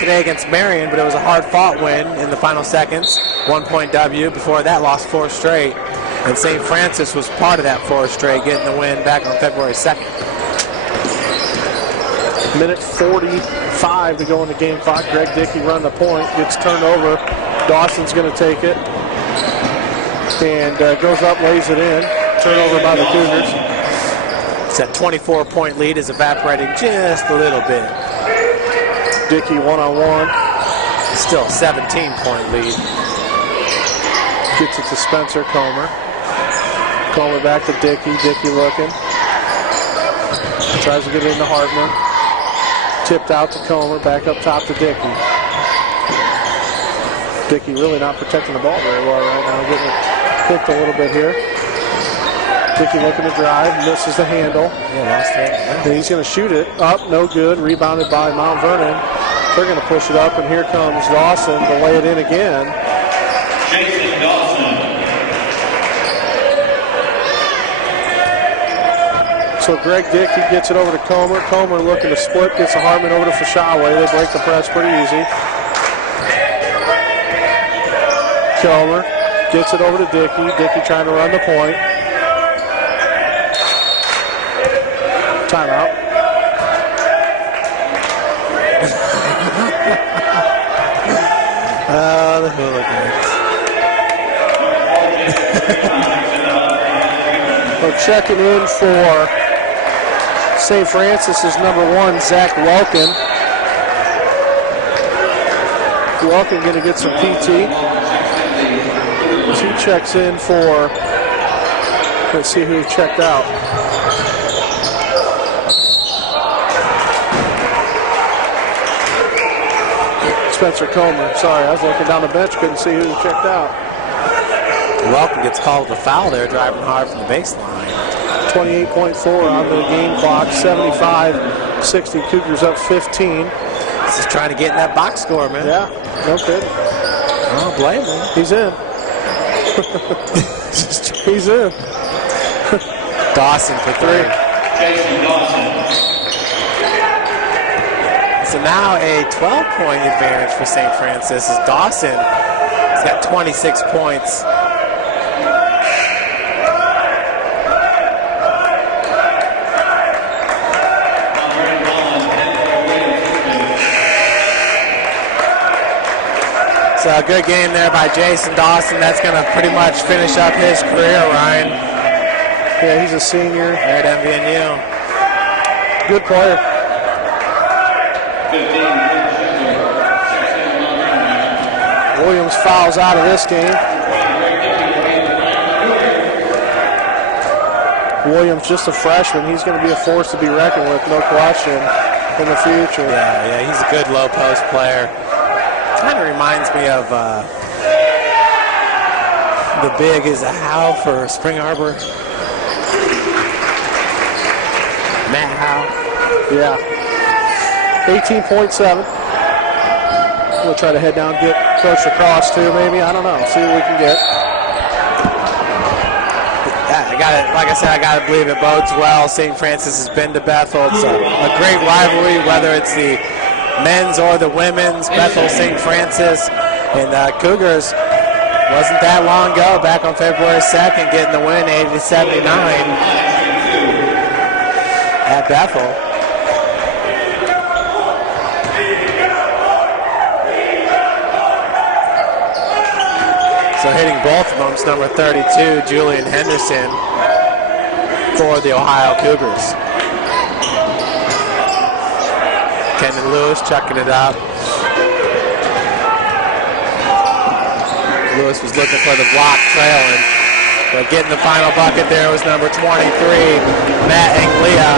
today against Marion, but it was a hard-fought win in the final seconds. 1-point W. Before that, lost 4 straight. And St. Francis was part of that 4 straight, getting the win back on February 2nd. Minute 45 to go in the game clock. Greg Dickey run the point, gets turned over. Dawson's going to take it. And goes up, lays it in. Turnover by the Cougars. That 24-point lead is evaporating just a little bit. Dickey one-on-one. Still a 17-point lead. Gets it to Spencer Comer. Comer back to Dickey. Dickey looking. Tries to get it into Hartman. Tipped out to Comer. Back up top to Dickey. Dickey really not protecting the ball very well right now. Getting it picked a little bit here. Dickey looking to drive, misses the handle. Yeah, lost it. And he's going to shoot it up, no good. Rebounded by Mount Vernon. They're going to push it up, and here comes Dawson to lay it in again. Jason Dawson. So Greg Dickey gets it over to Comer. Comer looking to split, gets the Hartman over to Fashawe. They break the press pretty easy. Comer gets it over to Dickey. Dickey trying to run the point. Timeout. The hooligans. So checking in for St. Francis is number 1, Zach Welkin. Welkin going to get some PT. As he checks in for, let's see who checked out. Spencer Comer. Sorry, I was looking down the bench, couldn't see who checked out. Welcome gets called a foul there, driving hard from the baseline. 28.4 on the game clock, 75-60. Cougars up 15. This is trying to get in that box score, man. Yeah, no kidding. I don't blame him. He's in. He's in. Dawson for 3. Jason Dawson. So now a 12-point advantage for St. Francis as Dawson has got 26 points. So a good game there by Jason Dawson. That's going to pretty much finish up his career, Ryan. Yeah, he's a senior. There at MVNU. Good player. 15, Williams fouls out of this game. Williams, just a freshman. He's going to be a force to be reckoned with, no question, in the future. Yeah, he's a good low post player. Kind of reminds me of the big is a Howe for Spring Arbor. Matt Howe. Yeah. 18.7. We'll try to head down and get Coach across too, maybe. I don't know. See what we can get. Like I said, I got to believe it bodes well. St. Francis has been to Bethel. It's a great rivalry, whether it's the men's or the women's. Bethel, St. Francis, and Cougars. Wasn't that long ago, back on February 2nd, getting the win, 80-79 at Bethel. So hitting both of them is number 32, Julian Henderson, for the Ohio Cougars. Kendon Lewis chucking it up. Lewis was looking for the block, trailing, but getting the final bucket there was number 23, Matt Anglia,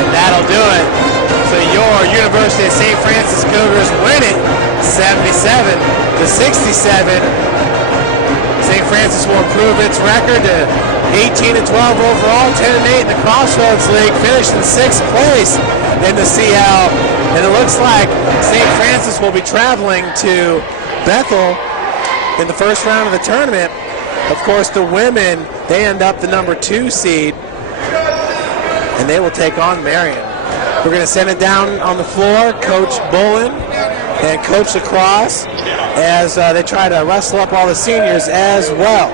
and that'll do it. So your University of St. Francis Cougars win it 77-67. St. Francis will improve its record to 18-12 overall, 10-8 in the Crossroads League, finished in 6th place in the CL. And it looks like St. Francis will be traveling to Bethel in the first round of the tournament. Of course, the women, they end up the number 2 seed, and they will take on Marion. We're going to send it down on the floor, Coach Bullen and Coach Lacrosse, as they try to wrestle up all the seniors as well.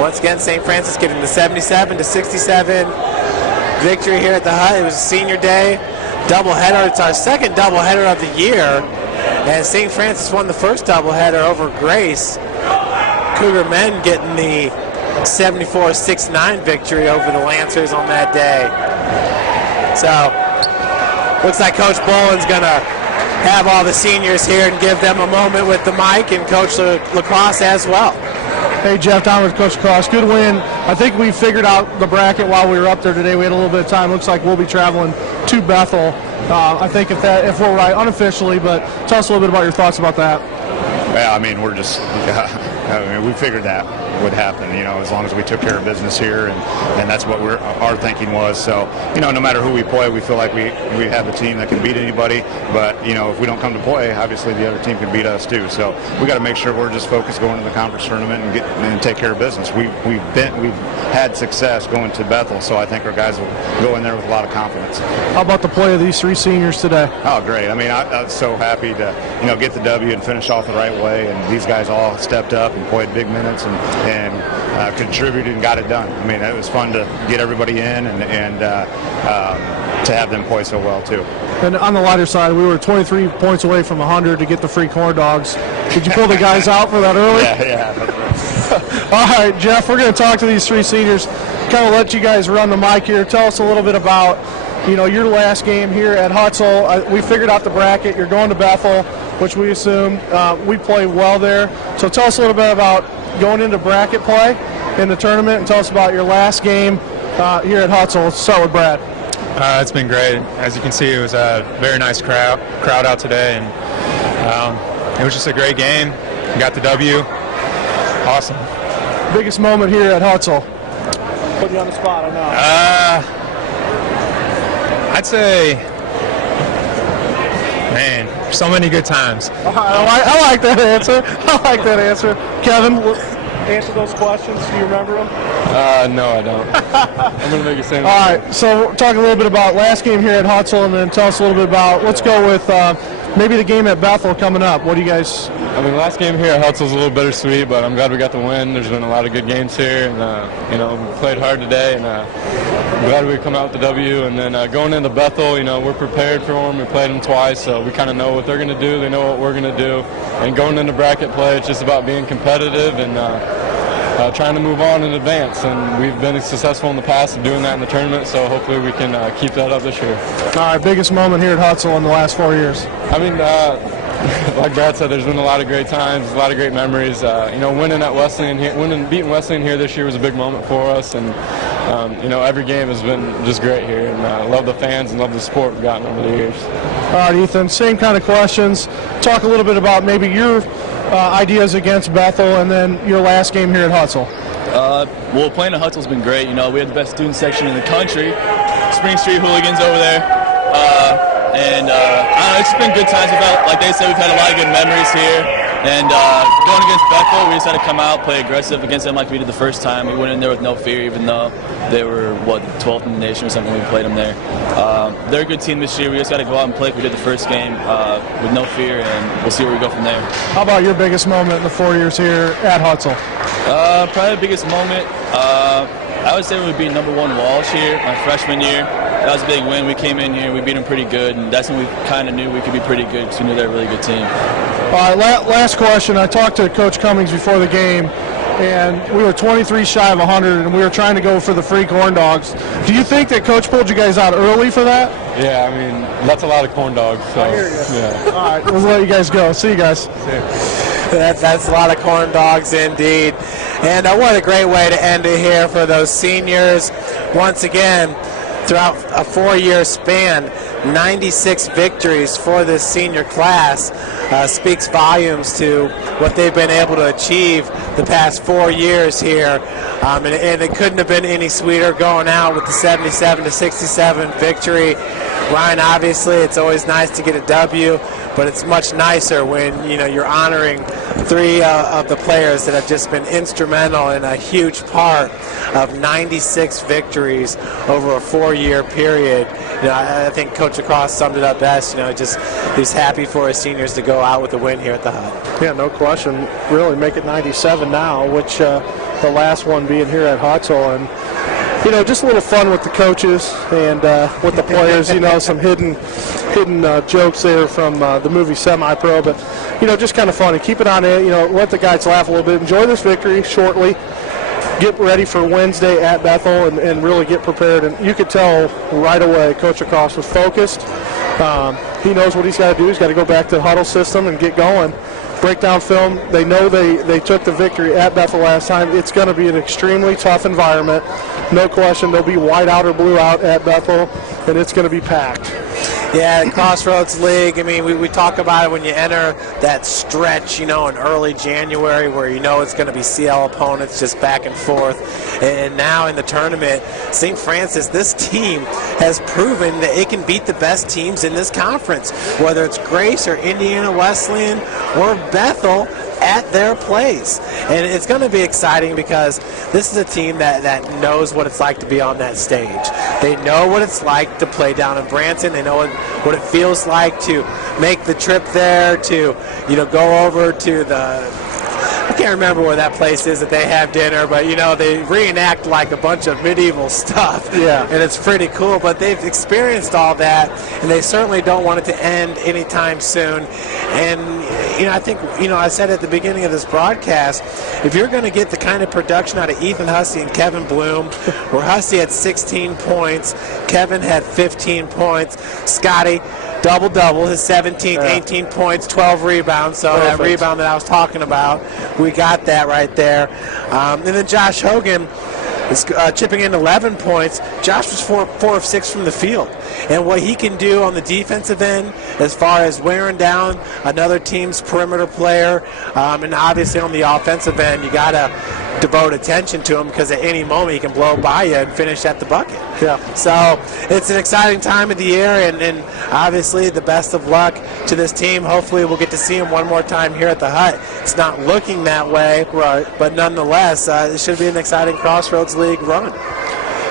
Once again, St. Francis getting the 77-67 victory here at the Hut. It was a senior day doubleheader. It's our second doubleheader of the year, and St. Francis won the first doubleheader over Grace. Cougar men getting the 74-69 victory over the Lancers on that day. So, looks like Coach Boland's going to have all the seniors here and give them a moment with the mic, and Coach Lacrosse as well. Hey, Jeff, Don with Coach Lacrosse. Good win. I think we figured out the bracket while we were up there today. We had a little bit of time. Looks like we'll be traveling to Bethel. I think if we're right, unofficially, but tell us a little bit about your thoughts about that. Yeah, I mean, we figured that would happen, as long as we took care of business here, and that's what our thinking was. So, no matter who we play, we feel like we have a team that can beat anybody, but, if we don't come to play, obviously the other team can beat us too. So we got to make sure we're just focused going to the conference tournament and take care of business. We've had success going to Bethel, so I think our guys will go in there with a lot of confidence. How about the play of these 3 seniors today? Oh, great. I mean, I was so happy to, get the W and finish off the right way, and these guys all stepped up and played big minutes and contributed and got it done. I mean, it was fun to get everybody in and to have them play so well too. And on the lighter side, we were 23 points away from 100 to get the free corn dogs. Did you pull the guys out for that early? Yeah. All right, Jeff, we're going to talk to these 3 seniors, kind of let you guys run the mic here. Tell us a little bit about, your last game here at Hutzel. We figured out the bracket. You're going to Bethel, which we assumed. We play well there. So tell us a little bit about going into bracket play in the tournament, and tell us about your last game here at Hutzel. Let's start with Brad. It's been great. As you can see, it was a very nice crowd out today, and it was just a great game. We got the W. Awesome. Biggest moment here at Hutzel? Put you on the spot, I know. I'd say, man, so many good times. I like that answer. Kevin, answer those questions. Do you remember them? No, I don't. I'm going to make it sound. All right, so talk a little bit about last game here at Hutzel, and then tell us a little bit about, let's go with maybe the game at Bethel coming up. What do you guys? I mean, last game here at Hutzel's a little bittersweet, but I'm glad we got the win. There's been a lot of good games here, and we played hard today, and glad we come out with the W. And then going into Bethel, you know, we're prepared for them. We played them twice, so we kind of know what they're going to do. They know what we're going to do. And going into bracket play, it's just about being competitive and trying to move on and advance. And we've been successful in the past of doing that in the tournament, so hopefully we can keep that up this year. All right, biggest moment here at Hutzel in the last 4 years? I mean, like Brad said, there's been a lot of great times, a lot of great memories. You know, winning at Wesleyan here, beating Wesleyan here this year was a big moment for us, and you know, every game has been just great here, and I love the fans and love the support we've gotten over the years. All right, Ethan, same kind of questions. Talk a little bit about maybe your ideas against Bethel and then your last game here at Hutzel. Well, playing at Hutzel's been great. You know, we have the best student section in the country. Spring Street Hooligans over there. And I don't know, it's just been good times. Like they said, we've had a lot of good memories here. And going against Bethel, we just had to come out, play aggressive against them like we did the first time. We went in there with no fear, even though they were, what, 12th in the nation or something when we played them there. They're a good team this year. We just got to go out and play like we did the first game with no fear, and we'll see where we go from there. How about your biggest moment in the 4 years here at Hutzel? Probably the biggest moment, I would say we beat #1 Walsh here my freshman year. That was a big win. We came in here, we beat them pretty good, and that's when we kind of knew we could be pretty good because we knew they're a really good team. All right, last question. I talked to Coach Cummings before the game, and we were 23 shy of 100, and we were trying to go for the free corn dogs. Do you think that Coach pulled you guys out early for that? Yeah, I mean, that's a lot of corn dogs. So, I hear you. Yeah. All right, we'll let you guys go. See you guys. That's a lot of corn dogs indeed. And what a great way to end it here for those seniors. Once again, throughout a 4-year span, 96 victories for this senior class speaks volumes to what they've been able to achieve the past 4 years here. And it couldn't have been any sweeter going out with the 77-67 victory. Ryan, obviously, it's always nice to get a W, but it's much nicer when you're honoring 3 of the players that have just been instrumental in a huge part of 96 victories over a 4-year period. I think Coach Lacrosse summed it up best. He's happy for his seniors to go out with a win here at the Hut. Yeah, no question. Really make it 97 now, which the last one being here at Hutzel. And just a little fun with the coaches and with the players. Some hidden jokes there from the movie Semi-Pro, but just kind of funny. Keep it on it. Let the guys laugh a little bit. Enjoy this victory shortly. Get ready for Wednesday at Bethel and really get prepared. And you could tell right away Coach Lacrosse was focused. He knows what he's got to do. He's got to go back to the huddle system and get going. Breakdown film, they know they took the victory at Bethel last time. It's going to be an extremely tough environment. No question, they'll be white out or blue out at Bethel, and it's going to be packed. Yeah, Crossroads League, I mean, we talk about it when you enter that stretch, in early January where it's going to be CL opponents just back and forth. And now in the tournament, St. Francis, this team has proven that it can beat the best teams in this conference, whether it's Grace or Indiana Wesleyan or Bethel at their place. And it's going to be exciting because this is a team that knows what it's like to be on that stage. They know what it's like to play down in Branson. They know what it feels like to make the trip there, to go over to I can't remember where that place is that they have dinner, but they reenact like a bunch of medieval stuff. Yeah. And it's pretty cool, but they've experienced all that, and they certainly don't want it to end anytime soon. And I think I said at the beginning of this broadcast, if you're going to get the kind of production out of Ethan Hussey and Kevin Bloom, where Hussey had 16 points, Kevin had 15 points, Scotty double-double, his 17th, 18 points, 12 rebounds. So Perfect. That rebound that I was talking about, we got that right there. And then Josh Hogan is chipping in 11 points. Josh was 4 of 6 from the field. And what he can do on the defensive end as far as wearing down another team's perimeter player, and obviously on the offensive end, you got to devote attention to him because at any moment he can blow by you and finish at the bucket. Yeah. So it's an exciting time of the year, and obviously the best of luck to this team. Hopefully we'll get to see him one more time here at the Hut. It's not looking that way, right? But nonetheless, it should be an exciting Crossroads League run.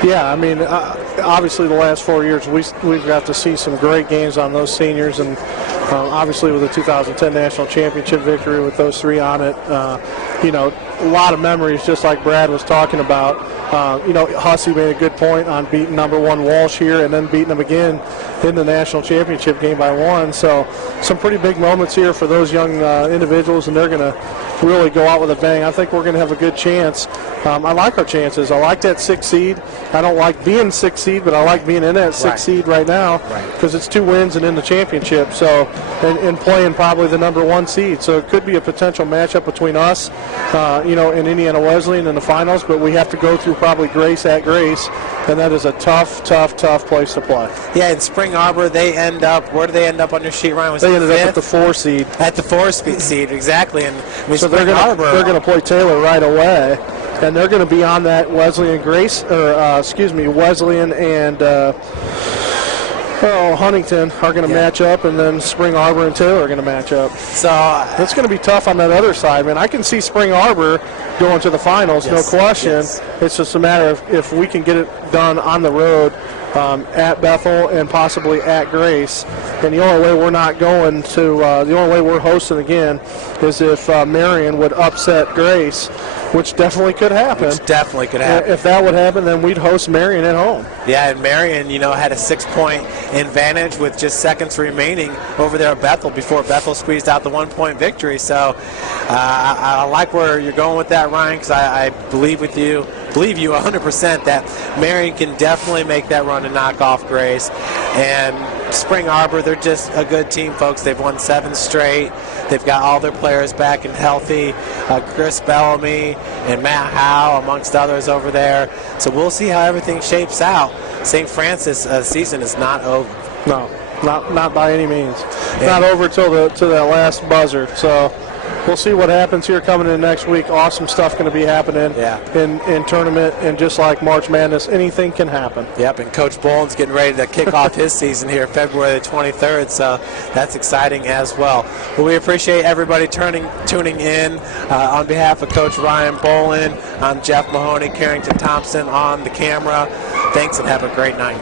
Yeah, I mean, obviously the last 4 years we've got to see some great games on those seniors, and obviously with the 2010 National Championship victory with those 3 on it, a lot of memories just like Brad was talking about. Hussey made a good point on beating number 1 Walsh here and then beating them again in the national championship game by 1. So some pretty big moments here for those young individuals, and they're going to really go out with a bang. I think we're going to have a good chance. I like our chances. I like that 6th seed. I don't like being 6th seed, but I like being in that 6th seed right now because it's 2 wins and in the championship. So and playing probably the number 1 seed. So it could be a potential matchup between us, and Indiana Wesleyan in the finals. But we have to go through probably Grace at Grace, and that is a tough place to play. Yeah, in Spring Arbor, they end up. Where do they end up on your sheet, Ryan? They ended up at the 4 seed. At the 4 seed, exactly. And so they're going to play Taylor right away, and they're going to be on that Wesleyan Wesleyan and Huntington are going to match up, and then Spring Arbor and Taylor are going to match up. So that's going to be tough on that other side, man. I can see Spring Arbor going to the finals, no question. Yes. It's just a matter of if we can get it done on the road. At Bethel and possibly at Grace. And the only way we're not going to, the only way we're hosting again is if Marion would upset Grace, which definitely could happen. If that would happen, then we'd host Marion at home. Yeah, and Marion, had a 6-point advantage with just seconds remaining over there at Bethel before Bethel squeezed out the 1-point victory. So I like where you're going with that, Ryan, because I believe you 100% that Marion can definitely make that run and knock off Grace. And Spring Arbor, they're just a good team, folks. They've won 7 straight. They've got all their players back and healthy. Chris Bellamy and Matt Howe, amongst others over there. So we'll see how everything shapes out. St. Francis season is not over. No, not by any means. Not over till that last buzzer. So we'll see what happens here coming in next week. Awesome stuff going to be happening in tournament, and just like March Madness, anything can happen. Yep, and Coach Boland's getting ready to kick off his season here February the 23rd, so that's exciting as well. Well, we appreciate everybody tuning in. On behalf of Coach Ryan Boland, I'm Jeff Mahoney, Carrington Thompson on the camera. Thanks and have a great night.